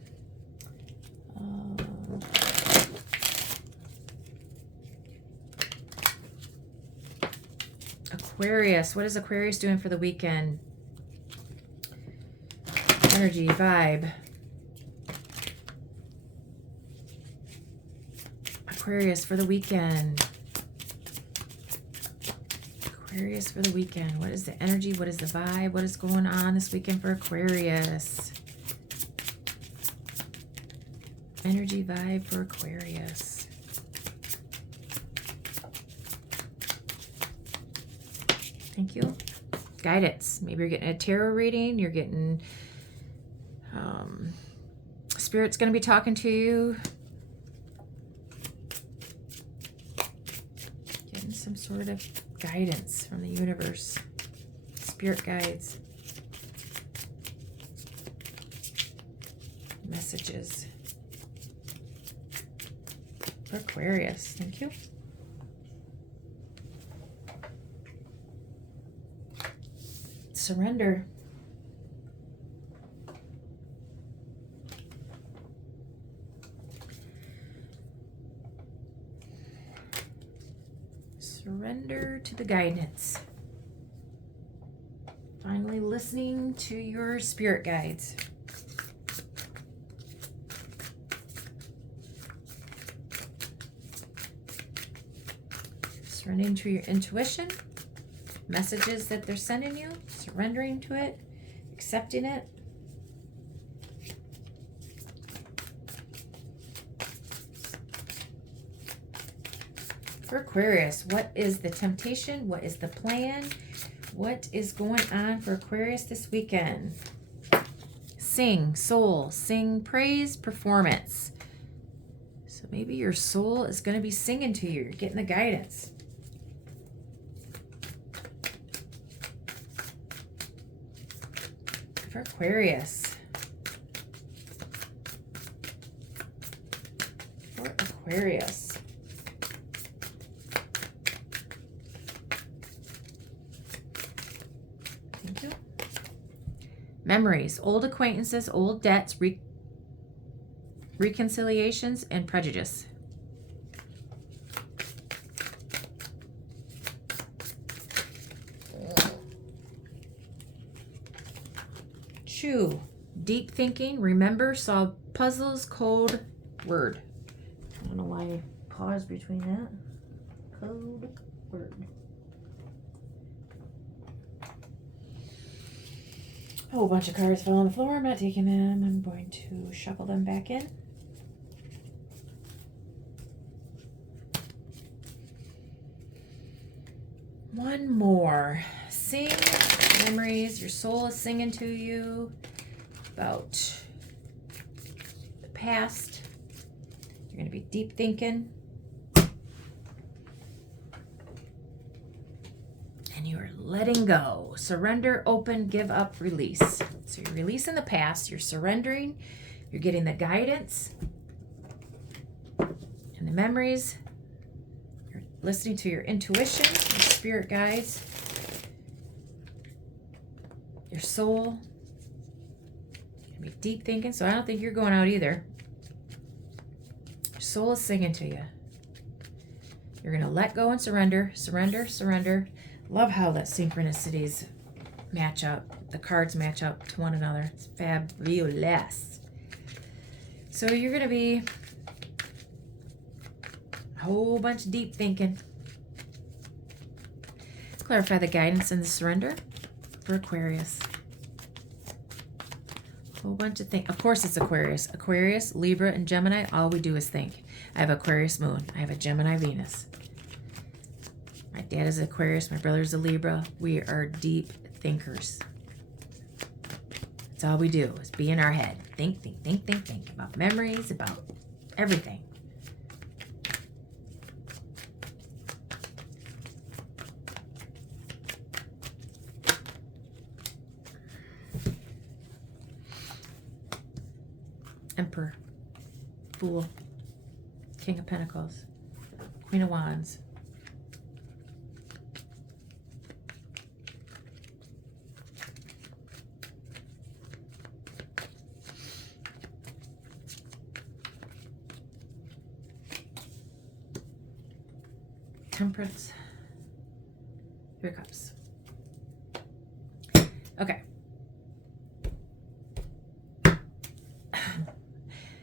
Aquarius. What is Aquarius doing for the weekend? Energy, vibe. Aquarius for the weekend. Aquarius for the weekend. What is the energy? What is the vibe? What is going on this weekend for Aquarius? Energy, vibe for Aquarius. Thank you. Guidance. Maybe you're getting a tarot reading. You're getting... Spirit's going to be talking to you. Getting some sort of guidance from the universe. Spirit guides. Messages. For Aquarius. Thank you. Surrender. Surrender to the guidance. Finally listening to your spirit guides. Surrendering to your intuition. Messages that they're sending you. Surrendering to it. Accepting it. For Aquarius, what is the temptation? What is the plan? What is going on for Aquarius this weekend? Sing, soul, sing, praise, performance. So maybe your soul is going to be singing to you. You're getting the guidance. for Aquarius. For Aquarius. Thank you. Memories, old acquaintances, old debts, reconciliations, and prejudice. Chew, deep thinking, remember, solve puzzles, code word. I don't know why I paused between that. Code word. A whole bunch of cards fell on the floor. I'm not taking them. I'm going to shuffle them back in. One more. Sing memories. Your soul is singing to you about the past. You're going to be deep thinking. And you are letting go. Surrender, open, give up, release. So you're releasing the past. You're surrendering. You're getting the guidance and the memories. You're listening to your intuition, your spirit guides, your soul. You're going to be deep thinking. So I don't think you're going out either. Your soul is singing to you. You're going to let go and surrender, surrender, surrender. Love how that synchronicities match up. The cards match up to one another. It's fabulous. So you're going to be a whole bunch of deep thinking. Let's clarify the guidance and the surrender for Aquarius. A whole bunch of things. Of course it's Aquarius. Aquarius, Libra, and Gemini, all we do is think. I have Aquarius moon. I have a Gemini Venus. My dad is Aquarius. My brother's a Libra. We are deep thinkers. That's all we do is be in our head. Think, think, think, think, think about memories, about everything. Emperor, Fool, King of Pentacles, Queen of Wands. Temperance. Here it comes. Okay.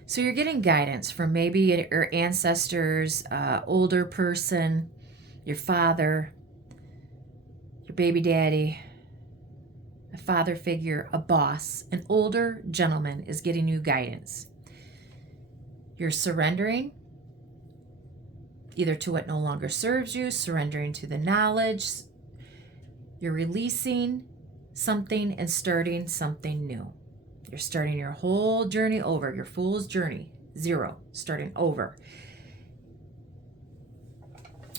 So you're getting guidance from maybe your ancestors, older person, your father, your baby daddy, a father figure, a boss. An older gentleman is getting you guidance. You're surrendering either to what no longer serves you, surrendering to the knowledge. You're releasing something and starting something new. You're starting your whole journey over, your fool's journey, 0, starting over.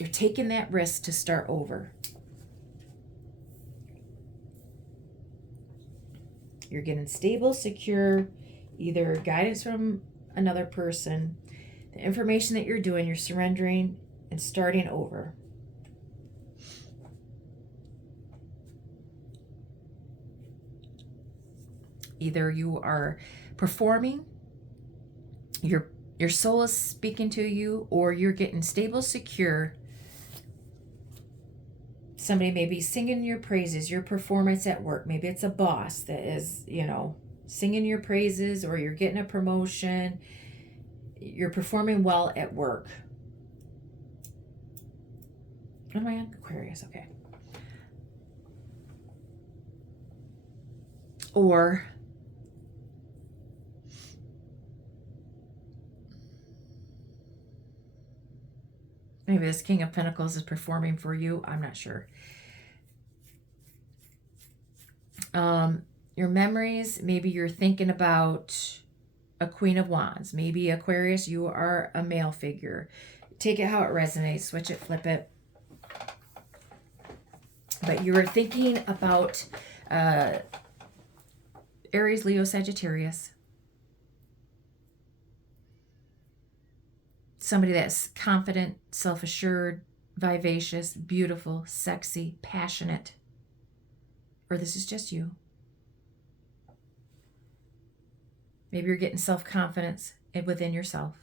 You're taking that risk to start over. You're getting stable, secure, either guidance from another person. The information that you're doing, you're surrendering and starting over. Either you are performing, your soul is speaking to you, or you're getting stable, secure. Somebody may be singing your praises, your performance at work. Maybe it's a boss that is, singing your praises, or you're getting a promotion. You're performing well at work. Oh man, Aquarius, okay. Or maybe this King of Pentacles is performing for you. I'm not sure. Your memories, maybe you're thinking about a Queen of Wands. Maybe Aquarius, you are a male figure. Take it how it resonates. Switch it, flip it. But you were thinking about Aries, Leo, Sagittarius. Somebody that's confident, self-assured, vivacious, beautiful, sexy, passionate. Or this is just you. Maybe you're getting self-confidence within yourself.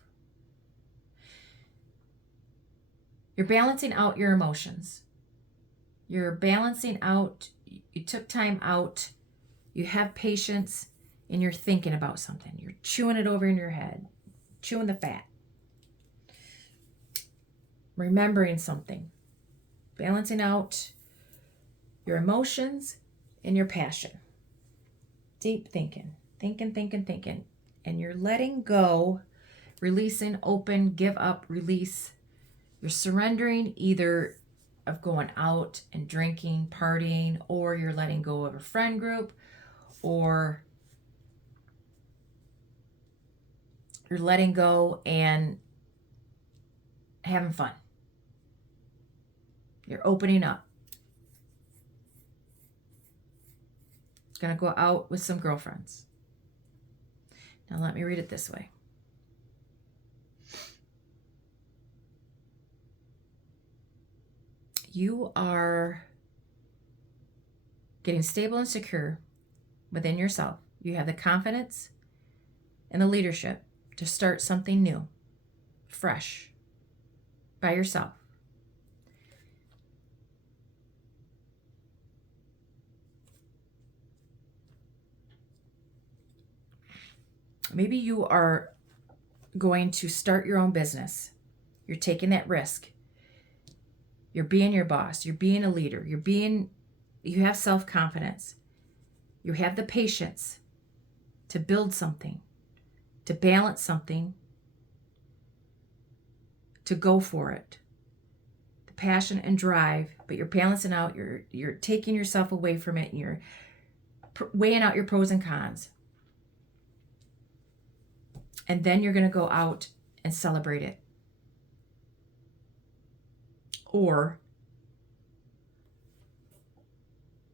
You're balancing out your emotions. You're balancing out, you took time out, you have patience, and you're thinking about something. You're chewing it over in your head, chewing the fat. Remembering something. Balancing out your emotions and your passion. Deep thinking. Thinking. And you're letting go, releasing, open, give up, release. You're surrendering either of going out and drinking, partying, or you're letting go of a friend group, or you're letting go and having fun. You're opening up. Gonna go out with some girlfriends. Now let me read it this way. You are getting stable and secure within yourself. You have the confidence and the leadership to start something new, fresh, by yourself. Maybe you are going to start your own business. You're taking that risk. You're being your boss. You're being a leader. You have self-confidence. You have the patience to build something, to balance something, to go for it. The passion and drive, but you're balancing out. You're taking yourself away from it, and you're weighing out your pros and cons. And then you're going to go out and celebrate it. Or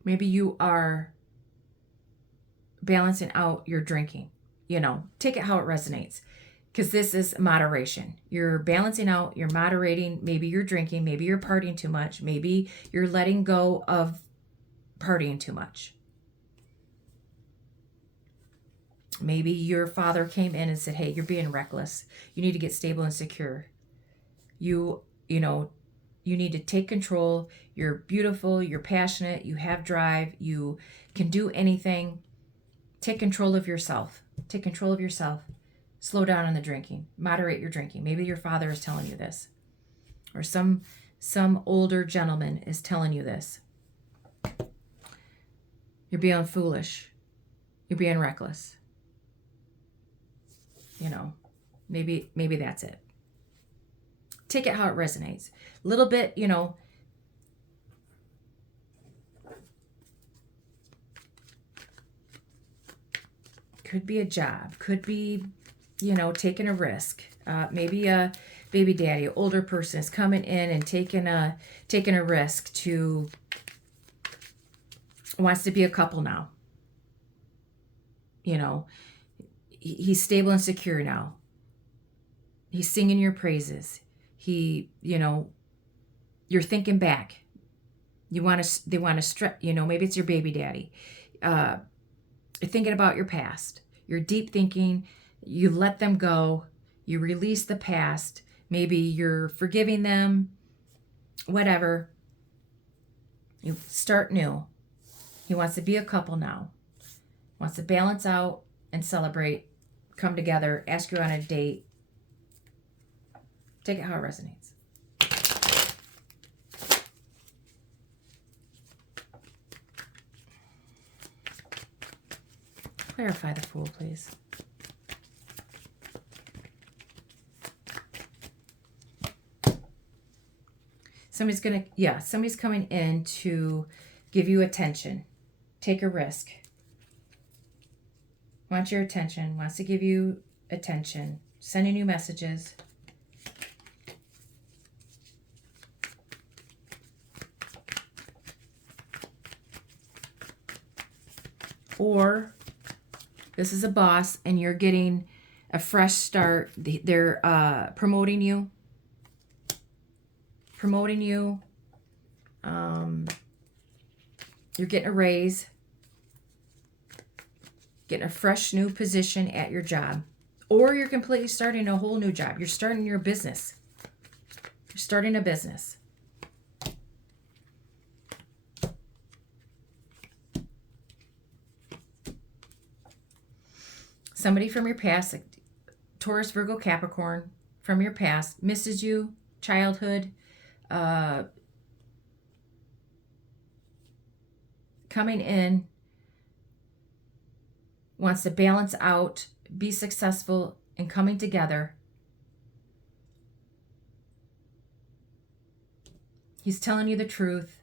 maybe you are balancing out your drinking. Take it how it resonates. Because this is moderation. You're balancing out, you're moderating. Maybe you're drinking, maybe you're partying too much. Maybe you're letting go of partying too much. Maybe your father came in and said, hey, you're being reckless. You need to get stable and secure. You need to take control. You're beautiful. You're passionate. You have drive. You can do anything. Take control of yourself. Take control of yourself. Slow down on the drinking. Moderate your drinking. Maybe your father is telling you this. Or some older gentleman is telling you this. You're being foolish. You're being reckless. Maybe that's it. Take it how it resonates. A little bit, could be a job, could be, taking a risk. Maybe a baby daddy, an older person is coming in and taking a risk wants to be a couple now. He's stable and secure now. He's singing your praises. You're thinking back. They want to stretch, maybe it's your baby daddy. You're thinking about your past. You're deep thinking. You let them go. You release the past. Maybe you're forgiving them. Whatever. You start new. He wants to be a couple now. Wants to balance out and celebrate. Come together. Ask you on a date. Take it how it resonates. Clarify the Fool, please. Somebody's coming in to give you attention. Take a risk. Wants your attention. Wants to give you attention. Sending you messages. Or This is a boss, and you're getting a fresh start. They're promoting you. You're getting a raise. Getting a fresh new position at your job. Or you're completely starting a whole new job. You're starting your business. You're starting a business. Somebody from your past, like Taurus, Virgo, Capricorn, from your past, misses you, childhood, coming in, wants to balance out, be successful, and coming together. He's telling you the truth.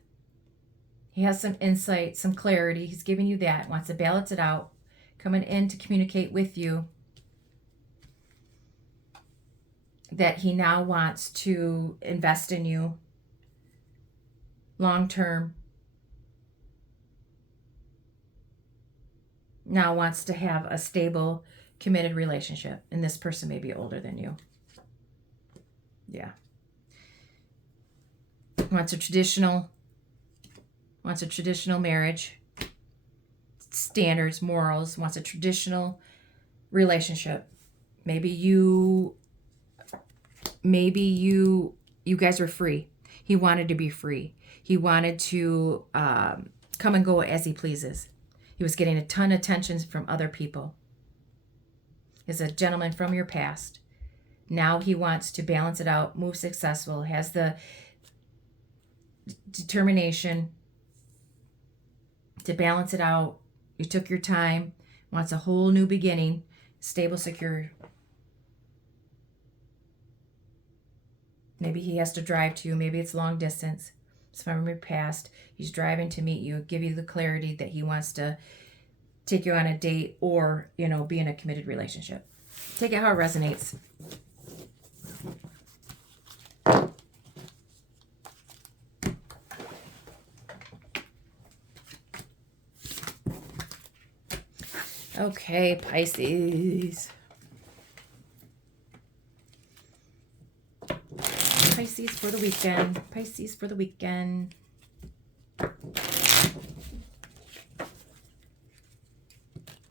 He has some insight, some clarity. He's giving you that, wants to balance it out, coming in to communicate with you that he now wants to invest in you long term. Now wants to have a stable, committed relationship. And this person may be older than you. Yeah. Wants a traditional marriage. Standards, morals, wants a traditional relationship. Maybe you guys were free. He wanted to be free. He wanted to come and go as he pleases. He was getting a ton of attention from other people. He's a gentleman from your past. Now he wants to balance it out, move successful, has the determination to balance it out. You took your time, wants a whole new beginning, stable, secure. Maybe he has to drive to you. Maybe it's long distance. It's from your past. He's driving to meet you, give you the clarity that he wants to take you on a date or, be in a committed relationship. Take it how it resonates. Okay, Pisces. Pisces for the weekend. Pisces for the weekend.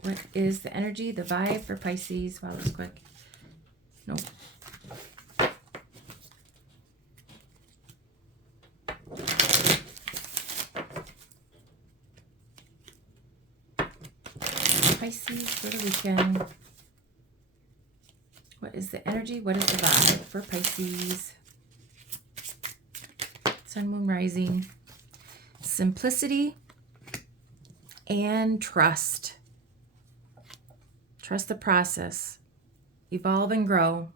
What is the energy, the vibe for Pisces? Wow, that was quick. Nope. Pisces for the weekend. What is the energy? What is the vibe for Pisces? Sun, moon, rising. Simplicity and trust. Trust the process. Evolve and grow.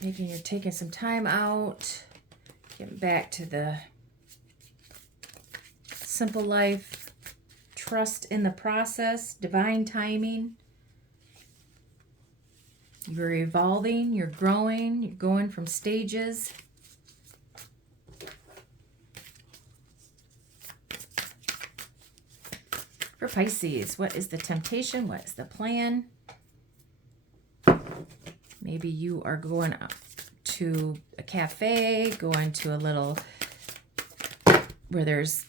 Making you're taking some time out. Getting back to the simple life. Trust in the process. Divine timing. You're evolving, you're growing, you're going from stages. For Pisces, what is the temptation? What is the plan? Maybe you are going up to a cafe, going to a little where there's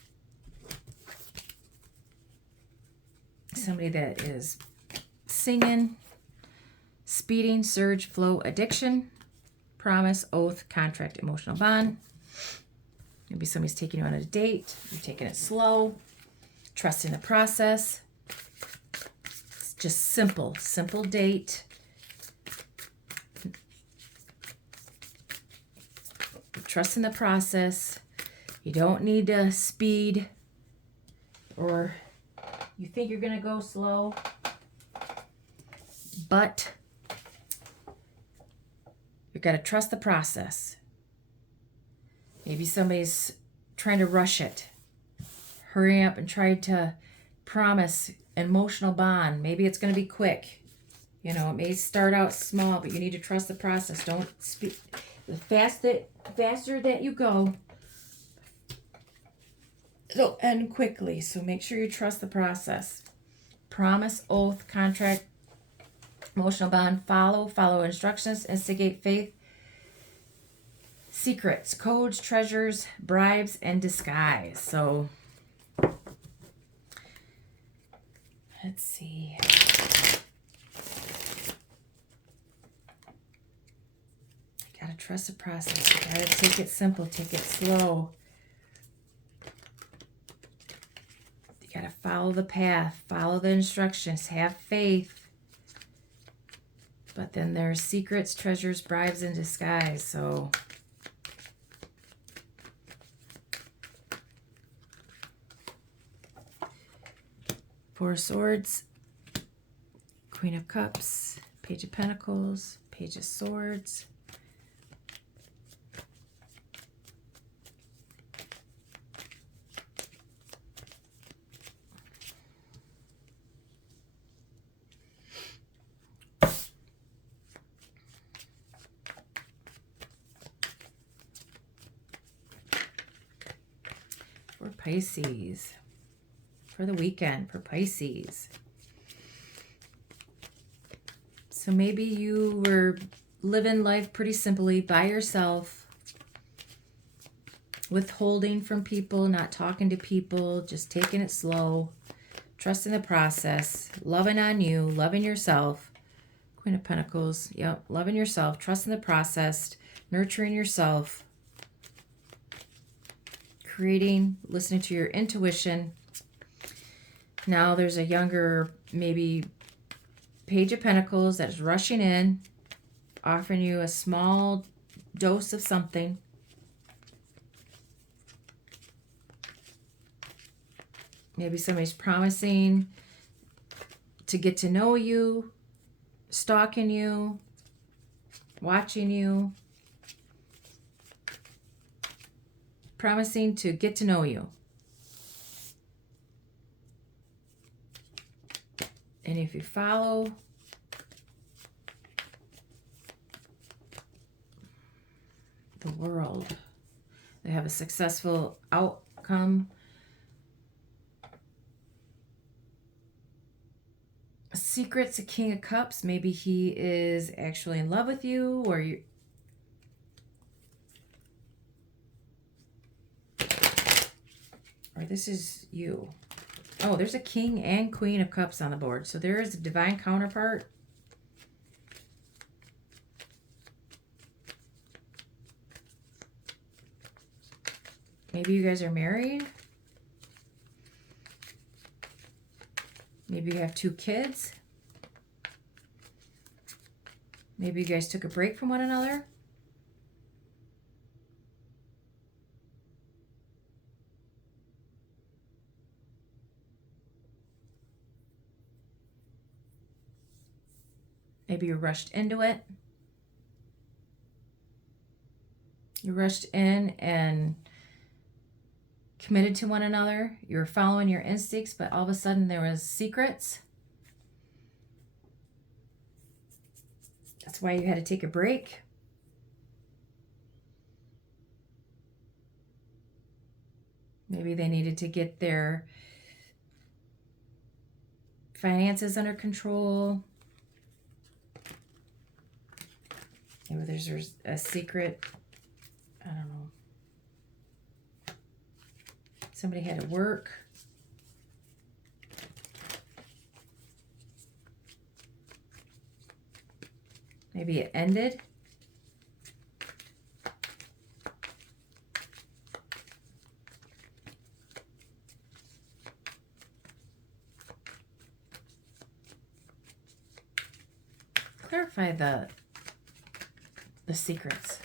somebody that is singing. Speeding, surge, flow, addiction, promise, oath, contract, emotional bond. Maybe somebody's taking you on a date. You're taking it slow. Trusting the process. It's just simple date. Trusting the process. You don't need to speed or you think you're going to go slow. But you've got to trust the process. Maybe somebody's trying to rush it. Hurry up and try to promise an emotional bond. Maybe it's going to be quick. You know, it may start out small, but you need to trust the process. Don't speak. The faster that you go, it'll end quickly. So make sure you trust the process. Promise, oath, contract, emotional bond, follow instructions, instigate faith, secrets, codes, treasures, bribes, and disguise. So let's see. You gotta trust the process. You gotta take it simple, take it slow. You gotta follow the path, follow the instructions, have faith. But then there's secrets, treasures, bribes, and disguise. So Four of Swords, Queen of Cups, Page of Pentacles, Page of Swords. For Pisces. For the weekend, for Pisces. So maybe you were living life pretty simply by yourself, withholding from people, not talking to people, just taking it slow, trusting the process, loving on you, loving yourself. Queen of Pentacles, yep, loving yourself, trusting the process, nurturing yourself, creating, listening to your intuition. Now there's a younger, maybe Page of Pentacles that's rushing in, offering you a small dose of something. Maybe somebody's promising to get to know you, stalking you, watching you, promising to get to know you. And if you follow the world, they have a successful outcome. Secrets, a King of Cups. Maybe he is actually in love with you, or you. Or this is you. Oh, there's a King and Queen of Cups on the board. So there is a divine counterpart. Maybe you guys are married. Maybe you have 2 kids. Maybe you guys took a break from one another. Maybe you rushed into it. You rushed in and committed to one another. You were following your instincts, but all of a sudden there was secrets. That's why you had to take a break. Maybe they needed to get their finances under control. Maybe there's a secret, I don't know. Somebody had to work. Maybe it ended. Clarify the secrets.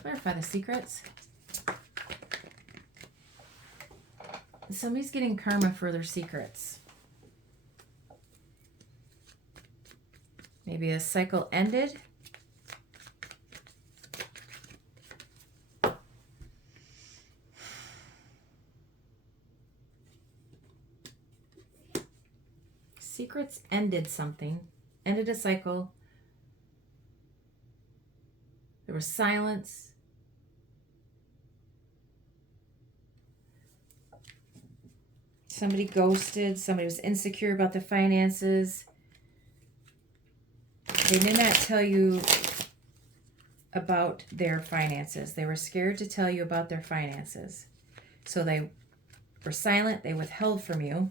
Clarify the secrets. Somebody's getting karma for their secrets. Maybe a cycle ended. Secrets ended something. ended a cycle. There was silence. Somebody ghosted. Somebody was insecure about their finances. They did not tell you about their finances. They were scared to tell you about their finances. So they were silent. They withheld from you.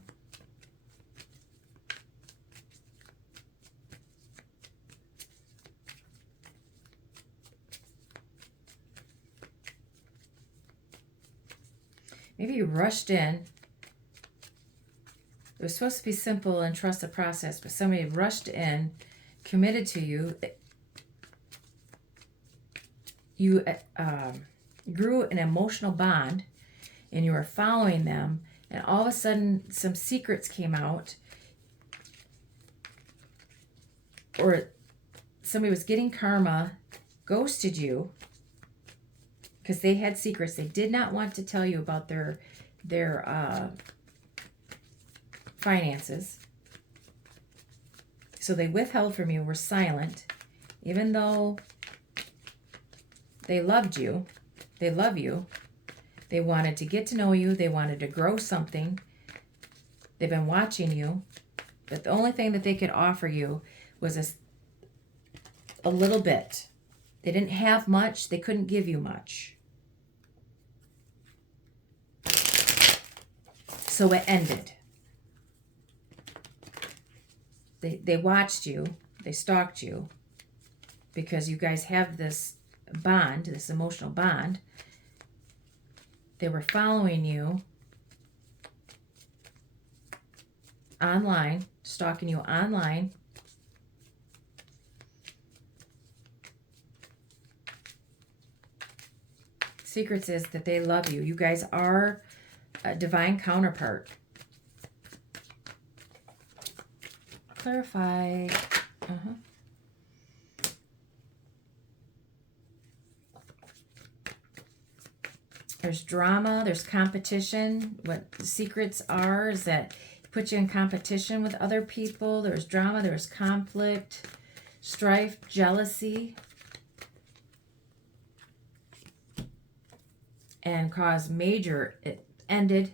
Maybe you rushed in. It was supposed to be simple and trust the process, but somebody rushed in, committed to you. You grew an emotional bond, and you were following them, and all of a sudden some secrets came out, or somebody was getting karma, ghosted you, because they had secrets. They did not want to tell you about their finances. So they withheld from you, were silent, even though they loved you. They love you. They wanted to get to know you. They wanted to grow something. They've been watching you. But the only thing that they could offer you was a little bit. They didn't have much. They couldn't give you much. So it ended. They watched you. They stalked you. Because you guys have this bond, this emotional bond. They were following you online, stalking you online. Secrets is that they love you. You guys are a divine counterpart. Clarify. There's drama, there's competition. What the secrets are is that it puts you in competition with other people. There's drama, there's conflict, strife, jealousy, and caused major, it ended.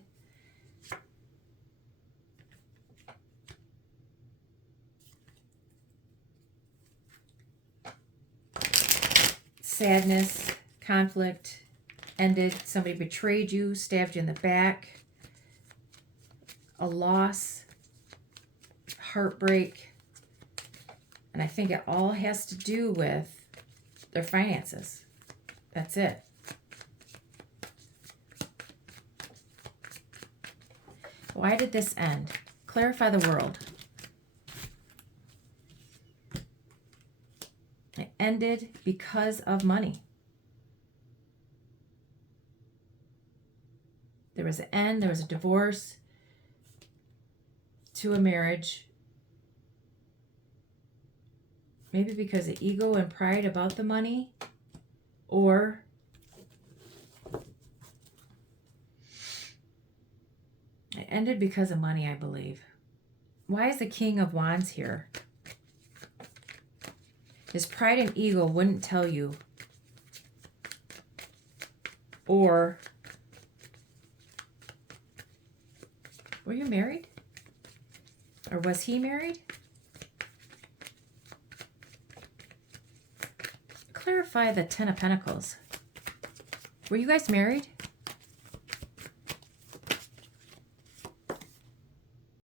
Sadness, conflict, ended. Somebody betrayed you, stabbed you in the back. A loss, heartbreak. And I think it all has to do with their finances. That's it. Why did this end? Clarify the world. It ended because of money. There was an end, there was a divorce to a marriage. Maybe because of ego and pride about the money, or it ended because of money, I believe. Why is the King of Wands here? His pride and ego wouldn't tell you. Or, were you married? Or was he married? Clarify the Ten of Pentacles. Were you guys married?